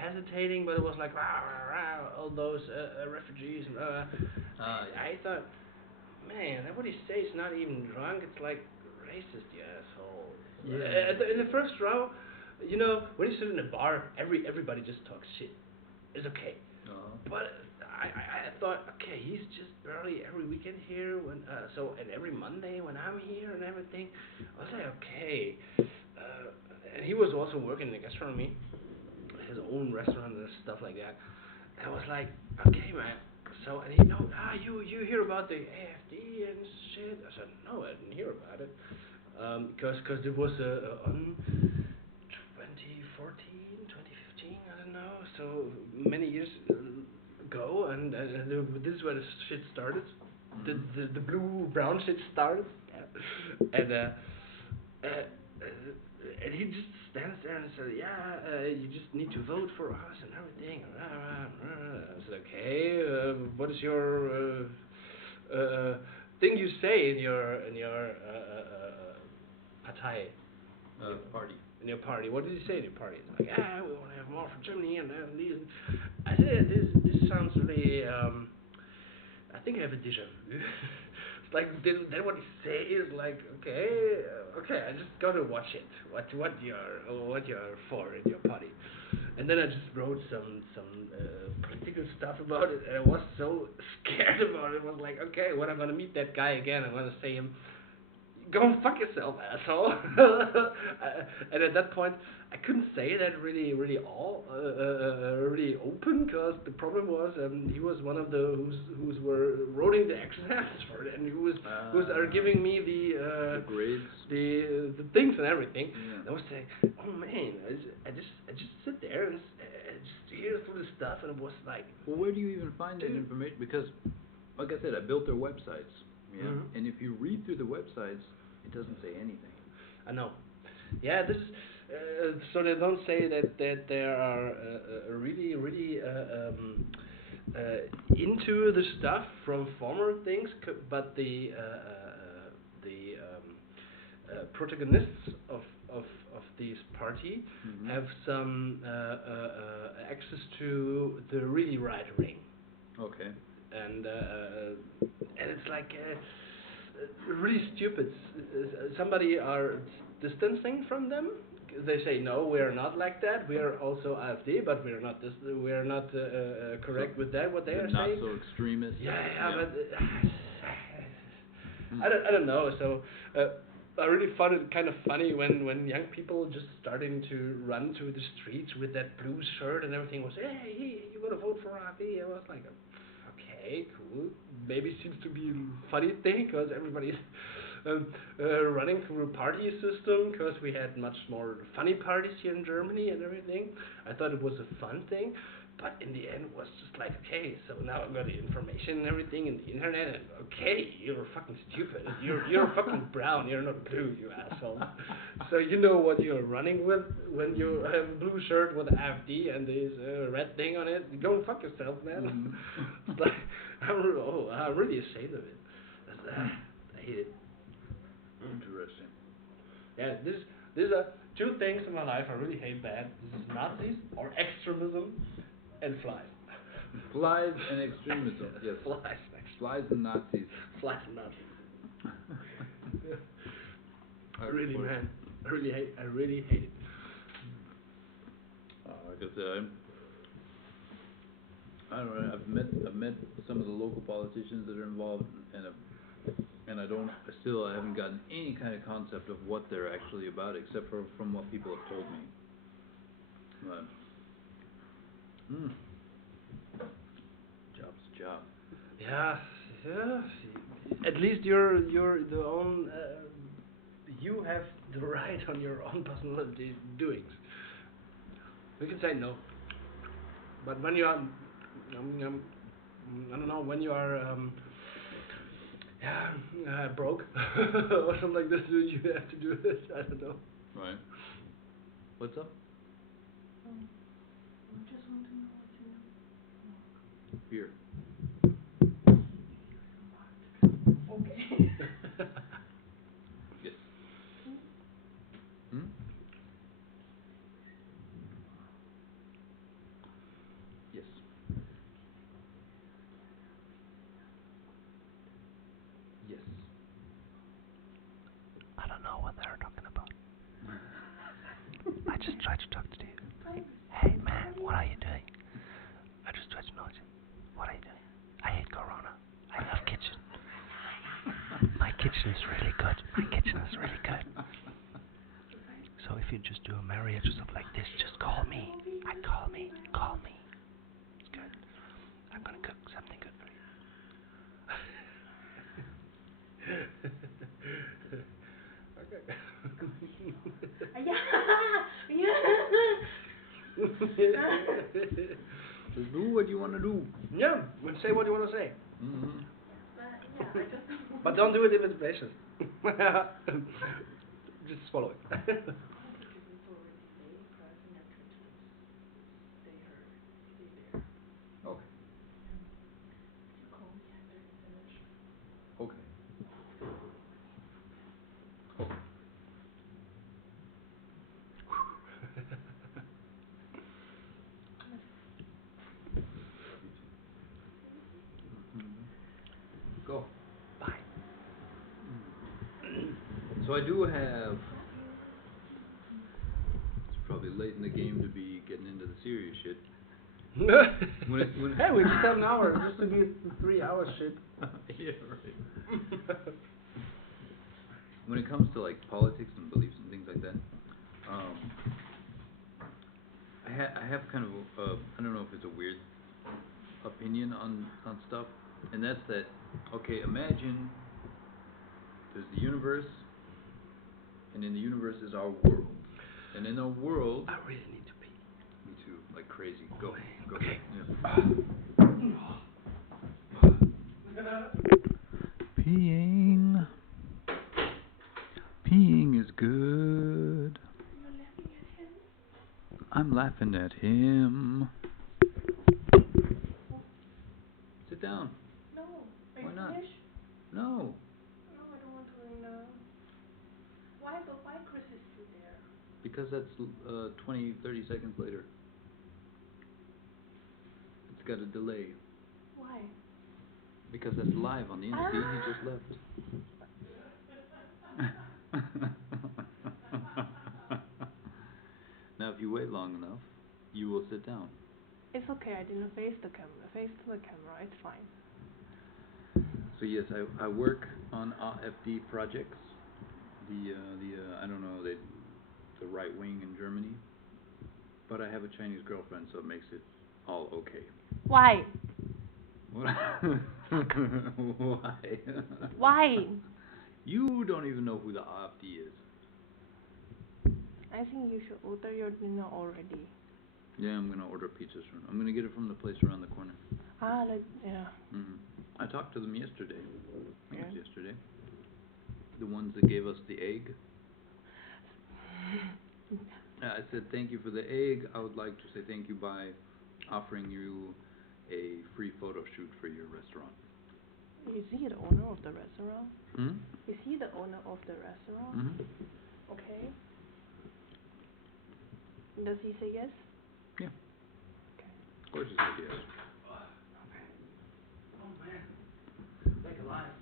hesitating, but it was like rah, rah, rah, all those refugees and Yeah. I thought, man, that what he says is not even drunk. It's like racist, you asshole. Yeah. In the first row, when you sit in a bar, everybody just talks shit. It's okay. But I thought, okay, he's just barely every weekend here and every Monday when I'm here and everything. I was like, okay. And he was also working in the gastronomy, his own restaurant and stuff like that. And I was like, okay, man. So and he you hear about the AFD and shit. I said, no, I didn't hear about it. Because there was on 2014, 2015, I don't know, so many years ago, and this is where the shit started. The blue brown shit started, and and he just stands there and said, yeah, you just need to vote for us and everything. I said, okay, what is your thing you say in your Partei? Party. In your party. What did you say in your party? It's like, we want to have more for Germany and these. I said, this sounds really. I think I have a deja vu. It's like then what you say is like, okay, I just gotta watch it. What you're for in your party. And then I just wrote some political stuff about it, and I was so scared about it. I was like, okay, when I'm gonna meet that guy again, I'm gonna say him, go and fuck yourself, asshole. And at that point, I couldn't say that really open, because the problem was he was one of the who's were writing the exams for it, and who are giving me the grades, the things and everything. Yeah. And I was saying, oh man, I just sit there and just hear through the stuff, and it was like, well, where do you even find that information? Because, like I said, I built their websites. Yeah. Mhm. And if you read through the websites, it doesn't say anything. I know. Yeah, this is so they don't say that they are really into the stuff from former things, but the protagonists of this party have some access to the really right wing. Okay. And it's like really stupid. Somebody are distancing from them. They say no, we are not like that. We are also AfD, but we are not this. We are not correct with that. What they are not saying. so extremist. Yeah. But I don't know. So I really found it kind of funny when young people just starting to run through the streets with that blue shirt and everything was, hey, you gotta vote for AfD. I was like, okay, cool. Maybe seems to be a funny thing because everybody's running through a party system, because we had much more funny parties here in Germany and everything. I thought it was a fun thing, but in the end it was just like, okay, so now I've got the information and everything in the internet, and okay, you're fucking stupid. You're fucking brown. You're not blue, you asshole. So you know what you're running with when you have a blue shirt with AfD and this red thing on it. Go and fuck yourself, man. It's like, I'm really ashamed of it. I hate it. Interesting. Yeah, these are two things in my life I really hate bad. This is Nazis or extremism and flies. Flies and extremism. Yes. Flies and Nazis. Flies and Nazis. Really, man. I really hate it. Like I said, I don't know. I've met some of the local politicians that are involved, and I haven't gotten any kind of concept of what they're actually about, except for from what people have told me. But, job's a job. Yeah. At least you're the own. You have the right on your own personal doings. We can say no, but when you are, I don't know, when you are broke or something like this, you have to do it. I don't know. Right. What's up? I just want to know what you know. Beer. Okay. Yes. Hmm? Yes. Yes. I don't know what they're talking about. I just tried to talk to you. Hey man, what are you doing? I just tried to know you. What are you doing? I hate Corona. I love kitchen. My kitchen is really good. My kitchen is really good. So if you just do a marriage or something like this, just call me. Call me. It's good. I'm gonna cook something good for you. Okay. Just do what you want to do. Yeah, say what you want to say. Mm-hmm. But don't do it if it's racist. Just swallow it. Okay. Okay. Go. Bye. So I do have. It's probably late in the game to be getting into the serious shit. Hey, we just have an hour. Just to be 3 hours shit. Yeah, right. When it comes to like politics and beliefs and things like that, I have kind of I don't know if it's a weird opinion on stuff, and that's that. Okay, imagine there's the universe, and in the universe is our world, and in our world. I really need to pee. Me too, like crazy. Go. Okay. Yeah. Peeing. Peeing is good. I'm laughing at him. Sit down. No. Are Why you not? finished? No. No, I don't want to know. Why Chris is still there? Because that's 20, 30 seconds later. It's got a delay. Why? Because that's live on the internet. See, he just left. Now, if you wait long enough, you will sit down. It's okay, I didn't face the camera. Face to the camera, it's fine. So yes, I work on AfD projects. The I don't know, the right wing in Germany. But I have a Chinese girlfriend, so it makes it all okay. Why? Why? Why? You don't even know who the AfD is. I think you should order your dinner already. Yeah, I'm gonna order pizza soon. I'm gonna get it from the place around the corner. Yeah. Mm-hmm. I talked to them yesterday. I think it was Yeah. yesterday. The ones that gave us the egg. I said thank you for the egg. I would like to say thank you by offering you a free photo shoot for your restaurant. Is he the owner of the restaurant? Hmm? Is he the owner of the restaurant? Mm-hmm. Okay. Does he say yes? Yeah. Okay. Of course he said yes. Okay. Oh man. Back alive.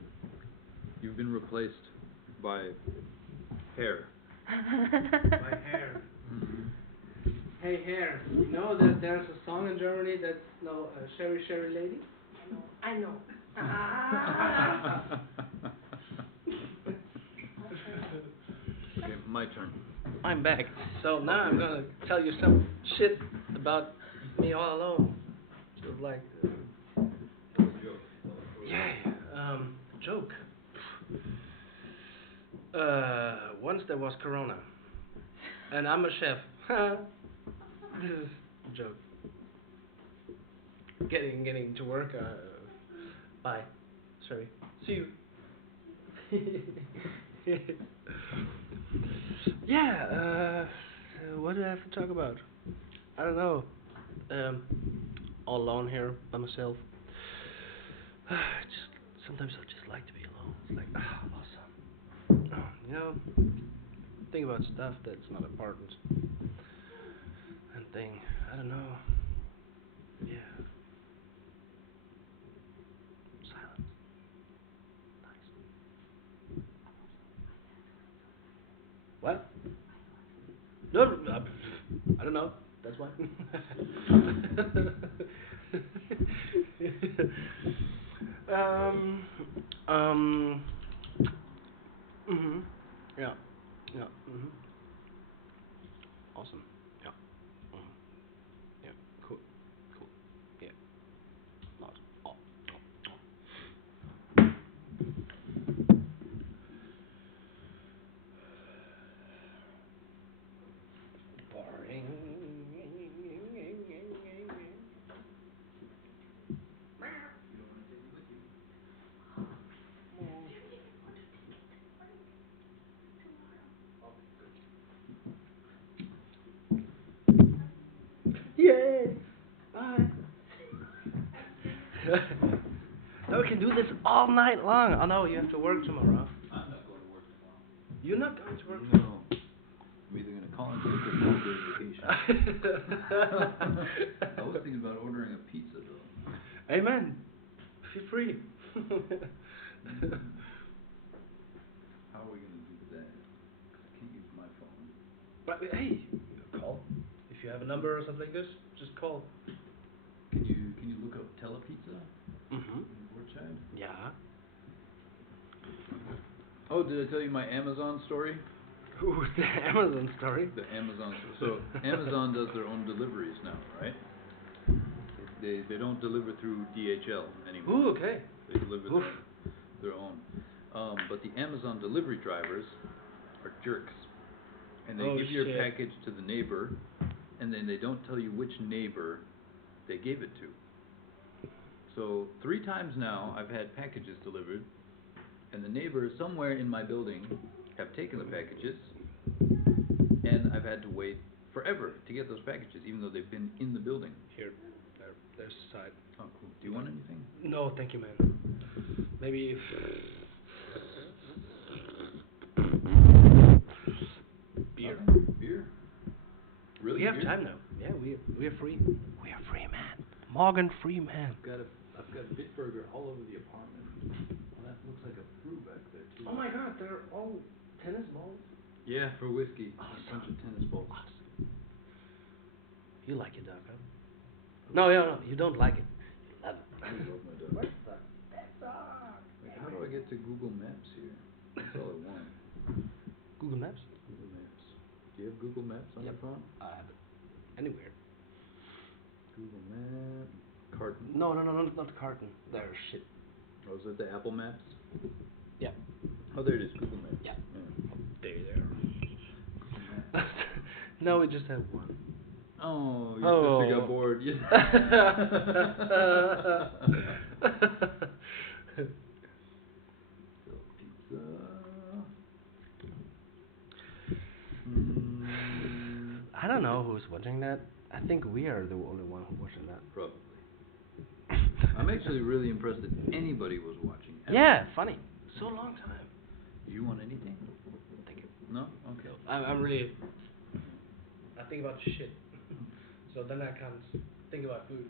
You've been replaced by hair. My hair. Mm-hmm. Hey hair, you know that there's a song in Germany that's no Sherry Sherry Lady? I know. Okay, my turn. I'm back. So now I'm gonna tell you some shit about me all alone. Sort of like joke. Once there was Corona, and I'm a chef. This is a joke. Getting to work. Bye. Sorry. See you. Yeah. What do I have to talk about? I don't know. All alone here by myself. Just sometimes I just like to be alone. It's like awesome. You know, think about stuff that's not important and thing. I don't know. Yeah. I don't know. That's why. um. Um. Mhm. Yeah. Yeah. Mhm. Awesome. Yeah. Mhm. Yeah. Cool. Cool. Yeah. Nice. Oh. Boring. You don't want to take it with you. Yay! Bye. Now we can do this all night long. Oh no, you have to work tomorrow. I'm not going to work tomorrow. You're not going to work No. I'm either going to call in sick or go to vacation. I was thinking about ordering a pizza though. Hey man, feel free. How are we going to do that? 'Cause I can't use my phone. But hey, call. If you have a number or something like this, just call. Can you look up Telepizza Mhm. in Orchard? Yeah. Oh, did I tell you my Amazon story? Ooh, the Amazon story. The Amazon story. So Amazon does their own deliveries now, right? They don't deliver through DHL anymore. Ooh, okay. They deliver Oof. their own. But the Amazon delivery drivers are jerks, and they Oh, give your shit. package to the neighbor, and then they don't tell you which neighbor they gave it to. So 3 times now I've had packages delivered, and the neighbors somewhere in my building have taken the packages, and I've had to wait forever to get those packages, even though they've been in the building. Here, there's the side. Oh, cool. Do you want anything? No, thank you, man. Maybe. Beer. Nothing? Beer? Really? We have Beer? time now. Yeah, we are free. We are free, man. Morgan free, man. I've got Bitburger all over the apartment. Well, that looks like a brew back there too. Oh my God, they're all tennis balls. Yeah, for whiskey. A Awesome. bunch of tennis balls. You like it, dog, huh? No, you don't like it. You love it. I love my dog. Where's the dog? Wait, how do I get to Google Maps here? That's all I want. Google Maps? Google Maps. Do you have Google Maps on your Yep. phone? I have it. Anywhere. Google Map. Carton. No, not the carton. They're shit. Oh, is it the Apple Maps? Yeah. Oh, there it is. Google Maps. Yeah. Yeah. There. Google Maps. No, we just have one. Oh, your sister got bored. Yeah. So, pizza. I don't know who's watching that. I think we are the only one who's watching that. Probably. I'm actually really impressed that anybody was watching. Yeah, funny. So long time. Do you want anything? Thank you. No? Okay. I'm really. I think about shit. So then I can't think about food.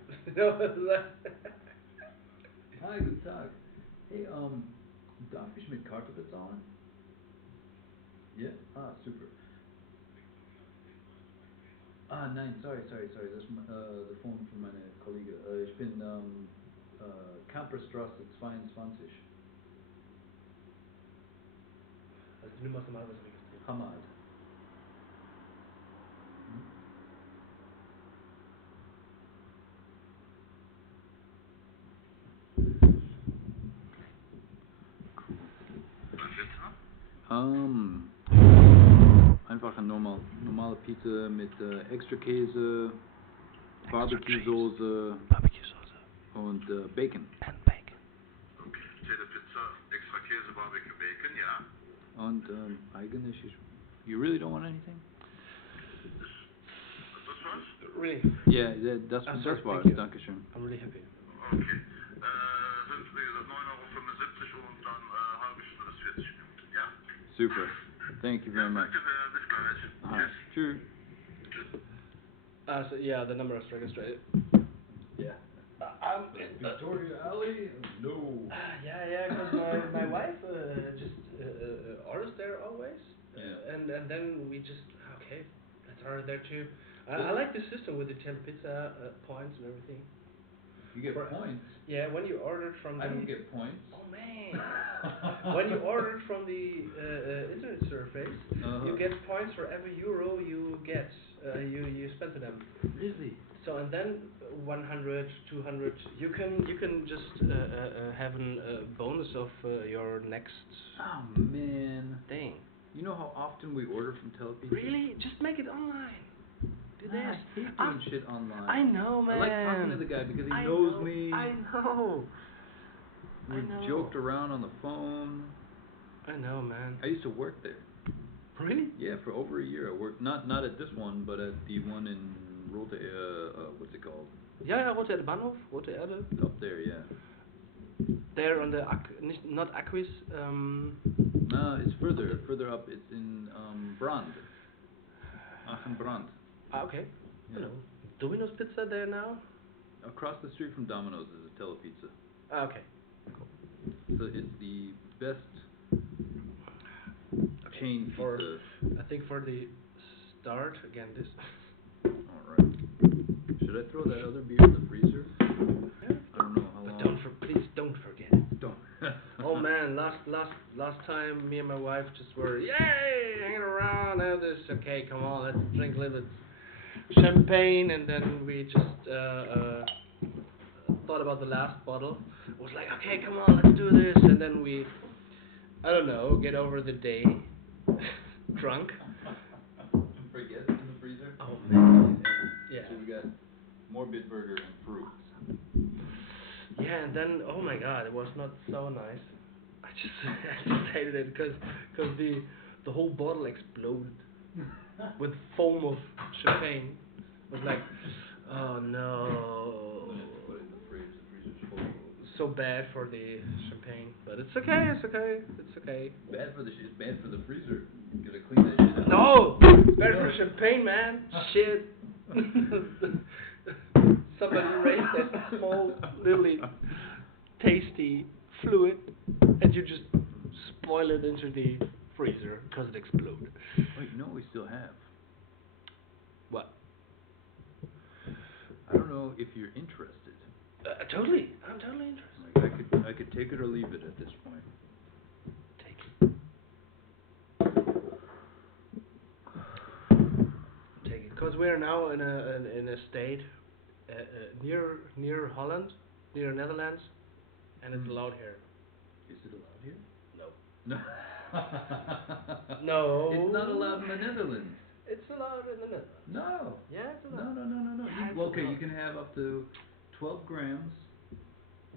Hi, good talk. Hey, darf ich mit Karte bezahlen? Yeah? Ah, super. Ah, nein, sorry. Das ist the phone von meiner Kollege. Ich bin, Kamperstraße 22. Also die Nummer ist normalerweise registriert. Hamad. Einfach eine normale Pizza mit extra Käse, Barbecue-Soße und Bacon. And bacon. Okay, Taylor Pizza, extra Käse, Barbecue, Bacon, ja. Und eigentlich, you really don't want anything? Das war's? Really? Yeah, das Sir, war's. thank you. Dankeschön. I'm really happy. Okay. Sind wie gesagt 9,75 € und dann halbe Stunde bis 40 Minuten, ja? Super. Thank you very much. Danke sehr, bis gleich. Tschüss. So yeah, the number is registered. Yeah. Victoria Alley? No. Yeah, because my wife just orders there always. Yeah. And then we just okay, let's order there too. I like the system with the 10 pizza points and everything. You get points. Yeah, when you ordered from the... I don't get points. Oh man! When you ordered from the internet surface, you get points for every euro you get, you spend to them. Really? So and then 100, 200, you can just have a bonus of your next Oh man. thing. You know how often we order from Telepizza? Really? Just make it online. Do this. I hate doing shit online. I know, man. I like talking to the guy because he knows me. I know. We've joked around on the phone. I know, man. I used to work there. Really? Yeah, for over a year. I worked not at this one, but at the one in Rote. What's it called? Yeah, Rote Bahnhof, Rote Erde. Up there, yeah. There on the not Aquis. No, it's further up. It's in Brand. Aachen Brand. Ah, okay. Yeah. Hello. Domino's Pizza there now? Across the street from Domino's is a Telepizza. Ah, okay. So it's the best chain For, pizza. I think for the start, again this. Alright. Should I throw that other beer in the freezer? Yeah. I don't know how long. But please don't forget. Don't. Oh man, last time me and my wife just were yay hanging around, have this, okay, come on, let's drink a little bit champagne, and then we just thought about the last bottle. It was like, okay, come on, let's do this, and then we, I don't know, get over the day drunk. Forget it in the freezer? Oh man. Yeah. So we got more Bitburger and fruits. Yeah, and then, oh my god, it was not so nice. I just hated it because the whole bottle exploded with foam of champagne. It was like, oh no. Put it in the fridge. The freezer's full. So bad for the champagne, but it's okay, it's okay. Bad for the shit. Bad for the freezer. You gotta clean that shit out. No, bad for champagne, man. Shit. Somebody raised that small, little, tasty fluid, and you just spoil it into the freezer because it exploded. Wait, no, we still have. What? I don't know if you're interested. Totally. I'm totally interested. Like, I could take it or leave it at this point. Take it, because we're now in a state near Holland, near Netherlands, and it's allowed here. Is it allowed here? No. No. No. It's not allowed in the Netherlands. It's allowed in the Netherlands. No. Yeah, it's allowed. No. Yeah, Well, okay, allowed. you can have up to 12 grams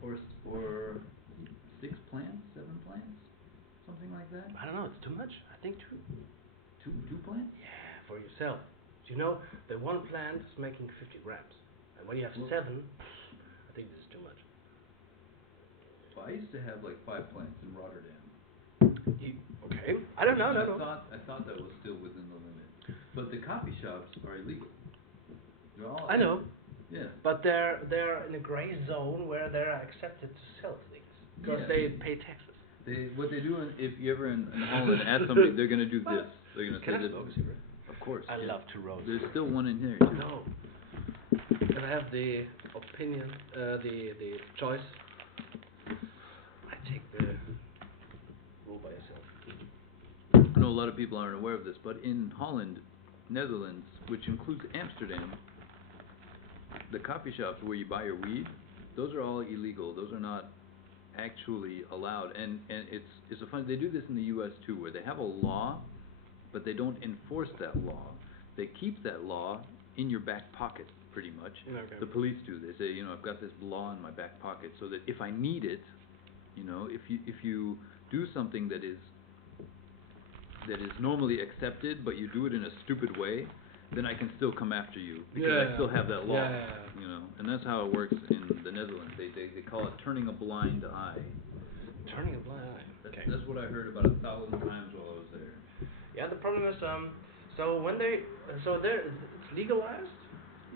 or 6 plants, 7 plants, something like that. I don't know. It's too much. I think two. Two plants? Yeah, for yourself. You know, the one plant is making 50 grams, and when you have Well, 7, I think this is too much. Well, I used to have like 5 plants in Rotterdam. Okay. I don't know. And No. I thought that was still within the limit. But the coffee shops are illegal. They're all I know. Yeah. But they're in a gray zone where they're accepted to sell things because Yeah. they pay taxes. What they do, if you ever in Holland ask somebody, they're gonna do this. They're gonna Can say I this. smoke a cigarette? Of course. I yeah. love to roast. There's still one in here. Too. No. Can I have the opinion, the choice? I take the rule by yourself. I know a lot of people aren't aware of this, but in Holland, Netherlands, which includes Amsterdam, the coffee shops where you buy your weed, those are all illegal. Those are not actually allowed. And it's a fun. They do this in the U.S. too, where they have a law, but they don't enforce that law. They keep that law in your back pocket, pretty much. Okay. The police do. They say, I've got this law in my back pocket, so that if I need it, if you do something that is normally accepted, but you do it in a stupid way, then I can still come after you because I still have that law. Yeah. And that's how it works in the Netherlands. They call it turning a blind eye. Turning a blind eye. Okay. That's what I heard about 1,000 times while I was there. Yeah, the problem is, so when it's legalized.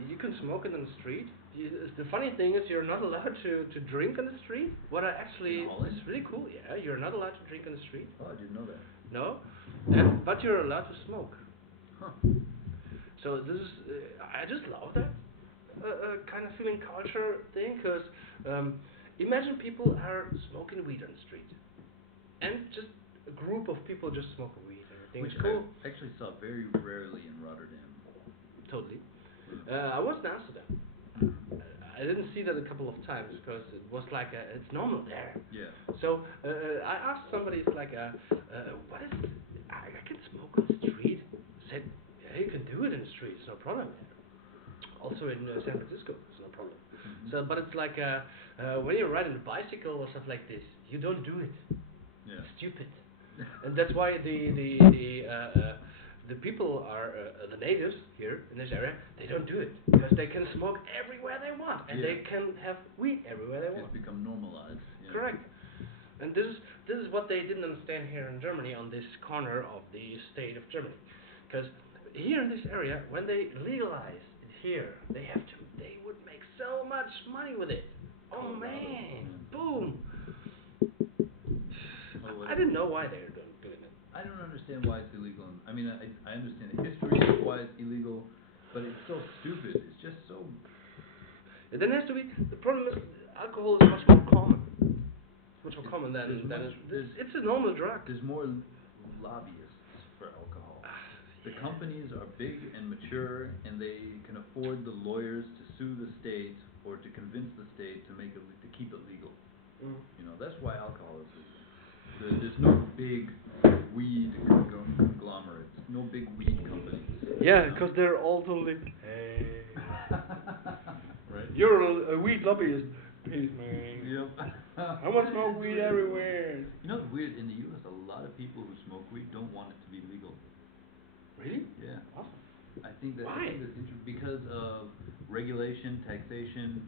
You can smoke it in the street. The funny thing is, you're not allowed to drink in the street. What I actually In Holland? is really cool. Yeah, you're not allowed to drink in the street. Oh, I didn't know that. No, but you're allowed to smoke. Huh. So this is, I just love that kind of feeling culture thing, because imagine people are smoking weed on the street, and just a group of people just smoking weed. Everything Which is cool. I actually saw very rarely in Rotterdam. Totally. I was in Amsterdam. I didn't see that a couple of times because it was like it's normal there. Yeah. So I asked somebody, it's like, what is? I can smoke on the street. Said, yeah, you can do it in the street. It's no problem. Also in San Francisco, it's no problem. So, but it's like when you're riding a bicycle or stuff like this, you don't do it. Yeah. It's stupid. And that's why the people are the natives here in this area. They don't do it because they can smoke everywhere they want, and they can have weed everywhere they want. It's become normalized. Yeah. Correct. And this is what they didn't understand here in Germany, on this corner of the state of Germany, because here in this area, when they legalize it here, they would make so much money with it. Oh man, boom. I didn't know why they were doing it. I don't understand why it's illegal. I mean, I understand the history of why it's illegal, but it's so stupid. It's just so. And then has to be, the problem is alcohol is much more common. It's much more common than it's a normal drug. There's more lobbyists for alcohol. The companies are big and mature, and they can afford the lawyers to sue the state or to convince the state to keep it legal. You know, that's why alcohol is legal. There's no big weed conglomerates, no big weed companies. Yeah, because they're all totally. Hey. Right. You're a weed lobbyist. Peace, man. Yep. I want to smoke weed everywhere. You know, it's weird. In the U.S., a lot of people who smoke weed don't want it to be legal. Really? Yeah. Awesome. I think that's interesting because of regulation, taxation,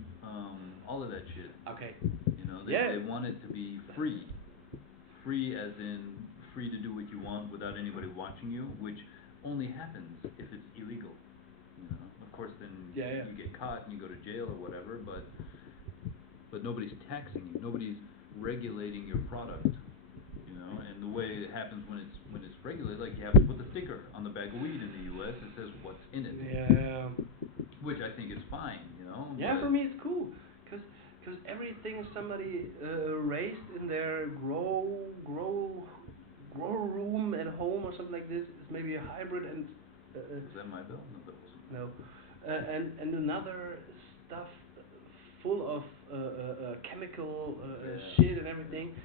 all of that shit. Okay. You know, they want it to be free. Free as in free to do what you want without anybody watching you, which only happens if it's illegal. You know, of course, then you get caught and you go to jail or whatever, but nobody's taxing you, nobody's regulating your product. You know, and the way it happens when it's regulated, like you have to put the sticker on the bag of weed in the U.S. that says what's in it. Yeah. Which I think is fine, you know. Yeah, for me it's cool, cause everything somebody raised in their grow room at home or something like this is maybe a hybrid and. Is that my bell? No bells. No, and another stuff full of chemical shit and everything.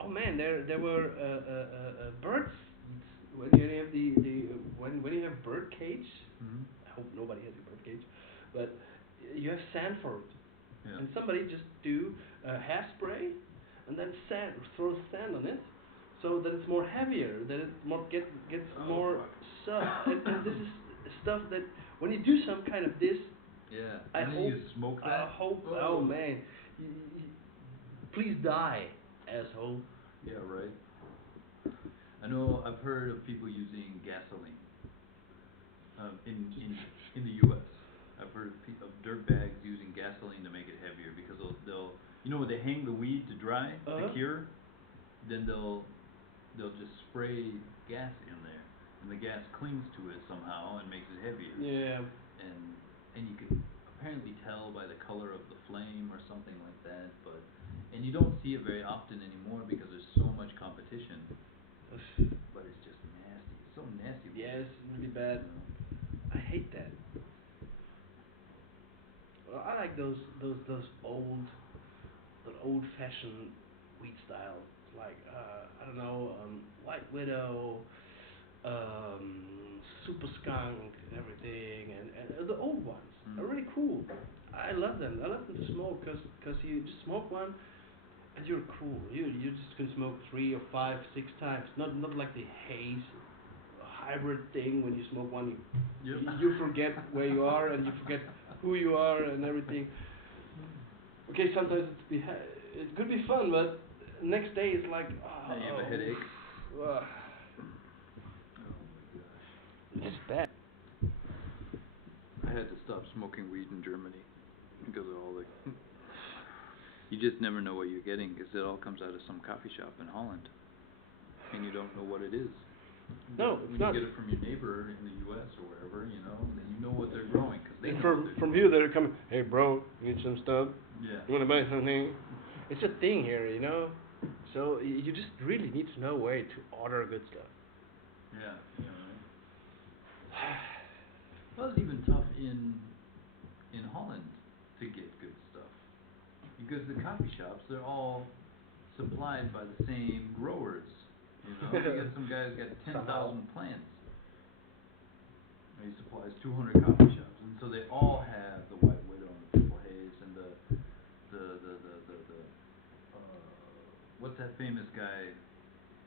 Oh man, there were birds. When you have when you have bird cage, I hope nobody has a bird cage, but you have sand for it, and somebody just do hairspray, and then throws sand on it, so that it's more heavier, that it gets more soft, and this is stuff that when you do some kind of this, I hope you smoke that. I hope. Oh man, please die, asshole. Yeah, right. I know I've heard of people using gasoline in the U.S. I've heard of dirt bags using gasoline to make it heavier because they'll you know when they hang the weed to dry to cure, then they'll just spray gas in there, and the gas clings to it somehow and makes it heavier. Yeah. And you can apparently tell by the color of the flame or something like that, and you don't see it very often anymore because there's so much competition. But it's just nasty. It's so nasty. Yeah, it's really bad. I hate that. Well, I like those old-fashioned weed styles, like I don't know, White Widow, Super Skunk, and everything, and the old ones are really cool. I love them. I love them to smoke because you just smoke one. And you're cool. You just can smoke 3 or 5, 6 times. Not like the haze hybrid thing when you smoke one. You forget where you are and you forget who you are and everything. Okay, sometimes it could be fun, but next day it's like you have a headache. It's bad. I had to stop smoking weed in Germany because of all the. You just never know what you're getting because it all comes out of some coffee shop in Holland, and you don't know what it is. No, When it's you not. get it from your neighbor in the U.S. or wherever, then you know what they're growing because they And know what they're from growing. you, they're coming. Hey, bro, you need some stuff? Yeah. You wanna buy something? It's a thing here, you know. So you just really need to know where to order good stuff. Yeah. Right. Well, it's even tough in Holland to get good stuff because the coffee shops they're all supplied by the same growers. You got some guys got 10,000 plants. And he supplies 200 coffee shops, and so they all have the White Widow and the Purple Haze and the what's that famous guy?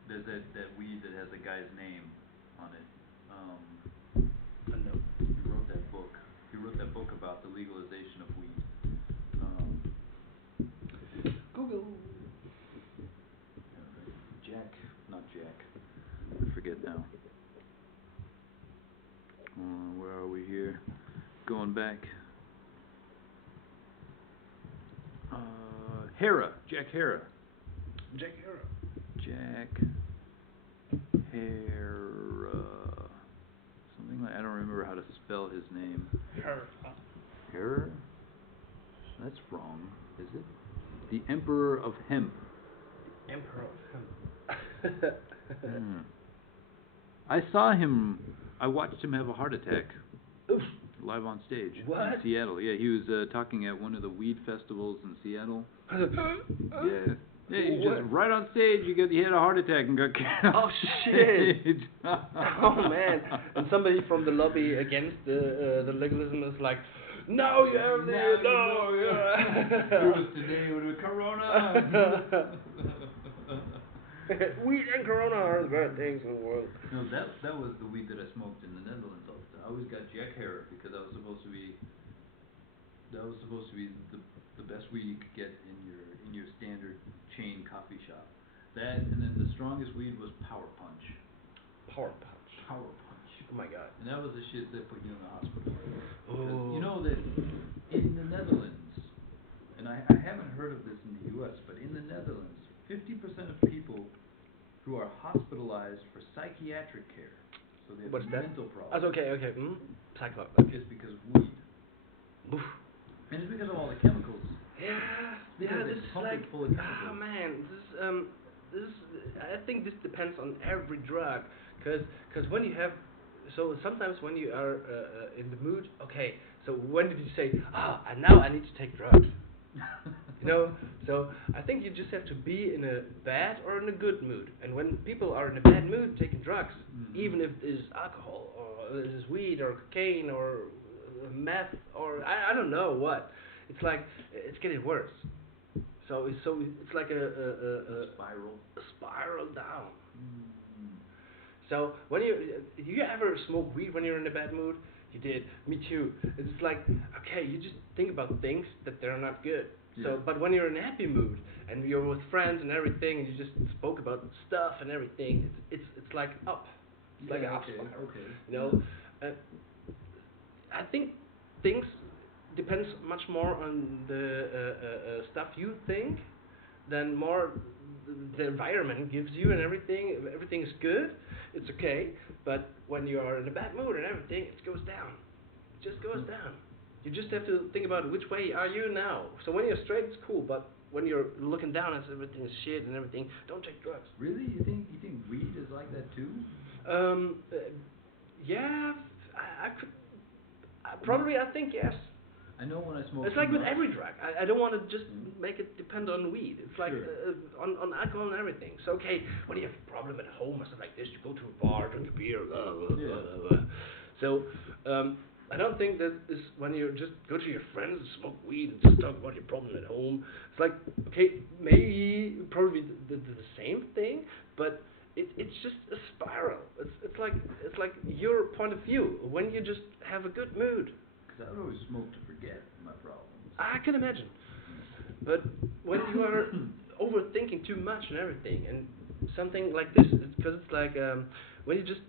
There's that weed that has a guy's name on it. I know. He wrote that book. He wrote that book about the legalization of weed. Google. Jack, not Jack. I forget now. Where are we here? Going back. Hera. Jack Hera. Jack Hera. Jack Hera. Something like I don't remember how to spell his name. Hera. Hera? That's wrong, is it? The Emperor of Hemp. Emperor of Hemp. Hmm. I saw him. I watched him have a heart attack. Oof. Live on stage What? in Seattle. Yeah, he was talking at one of the weed festivals in Seattle. Yeah. Yeah, he just right on stage. He had a heart attack and got killed. Oh shit! Oh man! And somebody from the lobby against the legalism is like, no, you have this, no, It was today with Corona. Weed and Corona are the bad things in the world. No, that was the weed that I smoked in the Netherlands all the time. I always got Jack Hera because that was supposed to be the best weed you could get in your standard chain coffee shop. That and then the strongest weed was Power Punch. Power Punch. Power Punch. Oh my god. And that was the shit that put you in the hospital. Oh. You know that in the Netherlands, and I haven't heard of this in the U.S., but in the Netherlands, 50% of people who are hospitalized for psychiatric care, so they have What's that? mental problems, That's okay. Psycho. is because of weed. Oof. And it's because of all the chemicals. Yeah, Because this they is pump it like, full of chemicals. oh man, I think this depends on every drug, cause when you have, so sometimes when you are in the mood, okay, so when did you say, and now I need to take drugs? So I think you just have to be in a bad or in a good mood, and when people are in a bad mood taking drugs, even if it is alcohol or it is weed or cocaine or meth or I don't know what. It's like it's getting worse. So it's like a spiral down. So when you ever smoke weed when you're in a bad mood? You did. Me too. It's like okay, you just think about things that they're not good. Yeah. So but when you're in a happy mood and you're with friends and everything, and you just spoke about stuff and everything, it's like up. It's like an up spiral. Okay. I think things depends much more on the stuff you think than more the environment gives you and everything. If everything is good, it's okay. But when you are in a bad mood and everything, it goes down. It just goes down. You just have to think about which way are you now. So when you're straight, it's cool. But when you're looking down and everything is shit and everything, don't take drugs. Really? You think weed is like that too? Yeah, I could. I think yes. I know when I smoke. It's like with every drug. I don't want to just make it depend on weed. It's like Sure. on alcohol and everything. So okay, when you have a problem at home or something like this, you go to a bar, drink a beer, blah, blah, blah, blah, blah. So I don't think that is when you just go to your friends and smoke weed and just talk about your problem at home. It's like okay, maybe probably the same thing, but it's just a spiral. It's like your point of view when you just have a good mood. Because I would always smoke to forget my problems. I can imagine. But when you are overthinking too much and everything, and something like this, because it's like when you just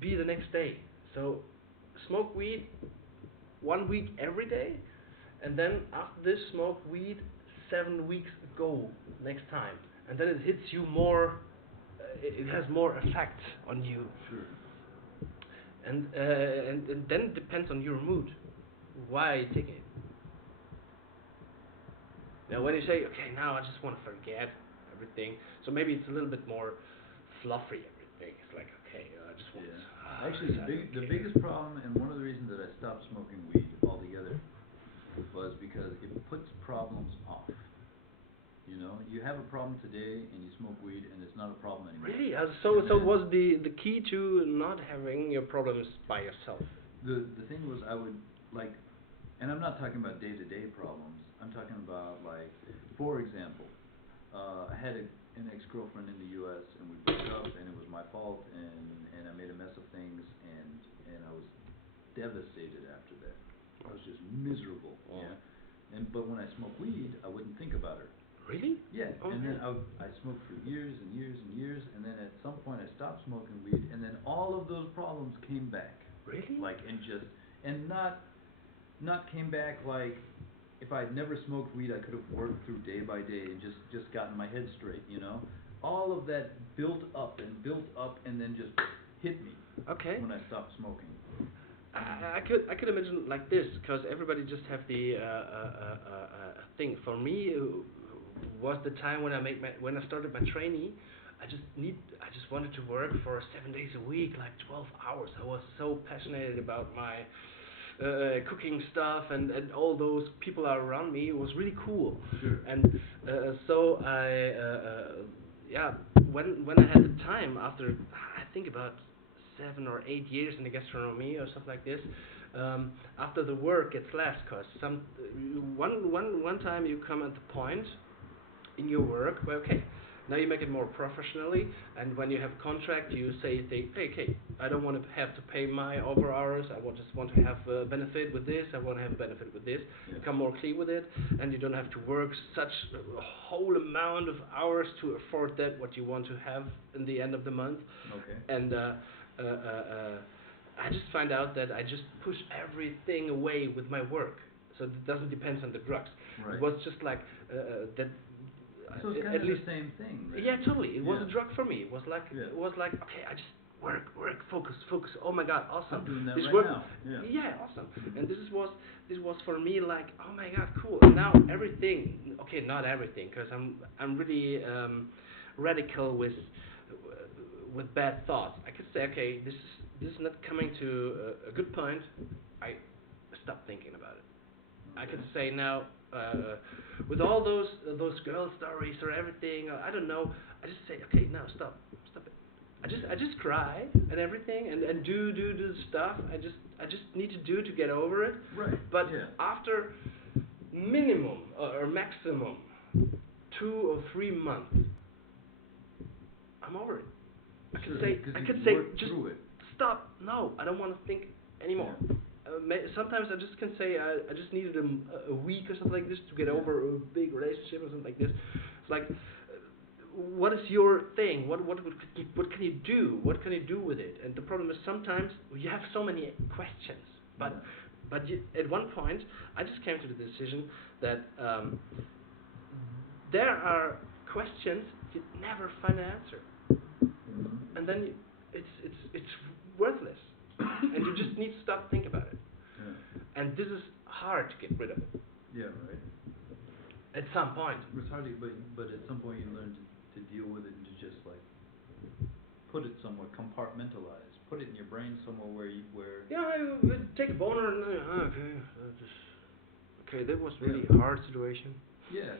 be the next day. So smoke weed 1 week every day, and then after this smoke weed 7 weeks ago next time, and then it hits you more it has more effect on you. Sure. And then it depends on your mood. Why are you taking it? Now, when you say, okay, now I just want to forget everything, so maybe it's a little bit more fluffy. Everything. It's like, okay, I just want. Yeah. Actually, the biggest problem, and one of the reasons that I stopped smoking weed altogether, was because it puts problems off. You know, you have a problem today, and you smoke weed, and it's not a problem anymore. Really? So was the key to not having your problems by yourself? The thing was, I would like, and I'm not talking about day-to-day problems. I'm talking about, like, for example, I had an ex-girlfriend in the U.S. and we broke up, and it was my fault, and I made a mess of things, and I was devastated after that. I was just miserable. Oh. Yeah. But when I smoked weed, I wouldn't think about her. Really? Yeah. Okay. And then I smoked for years and years and years, and then at some point I stopped smoking weed, and then all of those problems came back. Really? Like, and not came back like. If I'd never smoked weed, I could have worked through day by day and just gotten my head straight, you know? All of that built up, and then just hit me. Okay. When I stopped smoking. I could imagine like this, because everybody just have the thing. For me, was the time when I started my trainee. I just wanted to work for 7 days a week, like 12 hours. I was so passionate about my cooking stuff, and all those people around me. It was really cool. Sure. And so when I had the time after, I think about 7 or 8 years in the gastronomy or something like this, after the work gets less, cause one time you come at the point in your work where, okay, now you make it more professionally, and when you have a contract, you say, hey, I don't want to have to pay my over hours. I just want to have a benefit with this. I want to have a benefit with this. Yeah. Become more clear with it, and you don't have to work such a whole amount of hours to afford that what you want to have in the end of the month. Okay. And I just find out that I just push everything away with my work, so it doesn't depend on the drugs. Right. It was just like that. So it's kind at of least the same thing. Right? Yeah, totally. It was Yeah. a drug for me. It was like okay, I just work, focus. Oh my God, awesome. I'm doing that this right work, now. Yeah. Yeah, awesome. And this was for me like, oh my God, cool. And now everything. Okay, not everything, because I'm really radical with bad thoughts. I could say, okay, this is not coming to a good point. I stop thinking about it. I could say now, with all those girl stories or everything, I don't know. I just say, okay, now stop it. I just cry and everything, and do the stuff. I just need to do to get over it. Right. But yeah. after minimum or maximum 2 or 3 months, I'm over it. I could say just stop. No, I don't want to think anymore. Yeah. Sometimes I just can say I just needed a week or something like this to get over a big relationship or something like this. It's like, what is your thing? What can you do? What can you do with it? And the problem is sometimes you have so many questions, but at one point I just came to the decision that there are questions you never find an answer, and then it's worthless. And you just need to stop thinking about it. Yeah. And this is hard to get rid of it. Yeah, right. At some point. It's hard to, but at some point you learn to deal with it and to just like put it somewhere, compartmentalize, put it in your brain somewhere where. Yeah, I would take a boner and okay, that was really a hard situation. Yeah,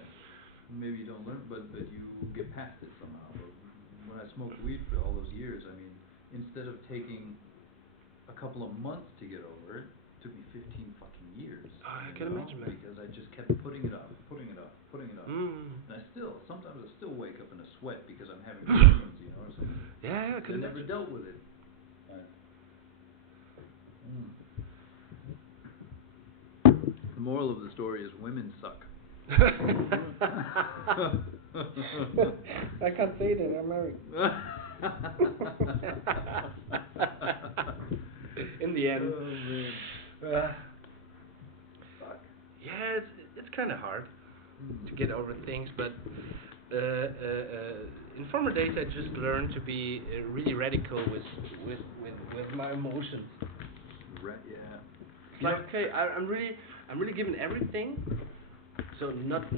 maybe you don't learn, but you get past it somehow. But when I smoked weed for all those years, I mean, instead of taking a couple of months to get over it, took me 15 fucking years. I can imagine, man. Because I just kept putting it off. And sometimes I still wake up in a sweat because I'm having dreams, or something. Yeah, I can imagine. never dealt with it. The moral of the story is women suck. I can't say that, I'm married. In the end. Oh, man. Fuck. Yeah, it's kind of hard to get over things, but in former days, I just learned to be really radical with my emotions. Yeah. It's like, okay, I'm really giving everything. So not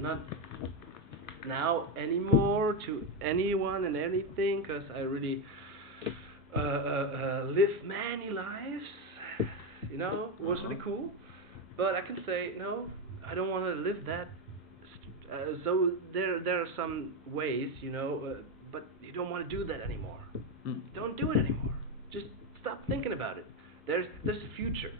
now anymore to anyone and anything, because I really live many lives. You know, it was really cool. But I can say no, I don't want to live that. So there are some ways, you know, but you don't want to do that anymore. Don't do it anymore. Just stop thinking about it. There's a future.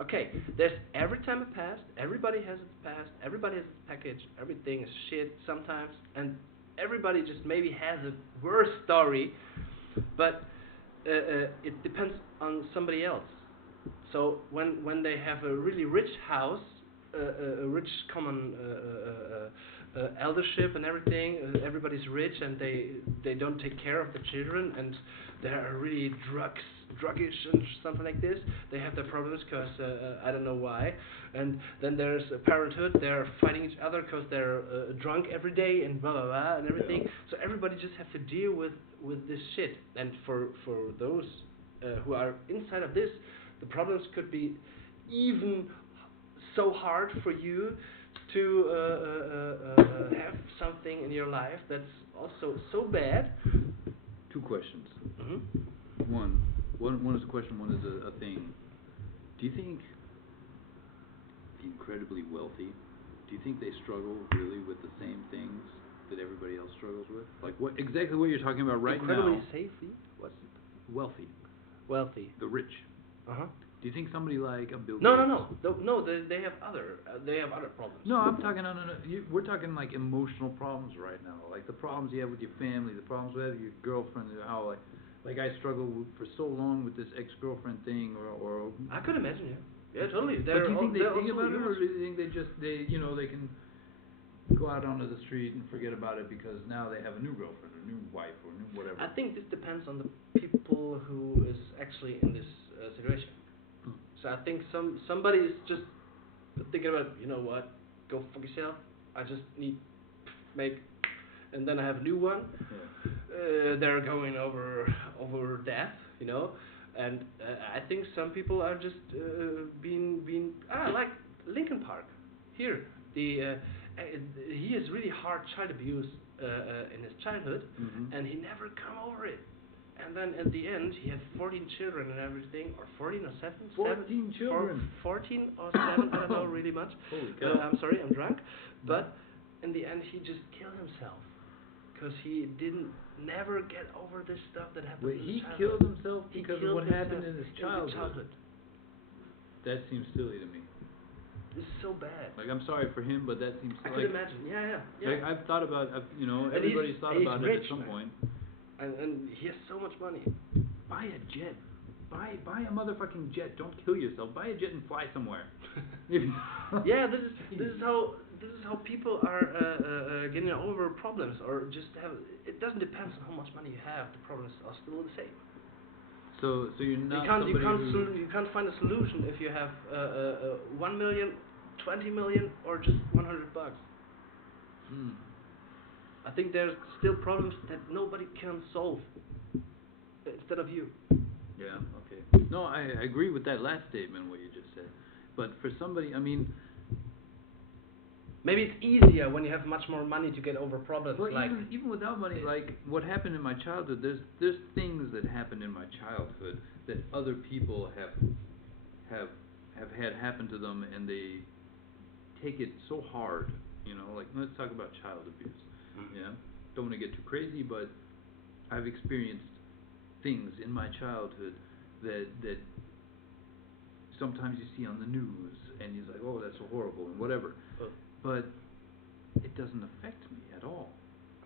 Okay, there's every time a past. Everybody has its past. Everybody has its package. Everything is shit sometimes, and everybody just maybe has a worse story. But it depends on somebody else. So when they have a really rich house, a rich common eldership and everything, everybody's rich and they don't take care of the children and they are really druggish and something like this. They have their problems because I don't know why. And then there's parenthood. They're fighting each other because they're drunk every day and blah blah blah and everything. Yeah. So everybody just have to deal with this shit. And for those who are inside of this, the problems could be even so hard for you to have something in your life that's also so bad. Two questions. Mm-hmm. One is a question, one is a thing. Do you think the incredibly wealthy, do you think they struggle really with the same things that everybody else struggles with? Like exactly what you're talking about right Incredibly now. safety. What's wealthy? Wealthy. The rich. Uh-huh. Do you think somebody like a Bill Gates? No. They have other problems. No, I'm talking we're talking like emotional problems right now, like the problems you have with your family, the problems you have with your girlfriend, how like I struggle for so long with this ex-girlfriend thing, or. I could imagine, yeah, totally. But do you think they think also about it, or humans. do you think they can go out onto the street and forget about it because now they have a new girlfriend, or a new wife, or new whatever? I think this depends on the people who is actually in this situation. So I think somebody is just thinking about, you know what, go fuck yourself. I just need make, and then I have a new one. Yeah. They're going over death, you know, and I think some people are just being like Lincoln Park. Here, he is really hard child abuse in his childhood, and he never come over it. And then at the end, he had 14 children and everything, or 14 or 7? 14 children. 14 or 7, I don't know really much. Holy cow. I'm sorry, I'm drunk. But in the end, he just killed himself. Because he never get over this stuff that happened Wait, in he his childhood. killed himself because of what happened in his childhood? That seems silly to me. It's so bad. Like, I'm sorry for him, but that seems I like... could imagine, yeah. Like, I've thought about, And everybody's thought about it rich, at some man. point. And he has so much money. Buy a jet. Buy a motherfucking jet. Don't kill yourself. Buy a jet and fly somewhere. Yeah, this is how people are getting over problems, or just have. It doesn't depend on how much money you have. The problems are still the same. So you're not You can't find a solution if you have 1 million, 20 million, or just $100. I think there's still problems that nobody can solve instead of you. Yeah, okay. No, I agree with that last statement, what you just said. But for somebody, I mean... Maybe it's easier when you have much more money to get over problems. Well, like even without money, like what happened in my childhood, there's things that happened in my childhood that other people have had happen to them, and they take it so hard, you know. Like, let's talk about child abuse. Yeah, don't want to get too crazy, but I've experienced things in my childhood that sometimes you see on the news, and you're like, oh, that's so horrible and whatever. But it doesn't affect me at all.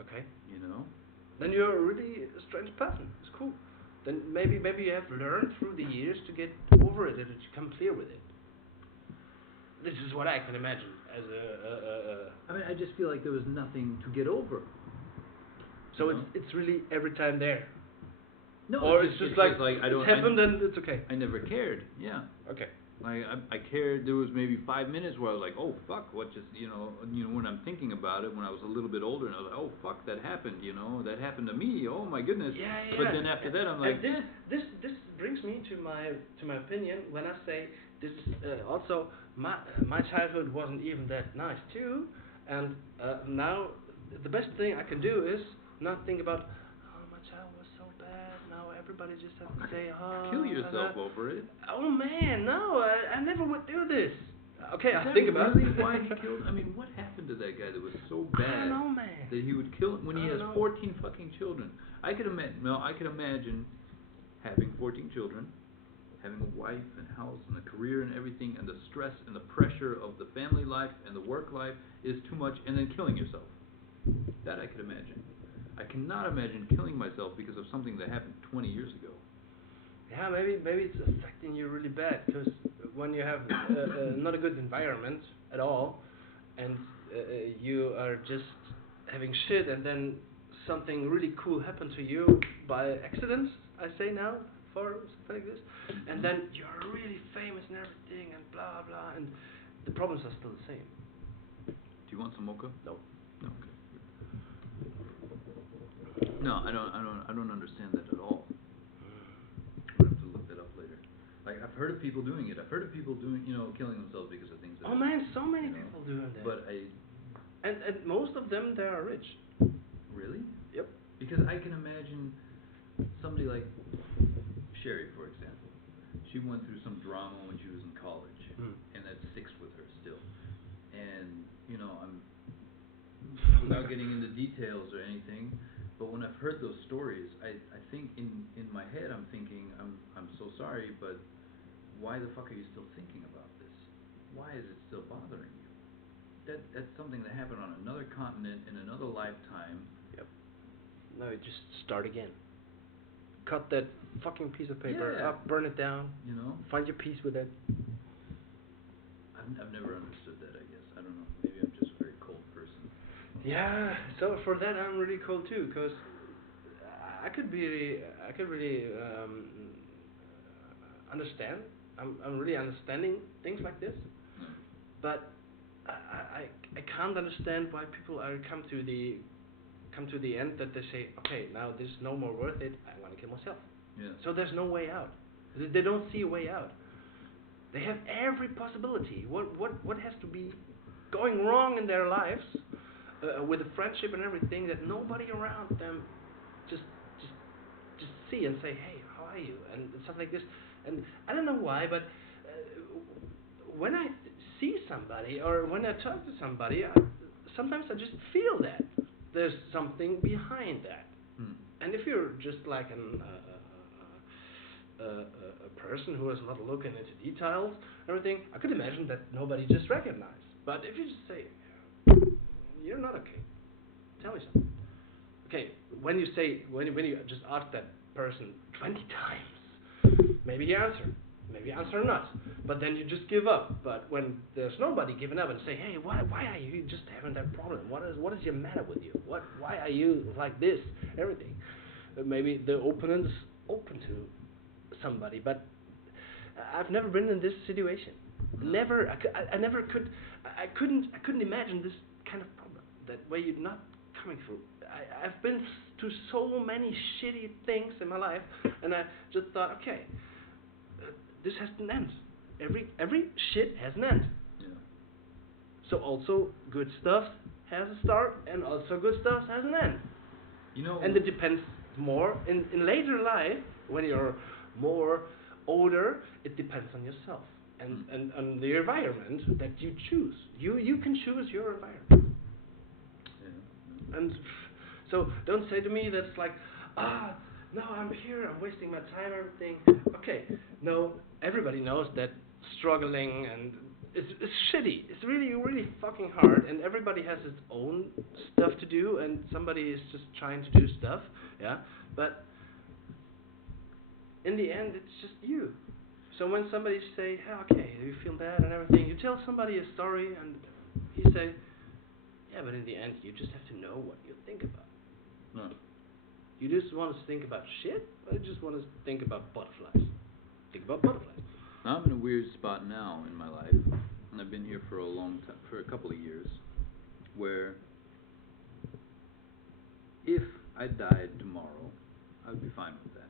Okay. You know? Then you're a really strange person. It's cool. Then maybe you have learned through the years to get over it and to come clear with it. This is what I can imagine as I mean, I just feel like there was nothing to get over. So it's really every time there. No, or it's just like I don't. It happened and it's okay. I never cared. Yeah. Okay. Like I cared. There was maybe 5 minutes where I was like, oh fuck, what just when I'm thinking about it when I was a little bit older and I was like, oh fuck, that happened. That happened to me. Oh my goodness. Yeah, yeah. But then after that I'm like, and this brings me to my opinion when I say this is also my childhood wasn't even that nice too, and now the best thing I can do is not think about oh my child was so bad. Now everybody just has to say oh. kill yourself over it. Oh man, no, I never would do this. Okay, Is I that think about really it. why he killed? I mean, what happened to that guy that was so I bad don't know, man. that he would kill when he I has don't know. 14 fucking children? I could imagine having 14 children, having a wife and house and a career and everything, and the stress and the pressure of the family life and the work life is too much, and then killing yourself. That I could imagine. I cannot imagine killing myself because of something that happened 20 years ago. Yeah, maybe it's affecting you really bad because when you have not a good environment at all, and you are just having shit, and then something really cool happened to you by accident, I say now, for something like this, and then you're really famous and everything, and blah blah, and the problems are still the same. Do you want some mocha? No. No. Okay. No, I don't understand that at all. I'll have to look that up later. Like I've heard of people doing it. I've heard of people doing, killing themselves because of things. Oh man, so many people doing that. But and most of them they are rich. Really? Yep. Because I can imagine somebody like Sherry, for example. She went through some drama when she was in college, and that sticks with her still. And I'm without getting into details or anything. But when I've heard those stories, I think in my head I'm thinking I'm so sorry, but why the fuck are you still thinking about this? Why is it still bothering you? That's something that happened on another continent in another lifetime. Yep. No, you just start again. Cut that fucking piece of paper up, burn it down. Find your peace with it. I've never understood that. I guess I don't know. Maybe I'm just a very cold person. Yeah, so for that I'm really cold too, because I could really understand. I'm really understanding things like this, but I can't understand why people are come to the end that they say, okay, now this is no more worth it. I want to kill myself. Yeah. So there's no way out. They don't see a way out. They have every possibility. What has to be going wrong in their lives? With the friendship and everything, that nobody around them just see and say, hey, how are you, and stuff like this. And I don't know why, but when I see somebody or when I talk to somebody, sometimes I just feel that there's something behind that. And if you're just like a person who is not looking into details and everything, I could imagine that nobody just recognizes. But if you just say, you're not okay, tell me something. Okay, when you just ask that person 20 times, maybe he answer, maybe answer not, but then you just give up. But when there's nobody giving up and say, hey, why are you just having that problem? What is your matter with you? Why are you like this? Everything. Maybe the opponent's open to somebody, but I've never been in this situation. Never. I never could. I couldn't imagine this kind of problem. That way you're not coming through. I've been to so many shitty things in my life, and I just thought, okay, this has an end. Every shit has an end. Yeah. So also good stuff has a start, and also good stuff has an end. And it depends more in later life when you're more older. It depends on yourself and on the environment that you choose. You can choose your environment. Yeah. And so don't say to me that's like, no, I'm here, I'm wasting my time, everything. Okay, no, everybody knows that struggling and it's shitty. It's really, really fucking hard, and everybody has its own stuff to do, and somebody is just trying to do stuff, yeah. But in the end, it's just you. So when somebody say, hey, okay, you feel bad and everything, you tell somebody a story, and he say, yeah, but in the end, you just have to know what you think about. No. You just want to think about shit, or you just want to think about butterflies? Think about butterflies. I'm in a weird spot now in my life, and I've been here for a long time, for a couple of years, where if I died tomorrow, I would be fine with that.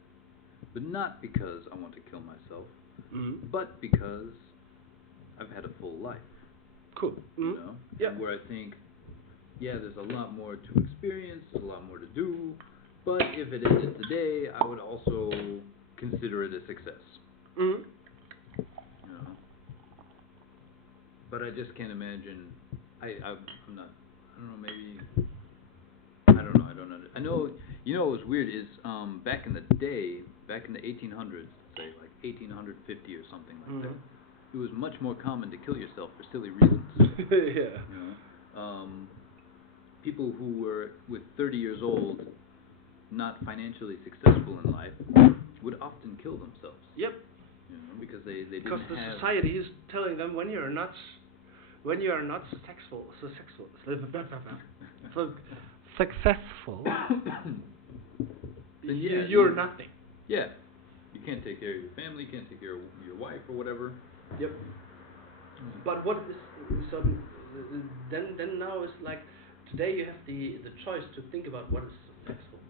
But not because I want to kill myself, but because I've had a full life. Cool. You know? Yeah. And where I think, yeah, there's a lot more to experience, a lot more to do, but if it ended today, I would also consider it a success. Mm-hmm. You know? But I just can't imagine. I'm not. I don't know. Maybe. I don't know. I don't know. I know. You know what was weird is back in the day, back in the 1800s, say like 1850 or something like that. It was much more common to kill yourself for silly reasons. Yeah. You know? People who were with 30 years old, not financially successful in life, would often kill themselves. Yep. You know, because they didn't Because the have. society is telling them when you are not successful, Then yeah, you're nothing. Yeah, you can't take care of your family, you can't take care of your wife or whatever. Yep. But what is so then now is like today you have the choice to think about what is successful.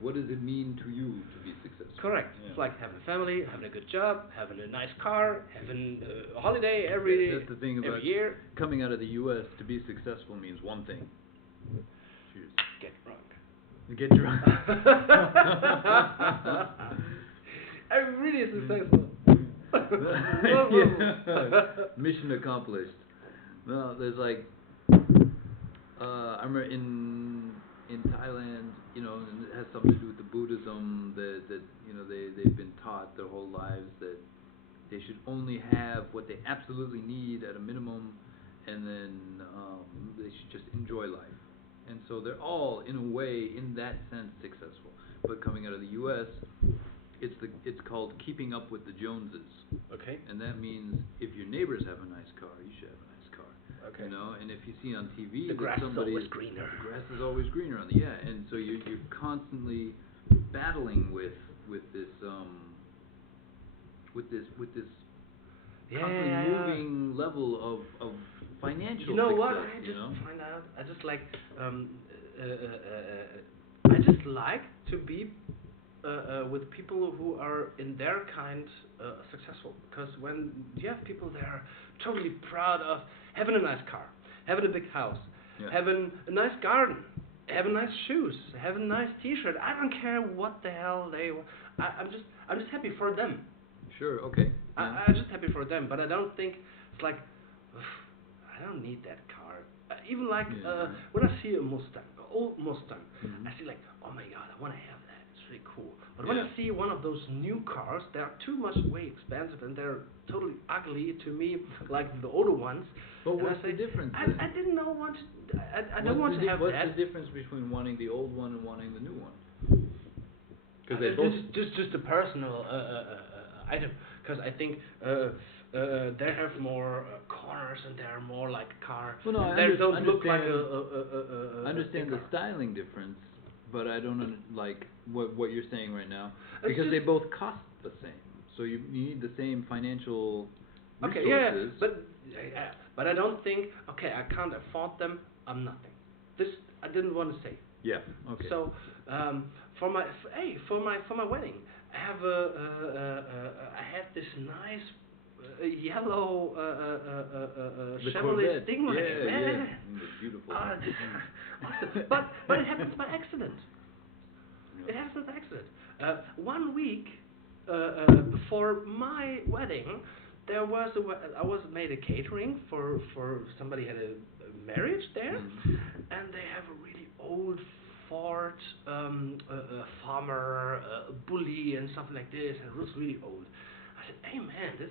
What does it mean to you to be successful? Correct. Yeah. It's like having a family, having a good job, having a nice car, having a holiday every That's the thing about every year. coming out of the U.S. to be successful means one thing. Cheers. Get drunk. Get drunk. I'm really successful. Yeah. Mission accomplished. No, there's like, I remember in Thailand, you know, and it has something to do with the Buddhism that you know they've been taught their whole lives that they should only have what they absolutely need at a minimum, and then they should just enjoy life. And so they're all, in a way, in that sense, successful. But coming out of the U.S., it's called keeping up with the Joneses. Okay. And that means if your neighbors have a nice car, you should have a nice car. Okay. You know, and if you see on TV The that grass is somebody always greener. The grass is always greener on the and so you're constantly battling with this constantly moving level of financial You know success. what? I You just know? find out. I just like. I just like to be with people who are in their kind successful. Because when you have people that are totally proud of having a nice car, having a big house, having a nice garden, having nice shoes, having a nice T-shirt. I don't care what the hell they. I'm just happy for them. Sure. Okay. Yeah. I'm just happy for them, but I don't think it's like I don't need that car. Even like when I see a Mustang, an old Mustang, I see like, oh my god, I want to have that. It's really cool. But when I see one of those new cars, they are too much way expensive and they're totally ugly to me, like the older ones. But and what's I say, the difference? I didn't know what. I don't want to have what's that. the difference between wanting the old one and wanting the new one? Because they both just a personal item. Because I think they have more corners and they're more like a car. Well, no, they don't understand, look like I understand the styling difference, but I don't like what you're saying right now because they both cost the same. So you need the same financial resources. Okay, but I don't think I can't afford them. I'm nothing. This I didn't want to say. Yeah. Okay. So for my wedding, I have I had this nice yellow Chevrolet Stingray. Yeah. Beautiful. Awesome. But it happens by accident. It happens by accident. 1 week before my wedding, I was made a catering for somebody had a marriage there, and they have a really old Ford farmer bully and something like this, and it was really old. I said, hey man, this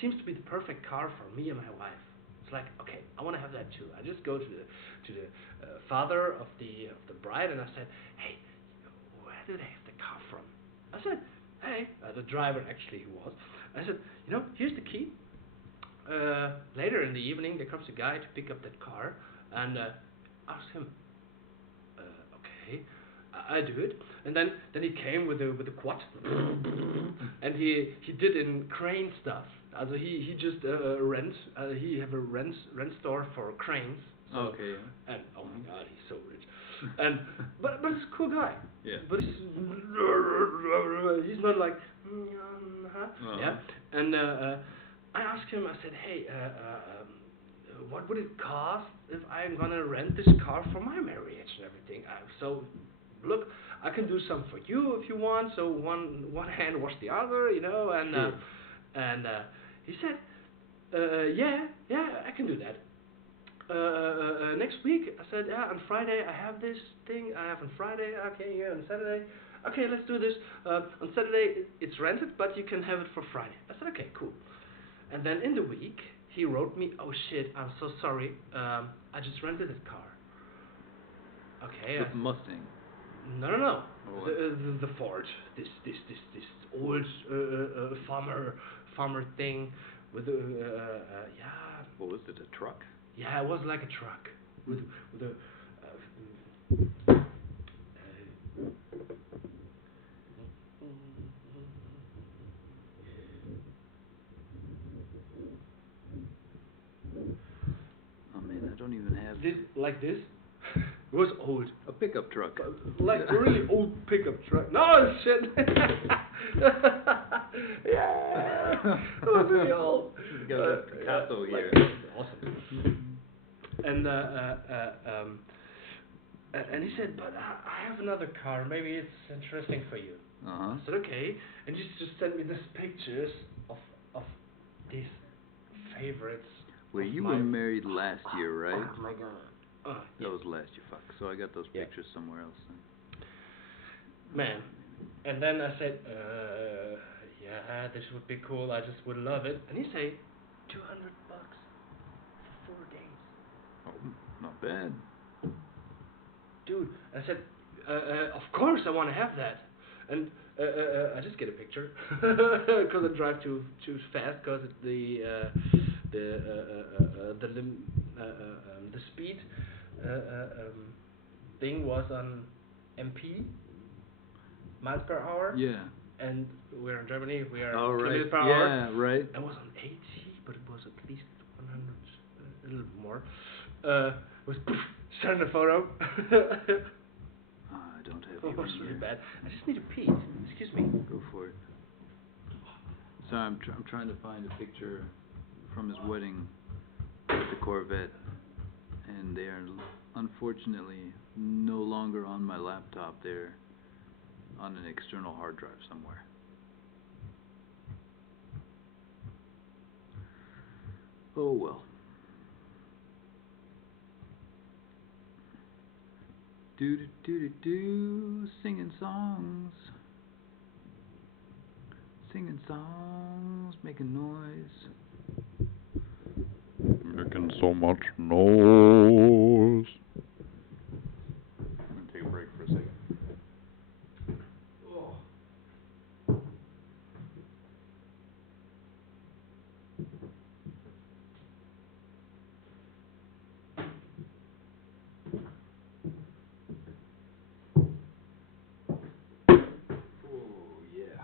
seems to be the perfect car for me and my wife. It's like, okay, I want to have that too. I just go to the father of the bride and I said, hey, where do they have the car from? I said, hey, the driver actually who was. I said, here's the key. Later in the evening, there comes a guy to pick up that car, and asked him, okay, I do it, and then he came with the quad, and he did in crane stuff. Also he just rents. He have a rent store for cranes. So, Okay. and oh my God, he's so rich. And but he's a cool guy. Yeah. But he's not like yeah. And I asked him. I said, hey, what would it cost if I'm gonna rent this car for my marriage and everything? So look, I can do some for you if you want. So one hand wash the other, you know. And Sure. He said, yeah, I can do that. Next week, I said, yeah, on Friday I have this thing. I have on Friday. Okay, yeah, on Saturday. Okay, let's do this. On Saturday it's rented, but you can have it for Friday. I said, okay, cool. And then in the week, he wrote me, oh shit, I'm so sorry. I just rented a car. Okay. The Mustang. No. Oh, The Ford. This old farmer thing with yeah. What was it? A truck? Yeah, it was like a truck with a. Oh man, I don't even have Like this. It was old. a pickup truck. Like a really old pickup truck. No shit. Yeah. It was really old. You got a Picasso here. Awesome. And he said, but I have another car. Maybe it's interesting for you. I said, okay. And he just sent me these pictures of these favorites. Well, you were married last year, right? Oh my God. That was last year, fuck. So I got those Yeah. pictures somewhere else. Man. And then I said, yeah, this would be cool. I just would love it. And he said, $200 for 4 days. Oh, not bad. Dude, I said, of course I want to have that. And I just get a picture because I drive too fast because the speed thing was on MP miles per hour. Yeah. And we're in Germany. We are Oh, right. kilometers per hour. Yeah, right. I was on 80, but it was at least 100, a little more. Was send a photo. I don't have Oh, you that's in really here. bad. I just need to pee. Excuse me. Go for it. Sorry, I'm trying to find a picture from his wedding with the Corvette, and they are unfortunately no longer on my laptop. They're on an external hard drive somewhere. Oh well. Do do do do do, singing songs, making noise. Making so much noise. I'm gonna take a break for a second. Oh. Oh yeah.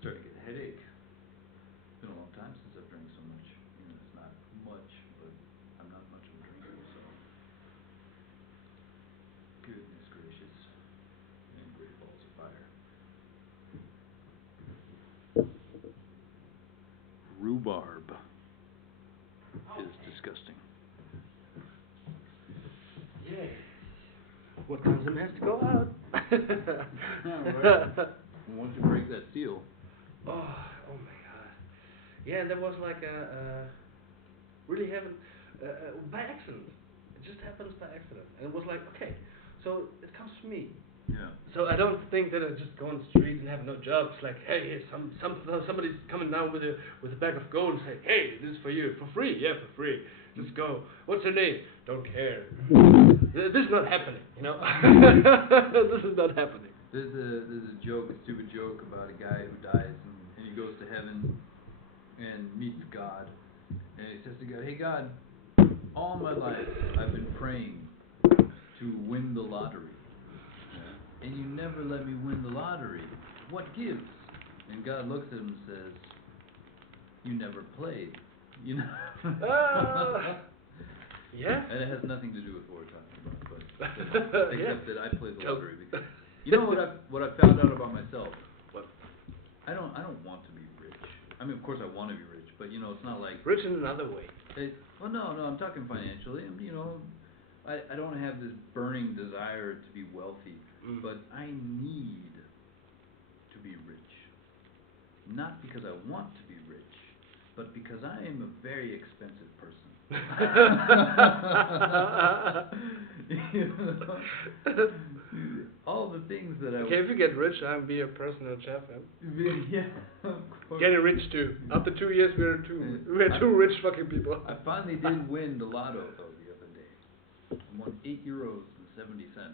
Starting to get a headache. It's been a long time since I've drank so much. You know, it's not much, but I'm not much of a drinker, so. Goodness gracious. And great balls of fire. Rhubarb is disgusting. Yeah. What comes in has to go out. Right. Once you break that seal. Oh my God. Yeah, there was like really having by accident. It just happens by accident, and it was like, okay, so it comes to me. Yeah. So I don't think that I just go on the street and have no job. It's like, hey, somebody's coming down with a bag of gold and say, hey, this is for you, for free. Yeah, for free. Just go. What's your name? Don't care. This is not happening, you know. This is not happening. There's a joke, a stupid joke about a guy who dies and he goes to heaven and meets God, and he says to God, hey God, all my life I've been praying to win the lottery. Yeah? And you never let me win the lottery. What gives? And God looks at him and says, you never played. You know? Yeah. And it has nothing to do with what we're talking about, but except that I play the lottery because you know what I found out about myself. What? I don't want to be rich. I mean, of course, I want to be rich, but you know, it's not like Rich in another way. well, no, I'm talking financially. And, you know, I don't have this burning desire to be wealthy, but I need to be rich. Not because I want to be rich, but because I am a very expensive person. You know? All the things that I... Okay, if you get rich, I'll be your personal chef. Yeah, of course. Getting rich too. After 2 years, we're two rich fucking people. I finally did win the lotto though the other day. I won €8.70.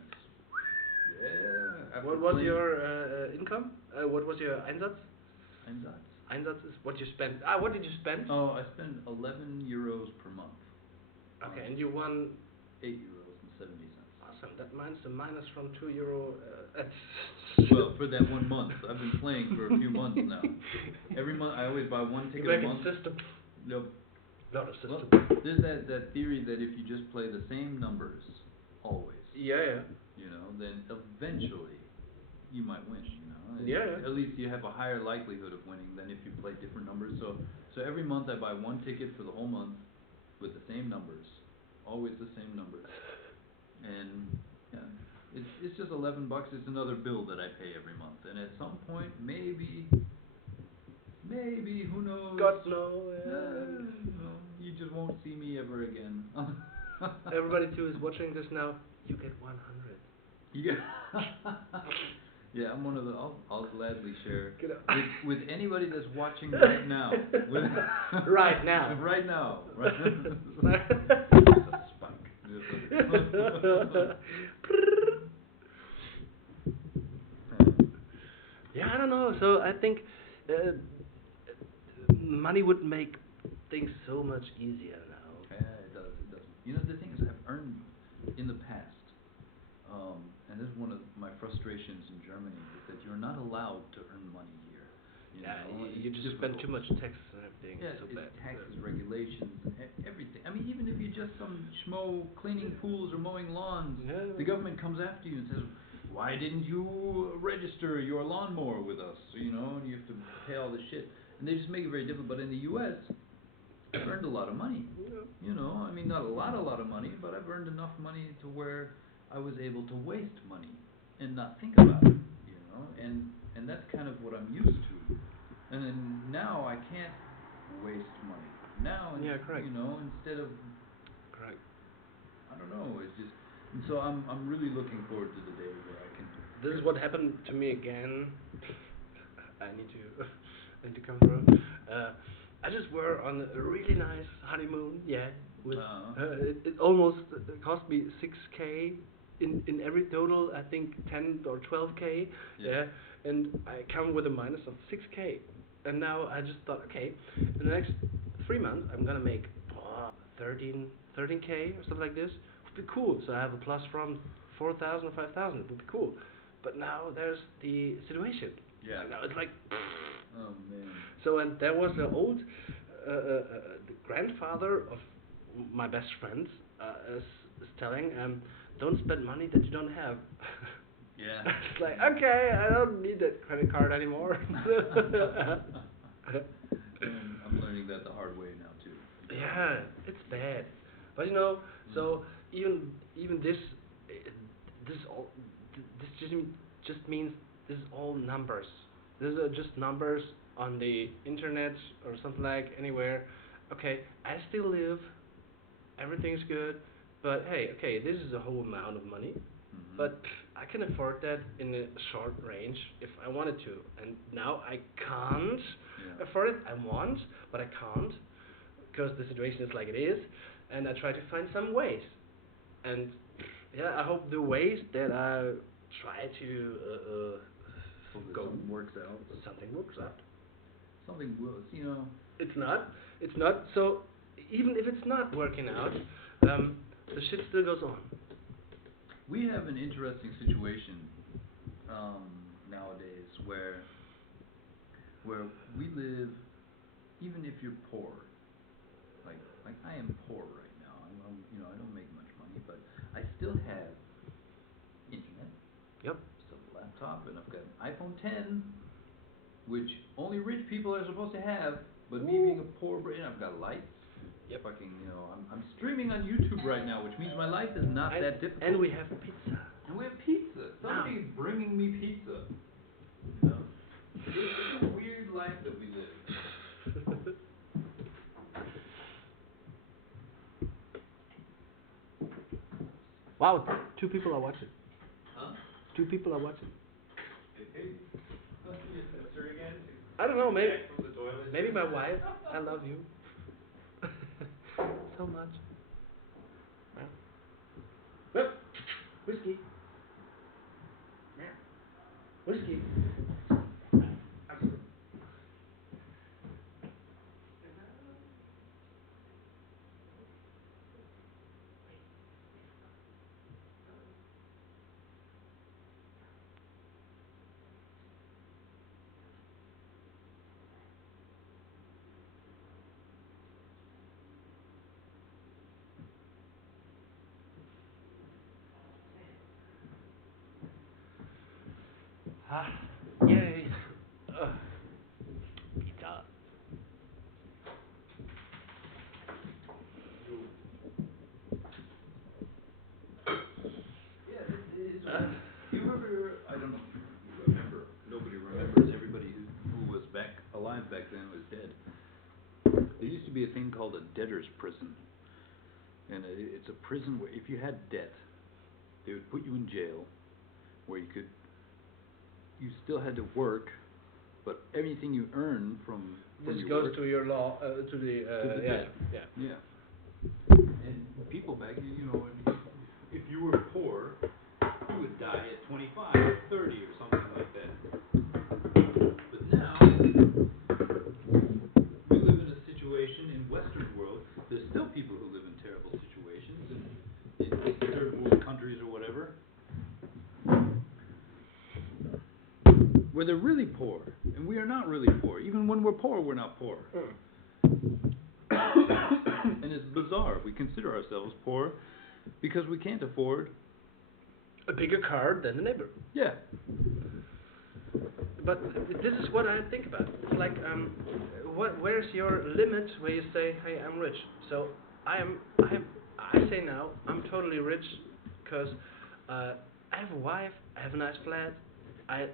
Yeah. What was your income? What was your Einsatz? Einsatz? Einsatz is what you spent. What did you spend? Oh, I spent €11 per month. Okay, and you won €8.70. Awesome. That minus the minus from €2. Well, for that 1 month, I've been playing for a few months now. Every month, I always buy one ticket a month. System. Nope. Not a system. Well, there's that theory that if you just play the same numbers always, Yeah. you know, then eventually you might win. You know. Yeah. At least you have a higher likelihood of winning than if you play different numbers. So every month I buy one ticket for the whole month with the same numbers, always the same numbers, and yeah, it's just $11. It's another bill that I pay every month, and at some point maybe who knows? God knows. You just won't see me ever again. Everybody too is watching this now. You get 100. Yeah. Yeah, I'm one of the. I'll gladly share Get out. with anybody that's watching right now. Right now. Right now. Right. Spike. Yeah, I don't know. So I think money would make things so much easier now. Yeah, it does. You know, the thing is, I've earned in the past, and this is one of my frustrations in Germany, is that you're not allowed to earn money here. You just spend too much taxes and everything. Yeah, it's so bad. taxes, regulations, and everything. I mean, even if you're just some schmo cleaning pools or mowing lawns, the government comes after you and says, why didn't you register your lawnmower with us? You know, and you have to pay all this shit. And they just make it very difficult. But in the U.S., I've earned a lot of money. You know, I mean, not a lot of money, but I've earned enough money to where I was able to waste money and not think about it, you know, and that's kind of what I'm used to. And then now I can't waste money. Now, correct. you know, instead of, Correct. I don't know, it's just, and so I'm really looking forward to the day where I can. This is what happened to me again. I need to come through. I just were on a really nice honeymoon, with it almost cost me 6K in every total, I think 10 or 12K, and I come with a minus of 6K, and now I just thought, okay, in the next 3 months I'm gonna make 13K or something like this. Would be cool. So I have a plus from 4,000 or 5,000. It would be cool. But now there's the situation. Yeah. Now it's like. Oh man. So and there was an old the grandfather of my best friend is telling don't spend money that you don't have. Yeah. It's like, okay, I don't need that credit card anymore. I'm learning that the hard way now too. Yeah, it's bad. But you know, so even this just means this is all numbers. These are just numbers on the internet or something like anywhere. Okay, I still live. Everything's good. But hey, okay, this is a whole amount of money. But I can afford that in a short range if I wanted to. And now I can't afford it. I want, but I can't because the situation is like it is. And I try to find some ways. And I hope the ways that I try to go something works out. Something works out. Something will, you know. It's not. So even if it's not working out, the shit still goes on. We have an interesting situation nowadays where we live, even if you're poor, like I am poor right now. I don't make much money, but I still have internet, Yep. still have a laptop, and I've got an iPhone 10, which only rich people are supposed to have. But me being a poor Brit, I've got lights. Yep. Fucking, I'm streaming on YouTube right now, which means my life is not that difficult. And we have pizza. And we have pizza. Somebody is bringing me pizza. It's a weird life that we live. Wow, 2 people are watching. Huh? 2 people are watching. Hey, that's her again. I don't know, maybe Back from the toilet. maybe my wife. I love you so much. Well, whiskey. Whiskey. Ah, yay. Pizza. Yeah, do you remember? I don't know if you remember. Nobody remembers. Everybody who was alive back then was dead. There used to be a thing called a debtor's prison, and it's a prison where if you had debt, they would put you in jail, where you still had to work, but everything you earn from This your goes work, to your law, to the debt. yeah. Yeah. And people back then, if you were poor, you would die at 25 or 30 or something like that. But now, we live in a situation in Western world, there's still people who live in terrible situations in third world countries or whatever, where they're really poor, and we are not really poor. Even when we're poor, we're not poor. And it's bizarre. We consider ourselves poor because we can't afford A bigger car than the neighbor. Yeah. But this is what I think about. It's like, where's your limit where you say, hey, I'm rich? So I say now, I'm totally rich because I have a wife, I have a nice flat, I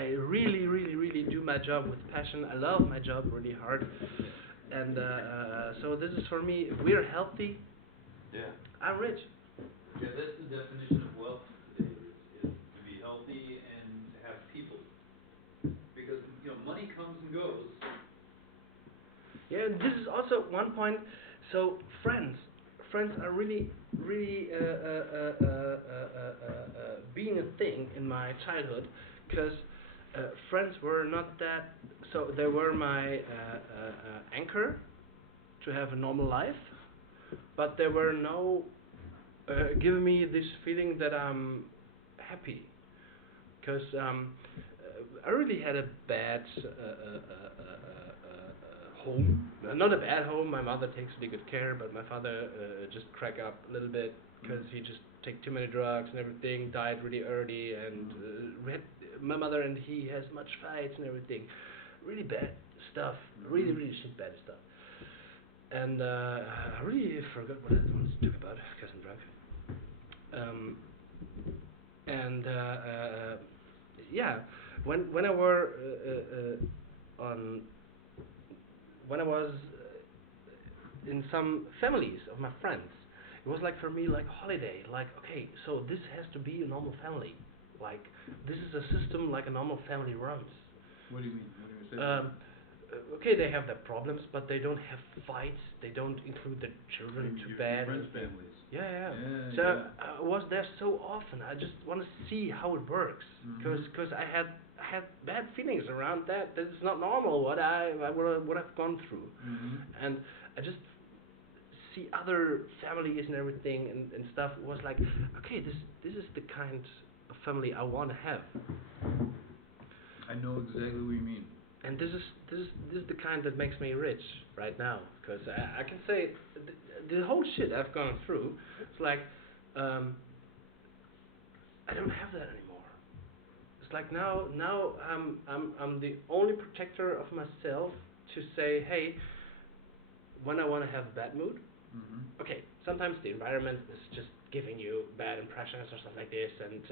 really, really, really do my job with passion. I love my job really hard. And so this is for me, if we're healthy, Yeah. I'm rich. Yeah, that's the definition of wealth today, is to be healthy and to have people. Because, money comes and goes. Yeah, and this is also one point. So friends are really, really being a thing in my childhood, because friends were not that. So they were my anchor to have a normal life, but they were no giving me this feeling that I'm happy, because I really had a bad home. Not a bad home. My mother takes really good care, but my father just crack up a little bit because he just take too many drugs and everything. Died really early, and my mother and he has much fights and everything. Really bad stuff. Really, really shit bad stuff. And I really forgot what I wanted to talk about because I'm drunk. Yeah, when I were when I was in some families of my friends, it was like for me like holiday. Like, okay, so this has to be a normal family. Like, this is a system like a normal family runs. What do you mean? What do you say? Okay, they have their problems, but they don't have fights. They don't include their children too bad. Friends' families. Yeah. Yeah, So yeah. I was there so often. I just want to see how it works, because I had bad feelings around that. That is not normal. What I've gone through, and I just see other families and everything and stuff, it was like, okay, this is the kind of family I want to have. I know exactly what you mean. And this is the kind that makes me rich right now, because I can say the whole shit I've gone through. It's like I don't have that anymore. It's like now I'm the only protector of myself to say, hey, when I want to have a bad mood, okay, sometimes the environment is just giving you bad impressions or something like this, and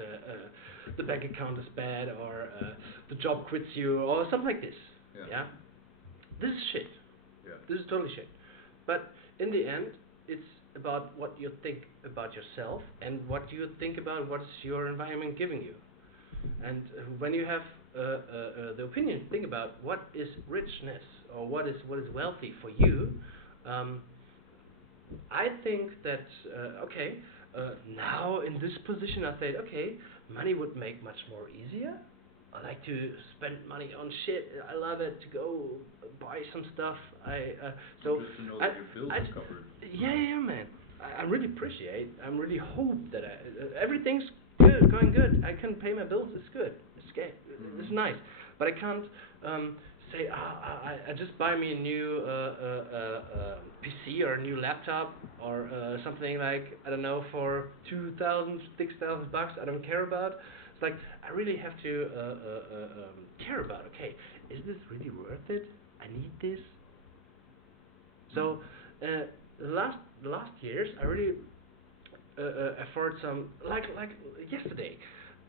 the bank account is bad, or the job quits you, or something like this. Yeah. This is shit. Yeah. This is totally shit. But in the end, it's about what you think about yourself and what you think about what is your environment giving you. And when you have the opinion, think about what is richness or what is wealthy for you. I think that now in this position, I said, okay, money would make much more easier. I like to spend money on shit. I love it to go buy some stuff. So just to know that your bills are covered. Yeah, man. I really appreciate. I really hope that everything's good, going good. I can pay my bills. It's good. It's okay. It's nice. But I can't say I just buy me a new PC or a new laptop or something like, I don't know, for $2,000, $6,000. I don't care about. It's like I really have to care about. Okay, is this really worth it? I need this. So the last years, I really afford some like yesterday.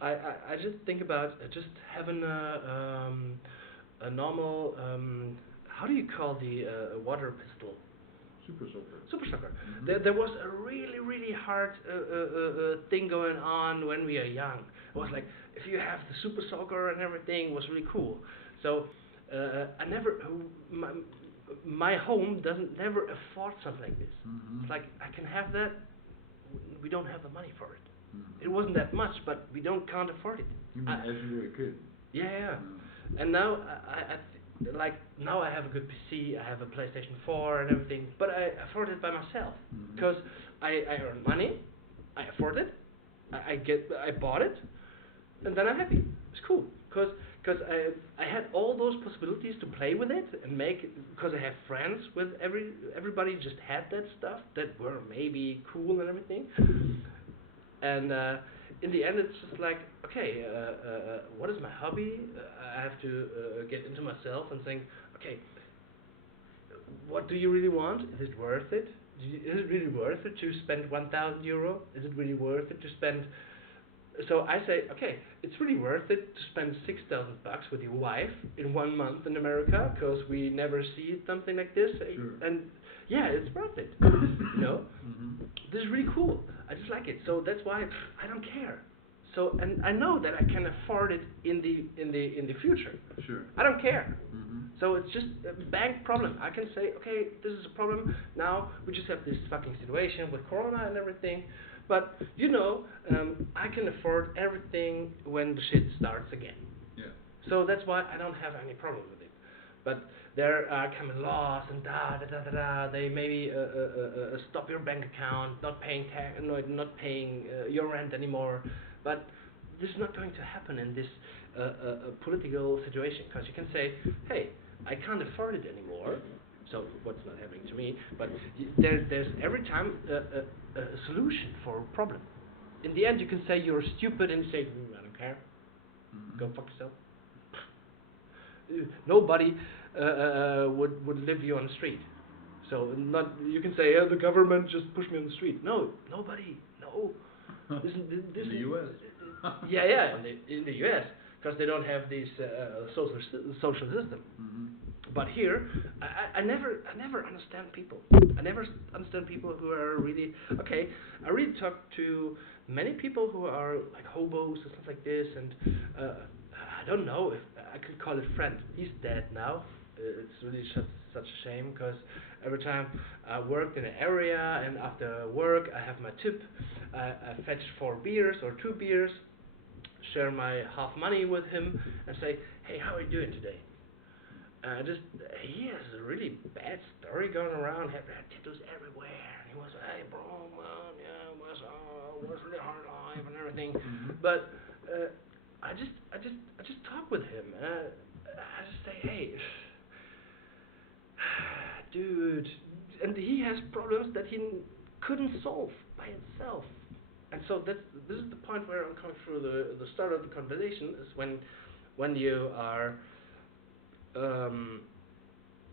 I just think about just having a normal how do you call the water pistol? Super soaker. There was a really hard thing going on when we are young. It was like if you have the super soaker and everything, it was really cool. So I never my home doesn't never afford something like this. It's like I can have that. We don't have the money for it. It wasn't that much, but we can't afford it. You mean as you were a kid? Yeah. And now like now I have a good PC, I have a PlayStation 4 and everything, but I afford it by myself because I earn money, I afford it, I bought it, and then I'm happy. It's cool because I had all those possibilities to play with it and make, because I have friends with everybody just had that stuff that were maybe cool and everything, and in the end it's just like, okay, what is my hobby? I have to get into myself and think, okay, what do you really want? Is it worth it? Is it really worth it to spend €1,000? Is it really worth it to spend? So I say, okay, it's really worth it to spend $6,000 with your wife in 1 month in America because we never see something like this. Sure. And yeah, it's worth it. You know, this is really cool. I just like it. So that's why I don't care. So and I know that I can afford it in the future. Sure. I don't care. So it's just a bank problem. I can say, okay, this is a problem. Now we just have this fucking situation with Corona and everything. But you know, I can afford everything when the shit starts again. Yeah. So that's why I don't have any problem with it. But there are common laws and they maybe stop your bank account, not paying not paying your rent anymore. But this is not going to happen in this political situation, because you can say, hey, I can't afford it anymore. So what's not happening to me? But there's every time a solution for a problem. In the end, you can say you're stupid and say, I don't care. Go fuck yourself. Nobody would leave you on the street. So not you can say, the government just pushed me on the street. No, nobody. No. This in the U.S. yeah, in the U.S. because they don't have this social system. But here, I never understand people. I never understand people who are really okay. I really talk to many people who are like hobos and stuff like this, and I don't know if I could call it friend. He's dead now. It's really such a shame, because every time I worked in an area and after work I have my tip, I fetch 4 beers or 2 beers, share my half money with him and say, hey, how are you doing today? He has a really bad story going around, had tattoos everywhere, he was, hey bro, man, yeah, was the hard life and everything. Mhm. But I just talk with him. I just say, hey, dude, and he has problems that he couldn't solve by himself. And so this is the point where I'm coming through the start of the conversation is when you are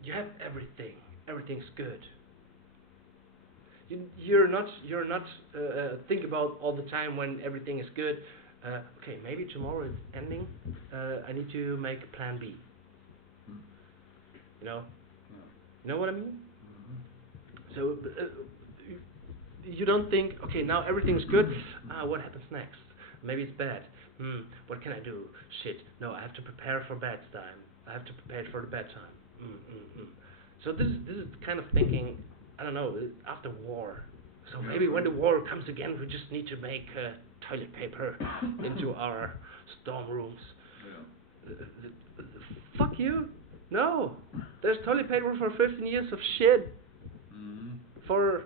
you have everything's good. You're not think about all the time when everything is good. Okay, maybe tomorrow it's ending. I need to make a plan B. Mm. You know, Yeah. you know what I mean? Mhm. So you don't think, okay, now everything's good. What happens next? Maybe it's bad. What can I do? Shit. No, I have to prepare for bad time. I have to prepare for the bad time. So this is kind of thinking. I don't know. After war. So maybe when the war comes again, we just need to make toilet paper into our storm rooms. Yeah. Fuck you. No. There's toilet paper for 15 years of shit. Mhm. For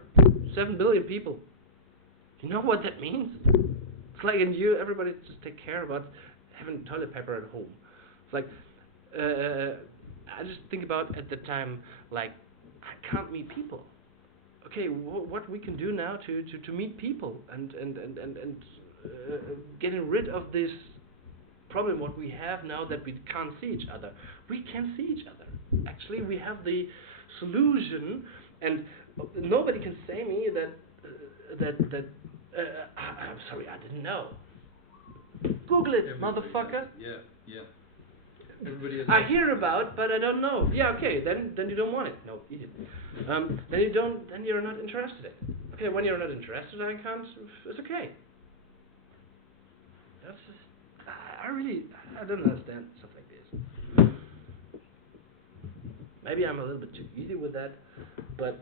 7 billion people. You know what that means? It's like everybody just take care about having toilet paper at home. It's like, I just think about at the time, like, I can't meet people. Okay, what we can do now to meet people and getting rid of this problem what we have now that we can't see each other. We can see each other. Actually, we have the solution, and nobody can say me that I'm sorry, I didn't know. Google it, Everybody motherfucker. has- Yeah. Everybody has. I hear about, but I don't know. Yeah, okay, then you don't want it. No, idiot. Then you're not interested. Okay, when you're not interested, I can't. It's okay. That's just, I don't understand stuff like this. Maybe I'm a little bit too easy with that, but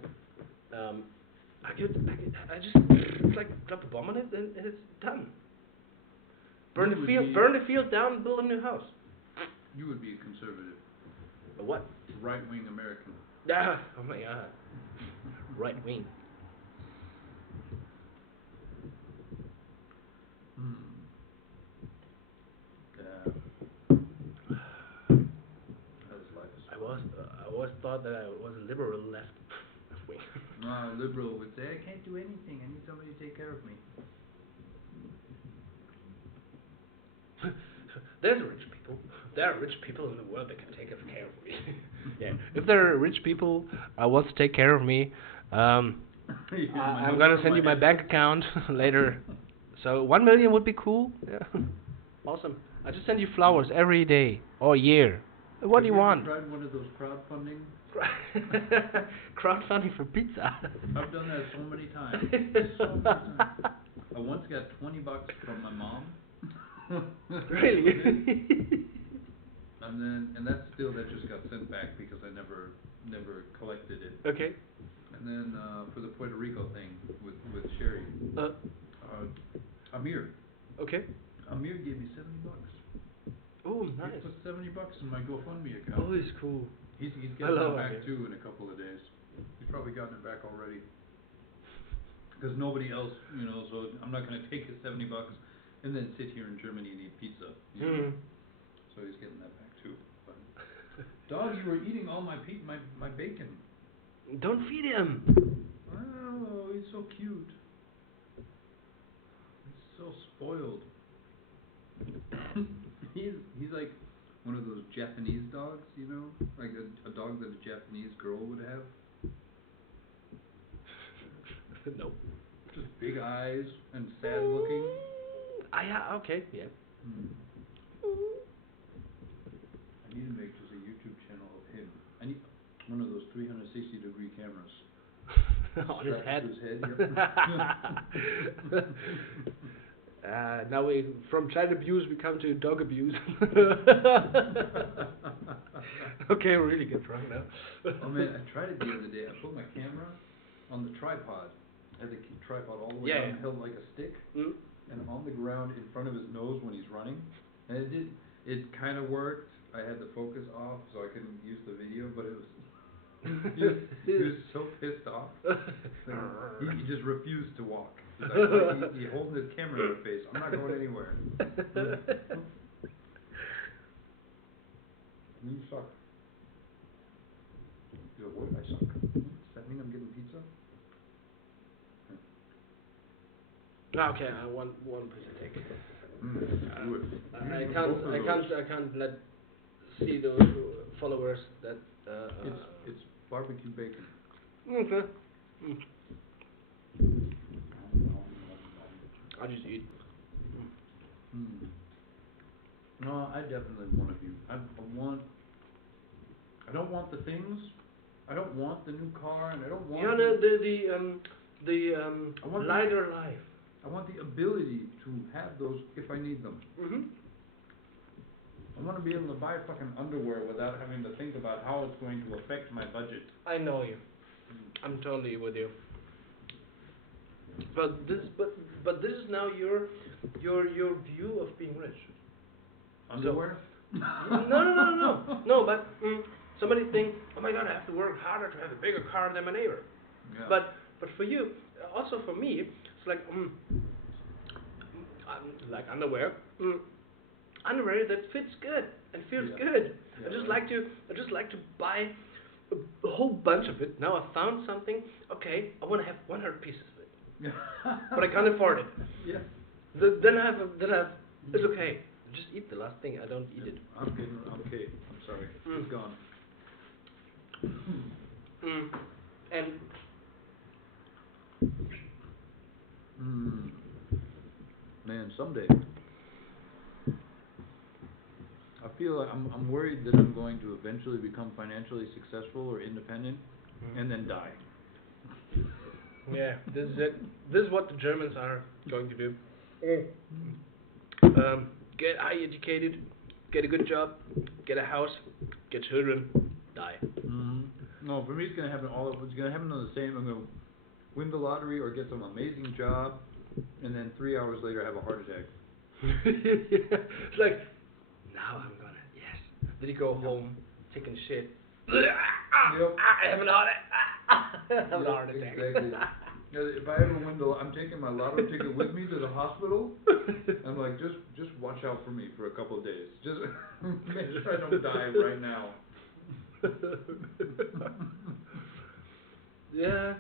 I just it's like drop a bomb on it and it's done. Burn the field down, build a new house. You would be a conservative, A what? right-wing American. Ah, oh my god. Right wing. Yeah. That's life. I always thought that I was a liberal left wing. No, a liberal would say, I can't do anything. I need somebody to take care of me. There's rich people. There are rich people in the world that can take care of me. Yeah. If there are rich people want to take care of me, I'm gonna send you my bank account later. So 1 million would be cool. Yeah. Awesome. I just send you flowers every day or year. What do you want? Have you ever tried one of those crowdfunding? Crowdfunding for pizza. I've done that so many times. So many times. I once got $20 from my mom. Really? And that just got sent back because I never collected it. Okay. And then for the Puerto Rico thing with Sherry, Amir. Okay. Amir gave me $70. Oh, nice. He put $70 in my GoFundMe account. Oh, he's cool. He's I getting love it back Amir. too in a couple of days. He's probably gotten it back already. Because nobody else, so I'm not going to take his $70 and then sit here in Germany and eat pizza. So he's getting that back too. But, dog, you were eating all my bacon. Don't feed him. Oh, he's so cute. He's so spoiled. He's like one of those Japanese dogs, like a dog that a Japanese girl would have. Nope. Just big eyes and sad looking. Yeah, okay, yeah. I need to make just a YouTube channel of him. I need one of those 360-degree cameras. On his head. Yep. Now from child abuse we come to dog abuse. Okay, we're really good wrong now. Oh man, I tried it the other day. I put my camera on the tripod. I had the tripod all the way down, held like a stick, and on the ground in front of his nose when he's running. And it kind of worked. I had the focus off so I couldn't use the video, but it was He was so pissed off. He just refused to walk. He's like, he holding his camera in her face. I'm not going anywhere. You suck. You go, what? I suck. Does that mean I'm getting pizza? Okay, I want one piece of cake. Do it. I can't let see those followers that. It's barbecue bacon. Okay. I just eat. No, I definitely want to be. I don't want the things. I don't want the new car, and I don't want. I want lighter life. I want the ability to have those if I need them. I want to be able to buy fucking underwear without having to think about how it's going to affect my budget. I know you. I'm totally with you. But this is now your view of being rich. Underwear? So, no. But somebody think, oh my God, I have to work harder to have a bigger car than my neighbor. Yeah. But for you, also for me, it's like like underwear. Underwear that fits good and feels good. Yeah, I just like to buy a whole bunch of it. Now I found something. Okay, I want to have 100 pieces of it, but I can't afford it. Yeah. Then I have it's okay. Just eat the last thing. I don't eat it. I'm kidding. Okay. I'm sorry. It's gone. And man, someday. I feel like I'm worried that I'm going to eventually become financially successful or independent, and then die. Yeah, this is it. This is what the Germans are going to do. Get high educated, get a good job, get a house, get children, die. No, for me it's gonna happen all. It's gonna happen on the same. I'm gonna win the lottery or get some amazing job, and then 3 hours later have a heart attack. It's like, now I'm gonna, yes. Then you go home, taking shit. I have an heart attack. Exactly. If I ever win I'm taking my lotto ticket with me to the hospital. I'm like, just watch out for me for a couple of days. Just make sure I don't die right now. Yeah,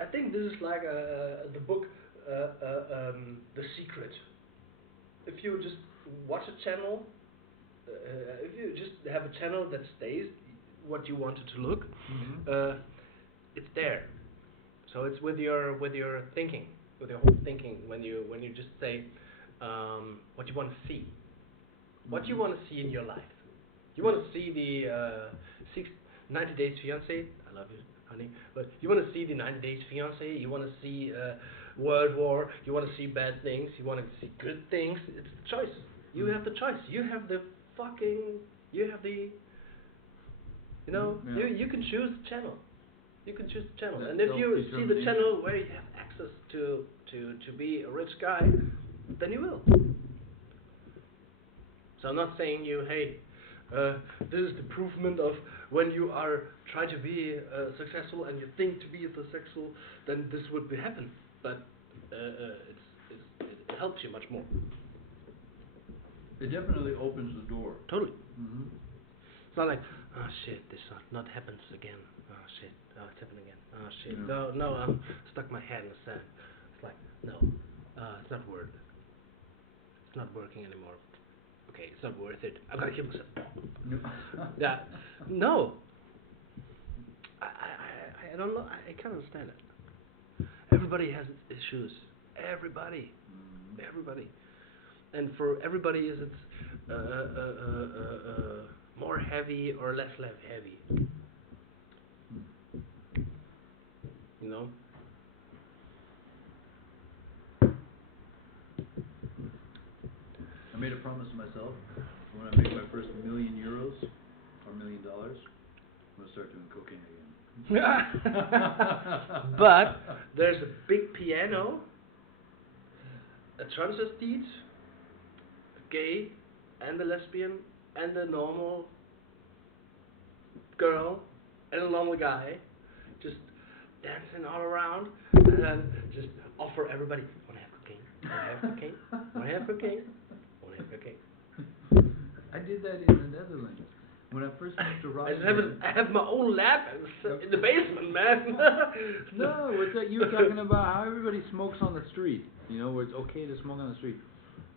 I think this is like the book, The Secret. If you just watch a channel, if you just have a channel that stays what you want it to look, it's there. So it's with your thinking, with your whole thinking. When you just say what you want to see, what you want to see in your life. You want to see the 90 Days Fiancé. I love you, honey. But you want to see the 90 Days Fiancé. You want to see World War. You want to see bad things. You want to see good things. It's the choice. You have the choice. You have the fucking. You have the. You know. Yeah. You can choose the channel. You can choose the channel. That And if you see the self-determination. channel where you have access to be a rich guy, then you will. So I'm not saying you, hey, this is the provement of when you are trying to be successful and you think to be successful, then this would happen. But it helps you much more. It definitely opens the door. Totally. Mm-hmm. It's not like, oh shit, this not happens again. Oh shit, oh it's happened again. Oh shit, no, I'm stuck my head in the sand. It's like, no, it's not worth it. It's not working anymore. Okay, it's not worth it. I'm gonna kill myself. Yeah, no. I don't know. I can't understand it. Everybody has issues. Everybody. And for everybody, is it more heavy or less heavy? You know. I made a promise to myself when I make my first €1 million or $1 million, I'm gonna start doing cocaine again. But there's a big piano, a transvestite, a gay, and a lesbian, and a normal girl and a normal guy, just dancing all around, and then just offer everybody, wanna have cocaine? Wanna have cocaine? Wanna have cocaine? Wanna have cocaine? I did that in the Netherlands. When I first moved to Rotterdam. I have my own lab in the basement, man. No, it's like you were talking about how everybody smokes on the street. You know, where it's okay to smoke on the street.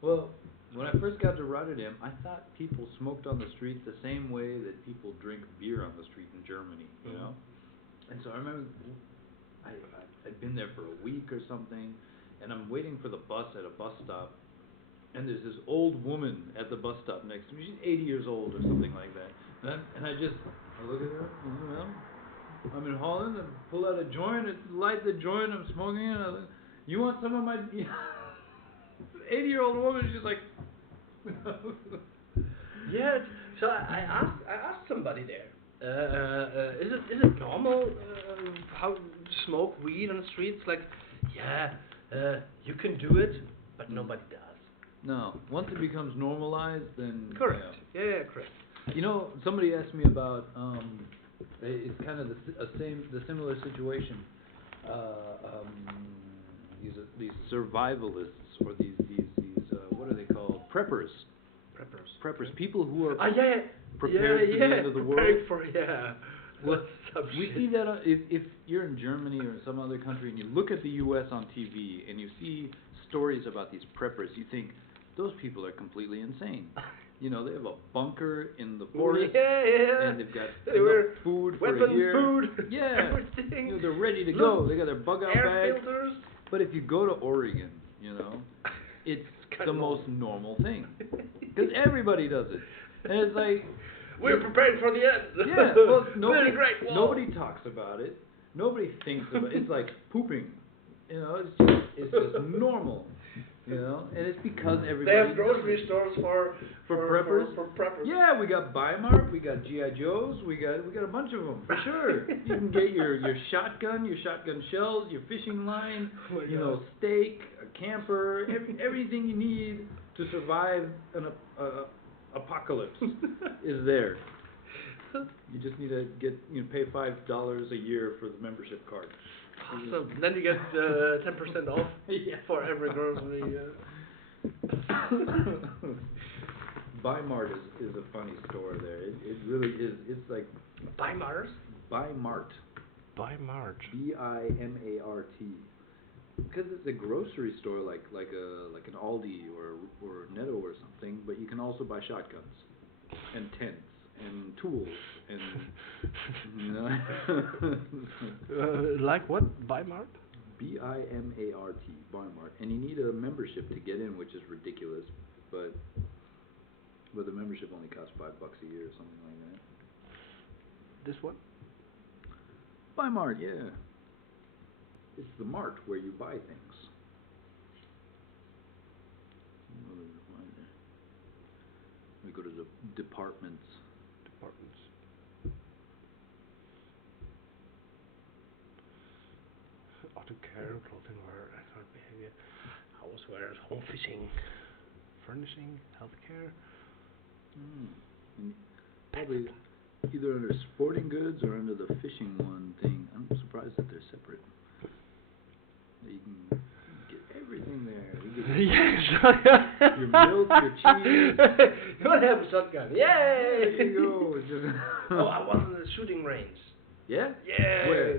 Well, when I first got to Rotterdam, I thought people smoked on the street the same way that people drink beer on the street in Germany. You know, and so I remember I'd been there for a week or something, and I'm waiting for the bus at a bus stop. And there's this old woman at the bus stop next to me. She's 80 years old or something like that. And I look at her, you know, I'm in Holland, I pull out a joint, I light the joint, I'm smoking it, and you want some of my... 80-year-old woman, she's like... Yeah, so I asked somebody there, is it normal how to smoke weed on the streets? Like, yeah, you can do it, but nobody does. No, once it becomes normalized, then... Correct. Yeah, correct. You know, somebody asked me about, it's kind of the similar situation. These survivalists, or these what are they called? Preppers. Preppers. People who are Yeah. prepared for the end of the world. Well, we see that if you're in Germany or some other country and you look at the U.S. on TV and you see stories about these preppers, you think, those people are completely insane. You know, they have a bunker in the forest, and they've got enough food for weapons, a year. Food, yeah, everything. you know, they're ready to go. They got their bug out air bag. filters. But if you go to Oregon, you know, it's the most normal thing, because everybody does it, and it's like we're prepared for the end. Yeah, well, nobody talks about it. Nobody thinks about it. It's like pooping. You know, it's just normal. You know, and it's because everybody. They have grocery stores for preppers. For preppers. Yeah, we got Weimar, we got GI Joes, we got a bunch of them for sure. You can get your shotgun shells, your fishing line, you know, steak, a camper, everything you need to survive an apocalypse is there. You just need to pay $5 a year for the membership card. So then you get 10% off for every grocery. Weimar is a funny store there. It really is. It's like Weimar. Weimart. B-I-M-A-R-T. Because it's a grocery store like an Aldi or Netto or something, but you can also buy shotguns and tents and tools and you know. Like what? Weimar? B-I-M-A-R-T. Weimart. And you need a membership to get in, which is ridiculous, but the membership only costs $5 a year or something like that. This one? Weimart, yeah. It's the mart where you buy things. We go to the departments. Auto care, clothing wear, economic behavior, housewares, home fishing, furnishing, healthcare. And probably either under sporting goods or under the fishing one thing. I'm surprised that they're separate. You can get everything there. You get your milk, your cheese. You want to have a shotgun? Yay! There you go. Oh, I was in the shooting range. Yeah? Yeah. Where?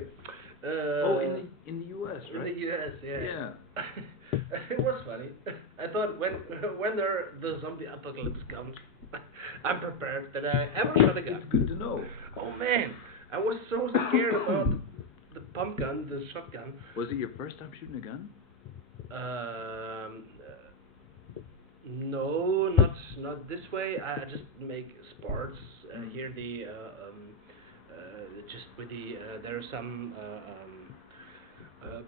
In the U.S., right? In the U.S., yeah. Yeah. It was funny. I thought when the zombie apocalypse comes, I'm prepared that I ever shot a gun. It's good to know. Oh man, I was so scared about the pump gun, the shotgun. Was it your first time shooting a gun? No, not this way. I just make sports. Here just with there are some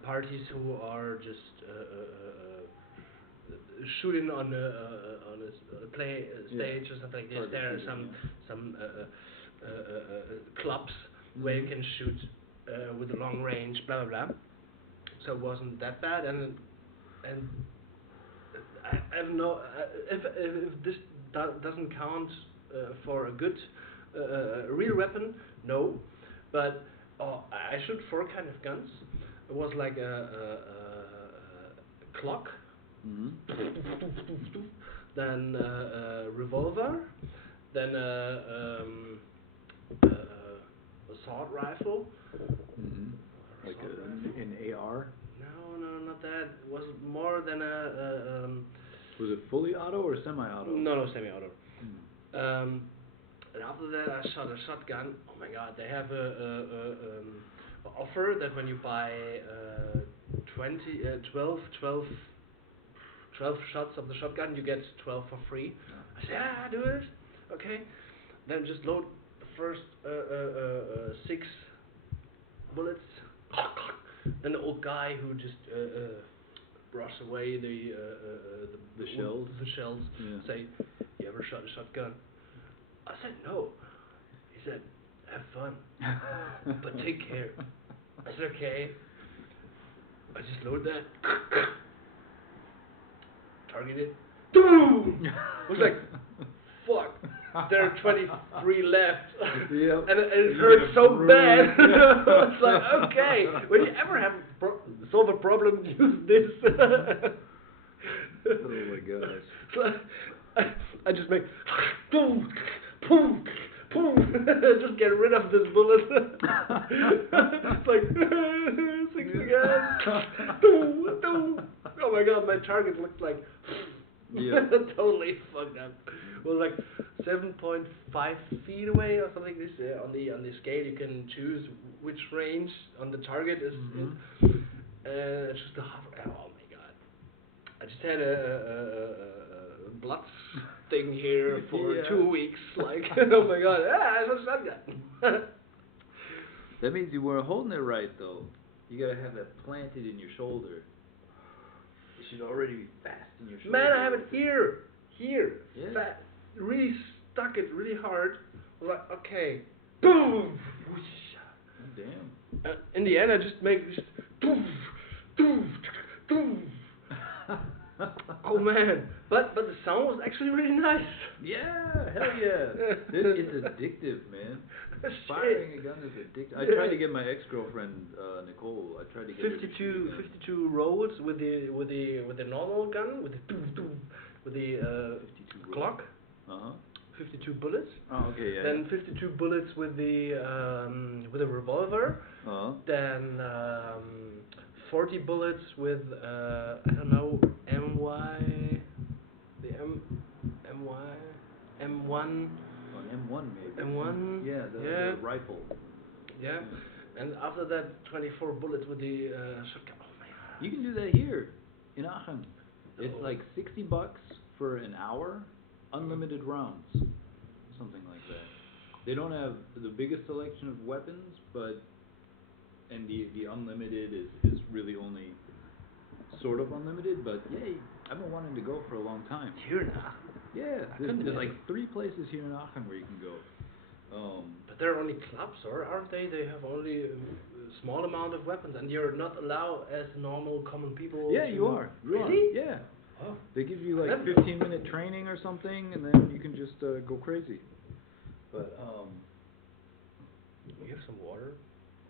parties who are just shooting on a play stage or something like this. There are some clubs where you can shoot with a long range, blah blah blah. So it wasn't that bad, and I have no if this doesn't count for a good real weapon, no. But I shoot 4 kind of guns. It was like a clock, then a revolver, then a assault rifle. Like an AR? No, not that. It was more than a Was it fully auto or semi-auto? no, semi-auto. And after that, I shot a shotgun. Oh my God! They have a offer that when you buy 12 shots of the shotgun, you get 12 for free. I said, yeah, do it. Okay. Then just load the first 6 bullets. Then the old guy who just brushed away the shells. The shells. Yeah. Say, you ever shot a shotgun? I said no. He said, have fun, but take care. I said okay. I just load that. Target it. Boom! I was like, fuck. There are 23 left. Yep. And it hurt so bad. It's like, okay, when you ever have solve a problem, use this. Oh my gosh. So I just make boom, boom, boom. Just get rid of this bullet. It's like 6 again. Boom, boom. Oh my God, my target looked like totally fucked up. It was like 7.5 feet away or something. This on the scale you can choose which range on the target is. It's just a hover. Oh my God! I just had a blood thing here for 2 weeks. Like, oh my God! I shot a shotgun. That means you weren't holding it right, though. You gotta have that planted in your shoulder. It should already be fast in your shoulder. Man, I have it here. Yeah. Fat. Really stuck it really hard. I was like, okay, boom. Oh, damn. In the end, I just make this. Boom, boom, boom. Oh man, but the sound was actually really nice. Yeah, hell yeah. It's addictive, man. Firing a gun is addictive. I tried to get my ex-girlfriend Nicole. I tried to get her to shoot a gun. 52 rolls with the normal gun with the 52 clock. 52 bullets. Oh, okay, yeah. Then 52 bullets with the revolver. Then 40 bullets with I don't know, M1. Oh, an M1 maybe. M1. Yeah, the rifle. Yeah. And after that, 24 bullets with the shotgun. Oh man. You can do that here in Aachen. It's like $60 for an hour, unlimited rounds, something like that. They don't have the biggest selection of weapons, but the unlimited is really only sort of unlimited. But yeah, I've been wanting to go for a long time. Here in Aachen. Yeah, there's like 3 places here in Aachen where you can go. But they're only clubs, or aren't they? They have only a small amount of weapons, and you're not allowed as normal common people. Yeah, you are. Really? Yeah. Oh. They give you like 15-minute training or something, and then you can just go crazy. But you have some water?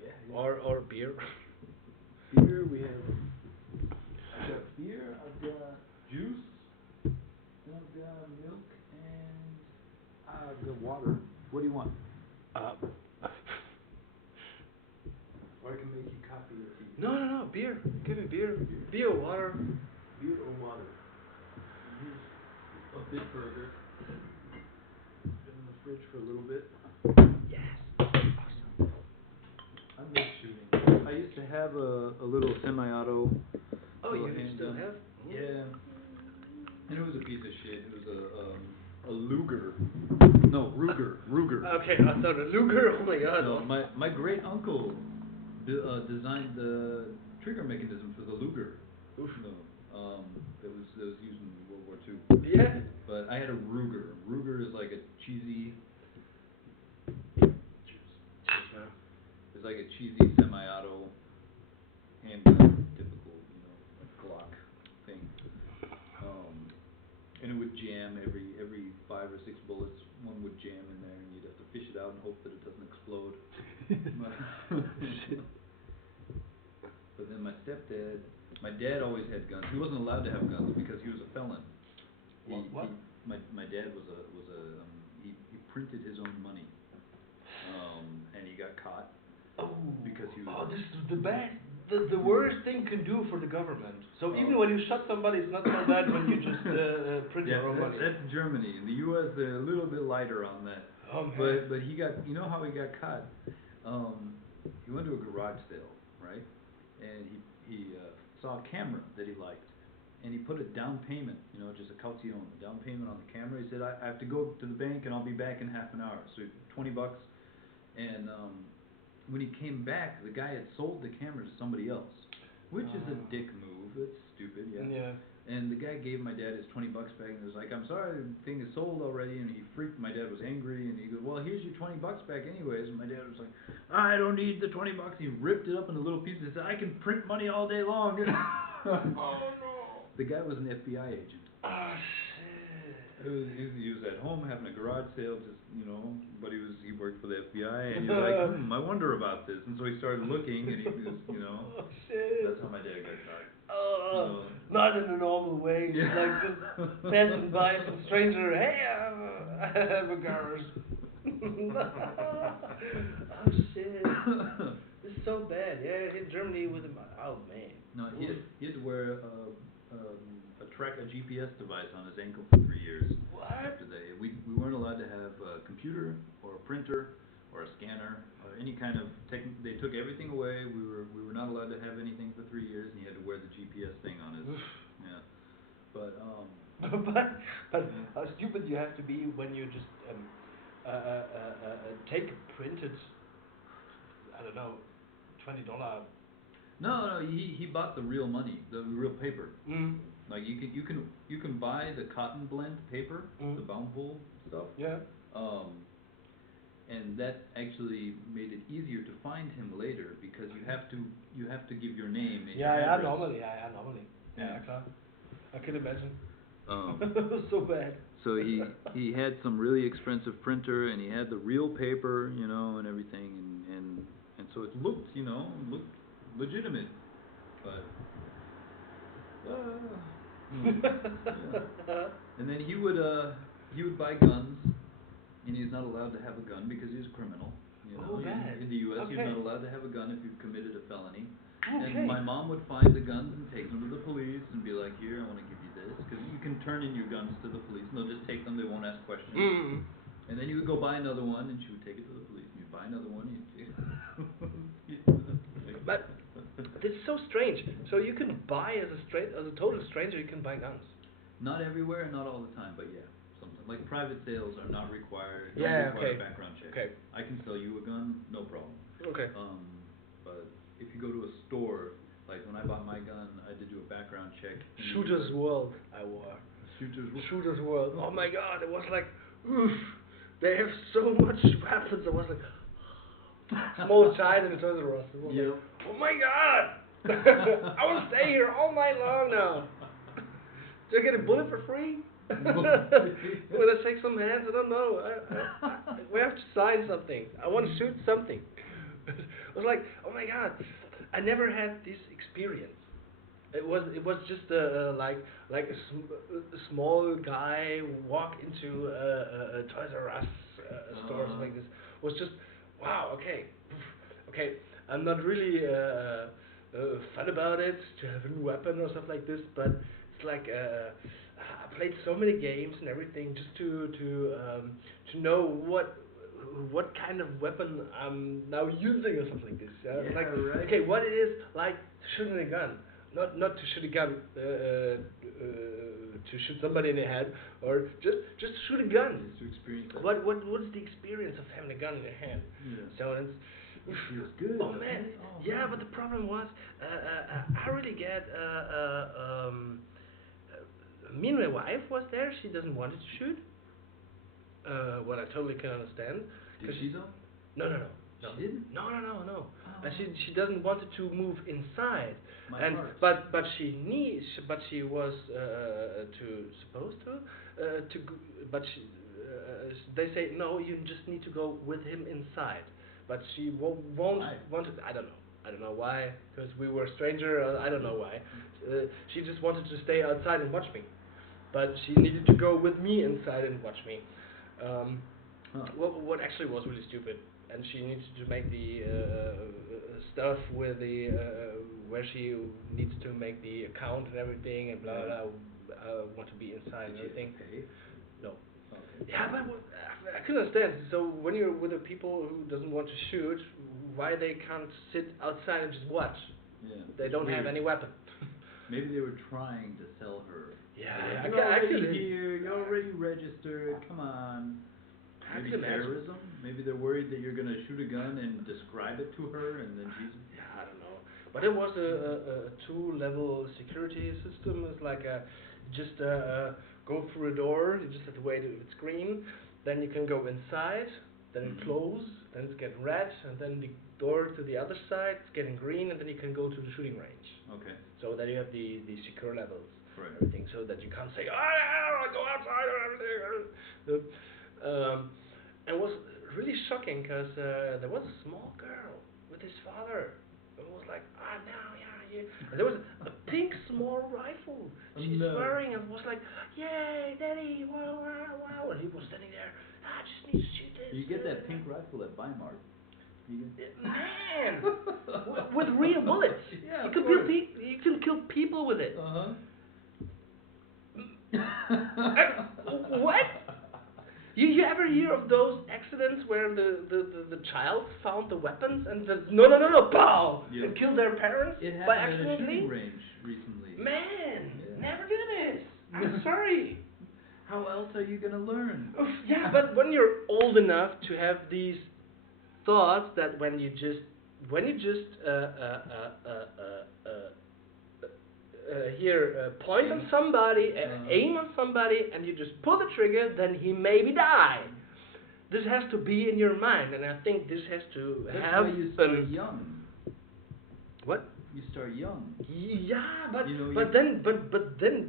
Yeah. Or beer? Beer, I've got beer, I've got juice, then I've got milk, and I've got water. What do you want? Or I can make you coffee or tea. No, beer. Give me beer. Beer or water. Beer or water. Here's a bit further. Been in the fridge for a little bit. Yes. Awesome. I miss shooting. I used to have a little semi-auto. Oh, you handgun. still have? Yeah. And it was a piece of shit. It was a Luger. No, Ruger. Okay, I thought a Luger. Oh my God. No, my great uncle designed the trigger mechanism for the Luger. Oof. No, that was used in World War II. Yeah. But I had a Ruger. Ruger is like a cheesy. It's like a cheesy semi-auto handgun, typical, Glock thing. And it would would jam every 5 or 6 bullets. One would jam in there, and you'd have to fish it out and hope that it doesn't explode. But then my dad always had guns. He wasn't allowed to have guns because he was a felon. What? My dad he printed his own money, and he got caught. Because he was. Oh, this is the worst thing you can do for the government. So even when you shot somebody, it's not so bad when you just print your own money. That's Germany. In the U.S., they're a little bit lighter on that. Oh, man. But he got, you know how he got caught? He went to a garage sale, right? And he saw a camera that he liked, and he put a down payment, just a caution, a down payment on the camera. He said, I have to go to the bank and I'll be back in half an hour. So $20, and when he came back, the guy had sold the camera to somebody else, which is a dick move. It's stupid, yeah. And the guy gave my dad his $20 back, and he was like, "I'm sorry, the thing is sold already." And he freaked. My dad was angry, and he goes, "Well, here's your $20 back, anyways." And my dad was like, "I don't need the $20." He ripped it up into little pieces and said, "I can print money all day long." Oh no! The guy was an FBI agent. Oh shit! He was at home having a garage sale, just but he worked for the FBI, and he was like, I wonder about this, and so he started looking, and he was, Oh shit! That's how my dad got caught. Not in a normal way, like just passing by some stranger, hey, I have a garage. Oh shit! This is so bad. Yeah, in Germany with him. Oh man. No, he had to wear a GPS device on his ankle for 3 years. What? After we weren't allowed to have a computer or a printer or a scanner or any kind of they took everything away. We were not allowed to have anything for 3 years, and he had to wear the GPS thing on his. Yeah. But but how stupid you have to be when you just take a printed, I don't know, $20. No, he bought the real money, the real paper. Mm. Like you can buy the cotton blend paper, the Baumwoll stuff. Yeah. And that actually made it easier to find him later because you have to give your name and your address. Normally. Yeah, klar. I can imagine. So bad. So he had some really expensive printer, and he had the real paper, and everything, and so it looked legitimate, but yeah. And then he would buy guns, and he's not allowed to have a gun because he's a criminal. In the U.S., you're not allowed to have a gun if you've committed a felony. Okay. And my mom would find the guns and take them to the police and be like, "Here, I want to give you this," because you can turn in your guns to the police, and they'll just take them. They won't ask questions. Mm. And then you would go buy another one, and she would take it to the police. And you'd buy another one. But it's so strange. So you can buy as a total stranger, you can buy guns. Not everywhere, not all the time, but yeah. Sometimes. Like private sales are not required. Yeah, require a background check. Okay. I can sell you a gun, no problem. Okay. But if you go to a store, like when I bought my gun, I had to do a background check. Shooter's World, I wore. Shooter's World. Oh my God! It was like, oof. They have so much weapons. I was like, small child in the Toys R Us. Like, oh my God! I will stay here all night long now. Do I get a bullet for free? Will I shake some hands? I don't know. We have to sign something. I want to shoot something. I was like, oh my God! I never had this experience. It was just like a small guy walk into a Toys R Us stores like this. Was just wow. Okay. I'm not really fun about it to have a new weapon or stuff like this, but it's like I played so many games and everything just to know what kind of weapon I'm now using or something like this. Like, right. Okay, what it is like shooting a gun. Not to shoot a gun, to shoot somebody in the head, or just shoot a gun. Just to experience that. What is the experience of having a gun in your hand? Yeah. So it feels good. Oh man, yeah. But the problem was, I really get. Me and my wife was there. She doesn't want to shoot. What I totally can understand. Did she though? No. She didn't? No. and she doesn't want to move inside. My And heart. but she was supposed to but they say no, you just need to go with him inside, but she won't Why? want to. I don't know why, because we were a stranger. I don't know why. She just wanted to stay outside and watch me, but she needed to go with me inside and watch me. What actually was really stupid, and she needs to make the stuff with the where she needs to make the account and everything and blah blah. Want to be inside and Did you everything. pay? No. Okay. Yeah, but I couldn't understand. So when you're with a people who doesn't want to shoot, why they can't sit outside and just watch? Yeah. They it's don't have weird. any weapon. Maybe they were trying to sell her. Yeah, Like, I you're could already here. You're already registered. Come on. I Maybe could imagine. terrorism. Maybe they're worried that you're gonna shoot a gun and describe it to her, and then she's. Yeah, I don't know. But it was a two-level security system. It's like just go through a door. You just have to wait till it's green. Then you can go inside. Then it closes. Then it's getting red. And then the door to the other side it's getting green. And then you can go to the shooting range. Okay. So that you have the secure levels. Right. Everything. So that you can't say, I go outside or everything. It was really shocking because there was a small girl with his father. It was like, yeah. And there was a pink small rifle she's wearing and was like, yay, daddy, wow, wow, wow. And he was standing there, I just need to shoot this. You get that pink rifle at Weimar. Man, with real bullets. Yeah, you of can course. you can kill people with it. What? You ever hear of those accidents where the child found the weapons and said, no, pow, Yeah. and killed their parents It by happened at a accidentally? shooting range recently. Man, Yeah. never do this. I'm sorry. How else are you gonna learn? Oof, yeah, but when you're old enough to have these thoughts that when you just point on somebody, aim on somebody, and you just pull the trigger, then he maybe die. This has to be in your mind, and I think this has to That's have why you start young. What? You start young. Yeah, but You know, but then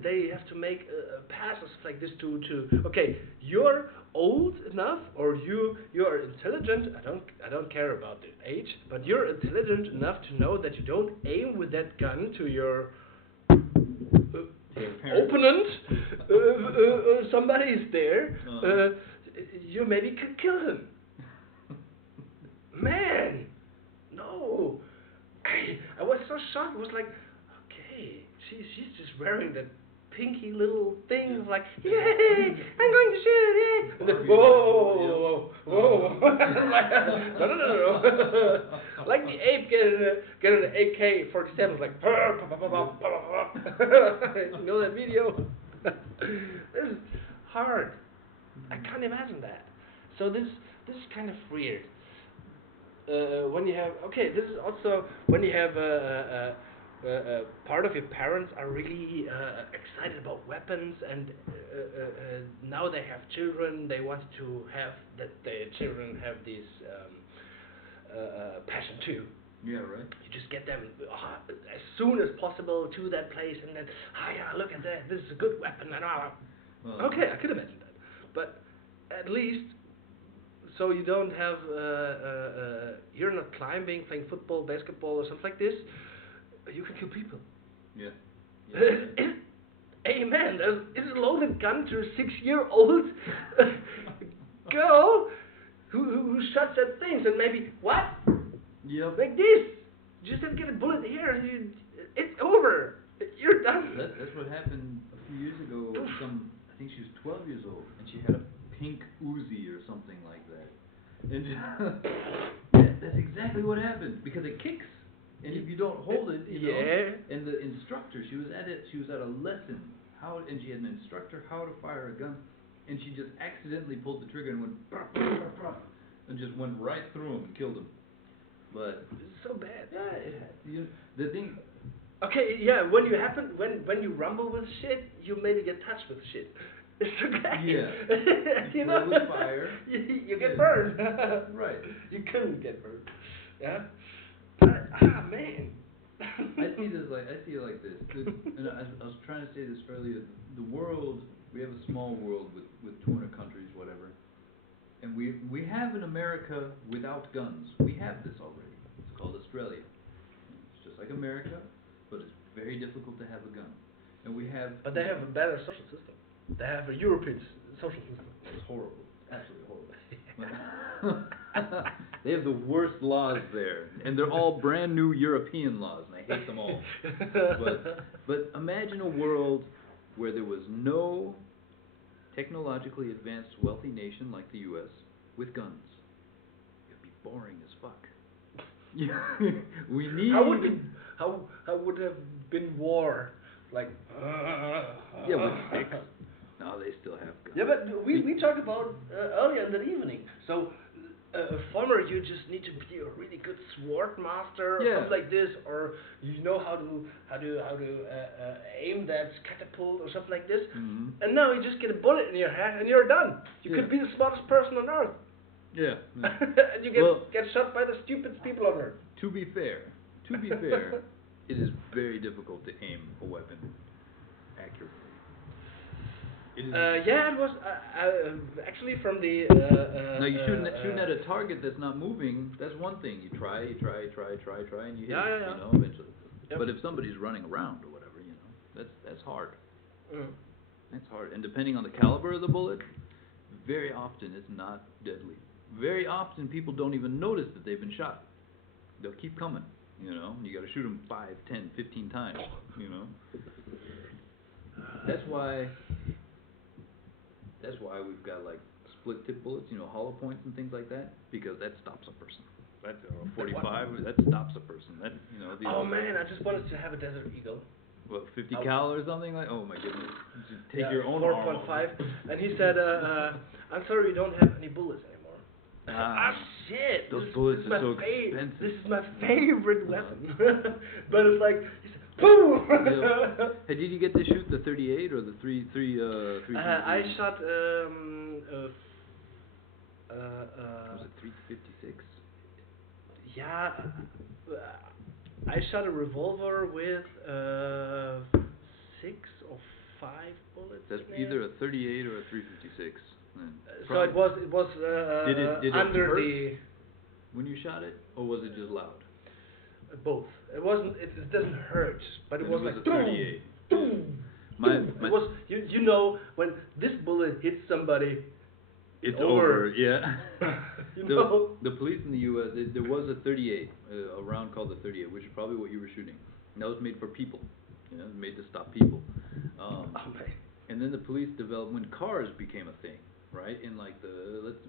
they have to make passes like this to okay, you're old enough or you're intelligent. I don't care about the age, but you're intelligent enough to know that you don't aim with that gun to your opponent. Somebody is there. You maybe could kill him. Man, no. I was so shocked. It was like, okay, she's just wearing that pinky little thing. Like, yay, I'm going to shoot, yay. And then, whoa. Like, no. Like the ape getting an AK-47, like, you know that video? This is hard. I can't imagine that. So this is kind of weird. When you have this is also when you have part of your parents are really excited about weapons and now they have children. They want to have that their children have this passion too. Yeah, right. You just get them as soon as possible to that place and then yeah, look at that. This is a good weapon and Well, okay, I could imagine that, but at least. So you don't have, you're not climbing, playing football, basketball, or something like this. You can kill people. Yeah. Amen. It's a loaded gun to a 6-year-old girl who shuts at things and maybe what? Yep. Like this. You just have to get a bullet here and it's over. You're done. That's what happened a few years ago. I think she was 12 years old and she had a pink Uzi or something like that. And that's exactly what happened because it kicks, and if you don't hold it, you know. And the instructor, she was at a lesson and she had an instructor how to fire a gun, and she just accidentally pulled the trigger and went bah, bah, bah, bah, and just went right through him and killed him. But it's so bad. Yeah, the thing. Okay, yeah. When you rumble with shit, you maybe get touched with shit. It's okay. Yeah. You know, with fire. you get burned. Right. You couldn't get burned. Yeah. Man. I see it like this. And I was trying to say this earlier. The world, we have a small world with 200 countries, whatever. And we have an America without guns. We have this already. It's called Australia. It's just like America, but it's very difficult to have a gun. And we have. But they have a better social system. They have a European social system. It's horrible. Absolutely horrible. They have the worst laws there, and they're all brand new European laws, and I hate them all. But imagine a world where there was no technologically advanced wealthy nation like the U.S. with guns. It'd be boring as fuck. We need. How would have been war? Like. Yeah, with sticks. No, they still have guns. Yeah, but we talked about earlier in the evening. So. A farmer, you just need to be a really good sword master or something like this, or you know how to aim that catapult or something like this. Mm-hmm. And now you just get a bullet in your head and you're done. You could be the smartest person on earth. Yeah. And you get shot by the stupidest people on earth. To be fair, it is very difficult to aim a weapon accurately. Yeah, it was actually from the. Now you shooting at a target that's not moving. That's one thing. You try, and you hit it. You know, eventually. Yep. But if somebody's running around or whatever, you know, that's hard. That's hard. And depending on the caliber of the bullet, very often it's not deadly. Very often people don't even notice that they've been shot. They'll keep coming. You know, you got to shoot them 5, 10, 15 times. You know. That's why we've got like split tip bullets, you know, hollow points and things like that, because that stops a person. That's 45. That stops a person. That, you know. Oh man, I just wanted to have a Desert Eagle. What, 50 cal or something like? Oh my goodness! Just take your own 4.5. And he said, "I'm sorry, we don't have any bullets anymore." Shit! Those bullets are so expensive. This is my favorite weapon. But it's like. Boom! Yeah. Hey, did you get to shoot the 38 or the 3? I shot was it 356? Yeah, I shot a revolver with 6 or 5 bullets. That's either a 38 or a 356. So it was did it under hurt the. When you shot it, or was it just loud? Both. It wasn't. It doesn't hurt, but it was like a 38. Boom. My it was. You know when this bullet hits somebody. It's over. Yeah. The police in the U.S. There was a 38, a round called the 38, which is probably what you were shooting. And that was made for people. You know, made to stop people. And then the police developed when cars became a thing. Right, in like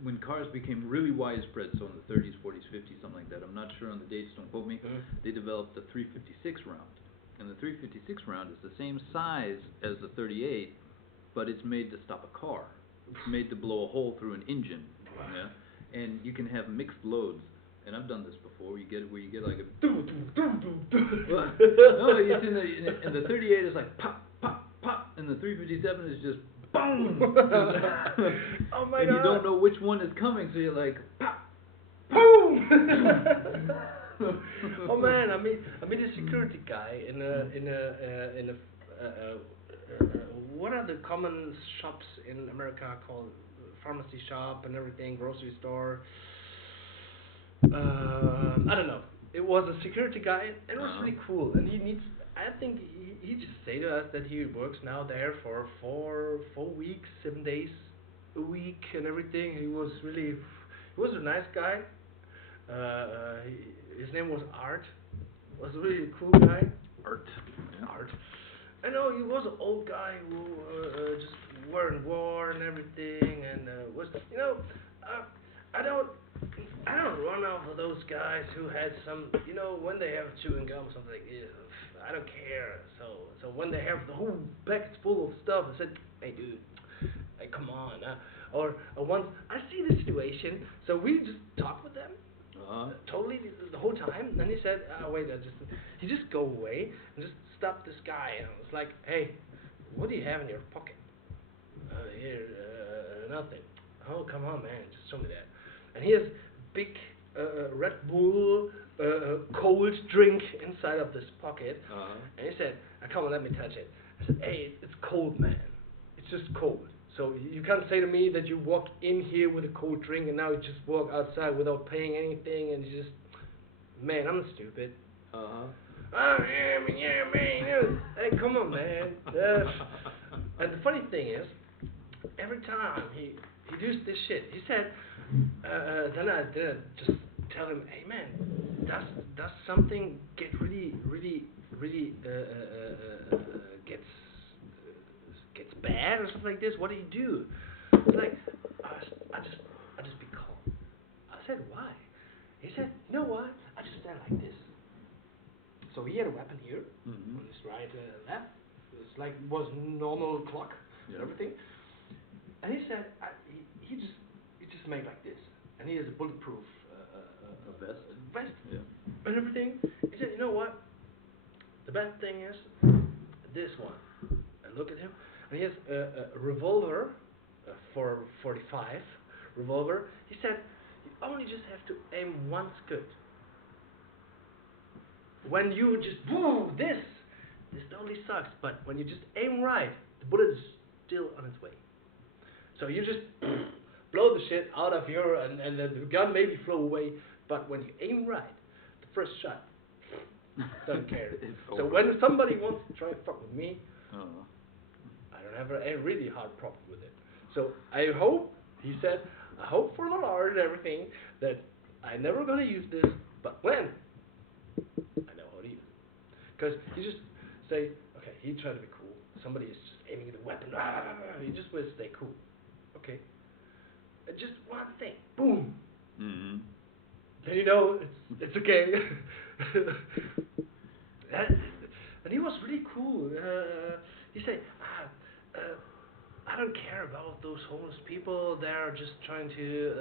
when cars became really widespread, so in the 30s, 40s, 50s, something like that. I'm not sure on the dates, don't quote me. They developed the 356 round, and the 356 round is the same size as the 38, but it's made to stop a car. It's made to blow a hole through an engine. Yeah, and you can have mixed loads. And I've done this before. You get like a. No, it's and the 38 is like pop, pop, pop, and the 357 is just. Boom! Oh my and God! You don't know which one is coming, so you're like, pop, boom! Oh man, I mean a security guy in a what are the common shops in America called pharmacy shop and everything, grocery store. I don't know. It was a security guy, and it was really cool, and he needs. I think he just said to us that he works now there for 4 weeks, 7 days a week and everything. He was a nice guy. His name was Art. Was a really cool guy. Art. I know he was an old guy who just were in war and everything, and was I don't run off of those guys who had some, when they have chewing gum or something like this. I don't care. So when they have the whole packets full of stuff, I said, hey dude, hey, come on. Or once I see the situation, so we just talked with them. Totally the whole time. And he said, he just go away and just stop this guy. And I was like, hey, what do you have in your pocket? Here, nothing. Oh, come on, man, just show me that. And he has big Red Bull cold drink inside of this pocket, and he said, "Come on, let me touch it." I said, "Hey, it's cold, man. It's just cold. So you can't say to me that you walk in here with a cold drink and now you just walk outside without paying anything and you just, man, I'm stupid." Oh yeah, man, hey, come on, man. And the funny thing is, every time he does this shit, he said, then I just tell him, "Hey, man, does something get really gets bad or something like this? What do you do?" It's like, I just be calm. I said, "Why?" He said, "You know what? I just stand like this." So he had a weapon here on his right left. It's like was normal clock and everything. And he said he just made like this, and he has a bulletproof vest and everything. He said, "You know what? The best thing is this one." And look at him, and he has a revolver for 45 revolver. He said, "You only just have to aim once good. When you just woo this totally sucks. But when you just aim right, the bullet is still on its way. So you just blow the shit out of your and the gun maybe flew away. But when you aim right, the first shot doesn't care." So when somebody wants to try to fuck with me, I don't have a really hard problem with it. So I hope, he said, "I hope for the Lord and everything that I never gonna use this, but when I know how to use it." Because you just say, okay, he tried to be cool. Somebody is just aiming the weapon. He just will stay cool. Okay. And just one thing. Boom. Mm-hmm. Then you know it's okay. And he was really cool. He said, "I don't care about those homeless people. They're just trying to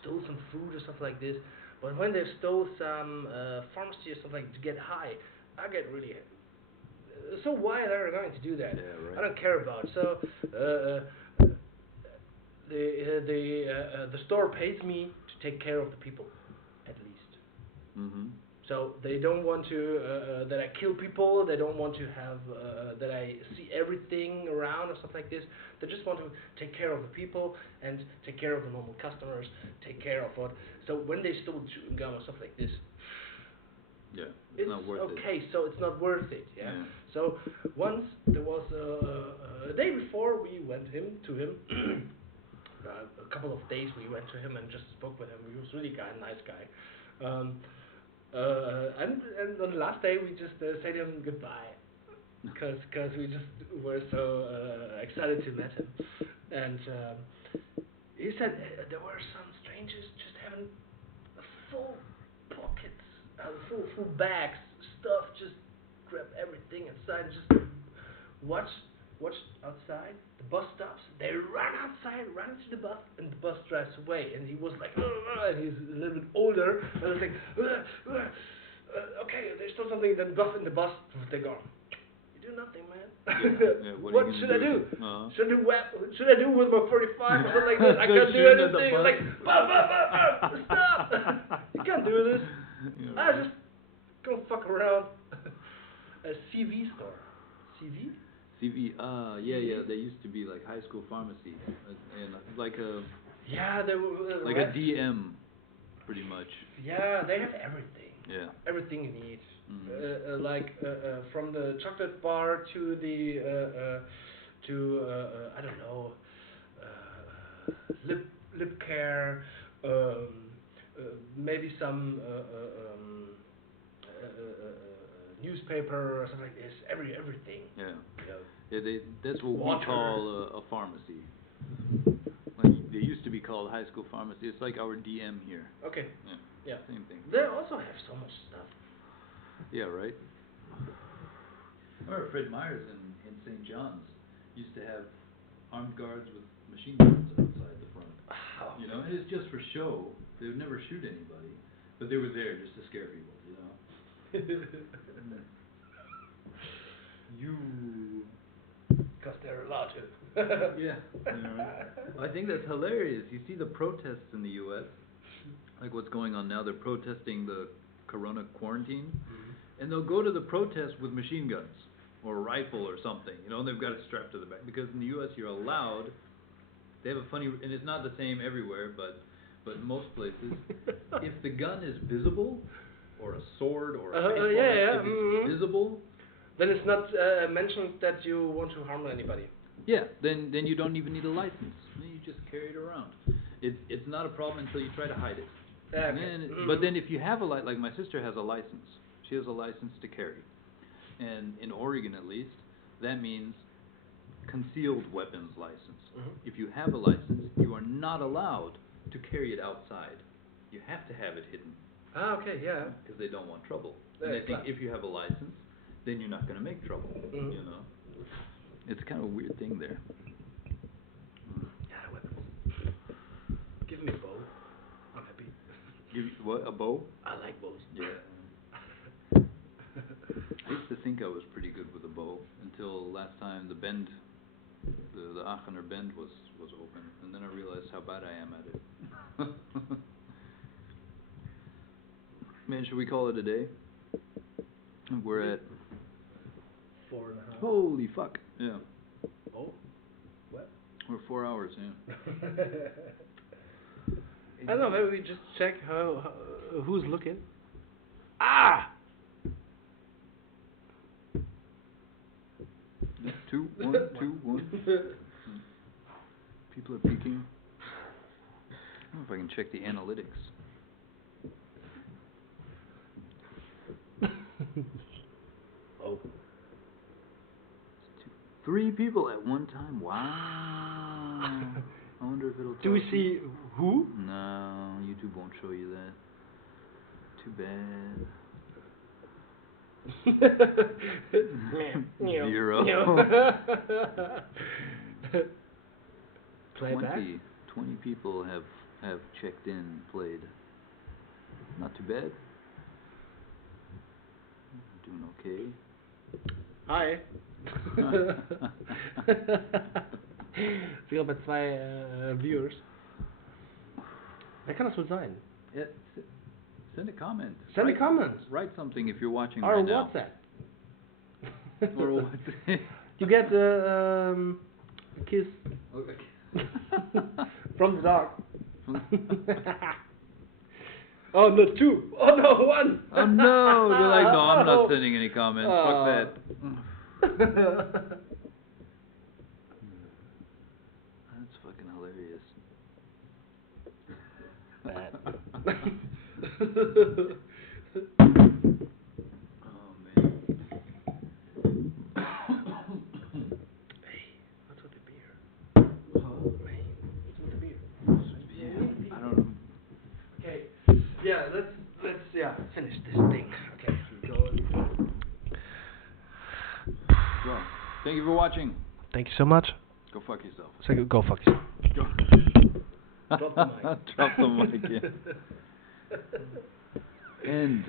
steal some food or stuff like this. But when they stole some pharmacy or something to get high, I get really. So why are they going to do that? Yeah, right. I don't care about." So the store pays me to take care of the people, at least. Mm-hmm. So they don't want to that I kill people. They don't want to have that I see everything around or stuff like this. They just want to take care of the people and take care of the normal customers. Take care of what. So when they stole chewing gum or stuff like this, it's not worth it. Okay, so it's not worth it. Yeah. So once there was a day before we went to him. A couple of days we went to him and just spoke with him. He was really nice guy. And on the last day we just said to him goodbye, because we just were so excited to meet him. And he said there were some strangers just having full pockets, full bags, stuff, just grab everything inside, just watch outside. The bus stops. They run outside, run to the bus, and the bus drives away. And he was like, and he's a little bit older. And I was like, okay, there's still something. Then buff in the bus, they're gone. You do nothing, man. What should I do? Should I do with my 45 or something like this? I can't do anything. Like, stop! You can't do this. I just go fuck around. A CV store. CV? CV, yeah, they used to be like high school pharmacy, and like a they were like a DM, pretty much. Yeah, they have everything. Yeah. Everything you need, from the chocolate bar to the I don't know, lip care, maybe some newspaper or something like this. Everything. Yeah. You know. Yeah, that's what Water. we call a pharmacy. Like they used to be called high school pharmacy. It's like our DM here. Okay. Yeah. Same thing. They also have so much stuff. Yeah, right. Or Fred Meyer's in St. John's used to have armed guards with machine guns outside the front. Oh. You know, and it's just for show. They would never shoot anybody, but they were there just to scare people. You know. Because they're allowed to. Yeah. Right. I think that's hilarious. You see the protests in the U.S. like what's going on now, they're protesting the corona quarantine, and they'll go to the protest with machine guns or a rifle or something, you know, and they've got it strapped to the back, because in the US you're allowed, they have a funny, and it's not the same everywhere, but in most places, if the gun is visible, or a sword, or a baseball bat, if it's visible, then it's not mentioned that you want to harm anybody. yeah, then you don't even need a license. You just carry it around. It's not a problem until you try to hide it. Okay. But then if you have a like my sister has a license. She has a license to carry. And in Oregon at least, that means concealed weapons license. If you have a license, you are not allowed to carry it outside. You have to have it hidden. Ah, okay, yeah. Because they don't want trouble. And they think if you have a license, then you're not going to make trouble, you know. It's kind of a weird thing there. Yeah, weapons. Give me a bow. I'm happy. Give you, what, a bow? I like bows. Yeah. I used to think I was pretty good with a bow until last time the bend, the Aachener bend was open, and then I realized how bad I am at it. Man, should we call it a day? We're at 4.5. holy fuck, yeah. Oh, what? We're 4 hours, yeah. I don't know, maybe we just check how who's looking. Ah! 2, 1, 2, 1. People are peeking. I don't know if I can check the analytics. Oh. 3 people at one time. Wow. I wonder if it'll. Do we tell see who? No, YouTube won't show you that. Too bad. 0. Play back. 20 people have checked in, played. Not too bad. Doing okay. Hi. Wir haben 2 Viewers. Wer kann das wohl sein? Yeah, send a comment. Send a comment. Write something if you're watching Or right now. WhatsApp. Or WhatsApp. You get a kiss from the dog. Oh no, 2. Oh no, 1. Oh no! They're like, no, I'm not sending any comments. Fuck that. That's fucking hilarious. Oh man. Hey, what's with the beer? Hey, what's with the beer? I don't know. Okay. Yeah, let's finish this thing. Okay. Go. Well, thank you for watching. Thank you so much. Go fuck yourself. So go fuck yourself. Go. Drop the mic. Drop the mic, yeah. End.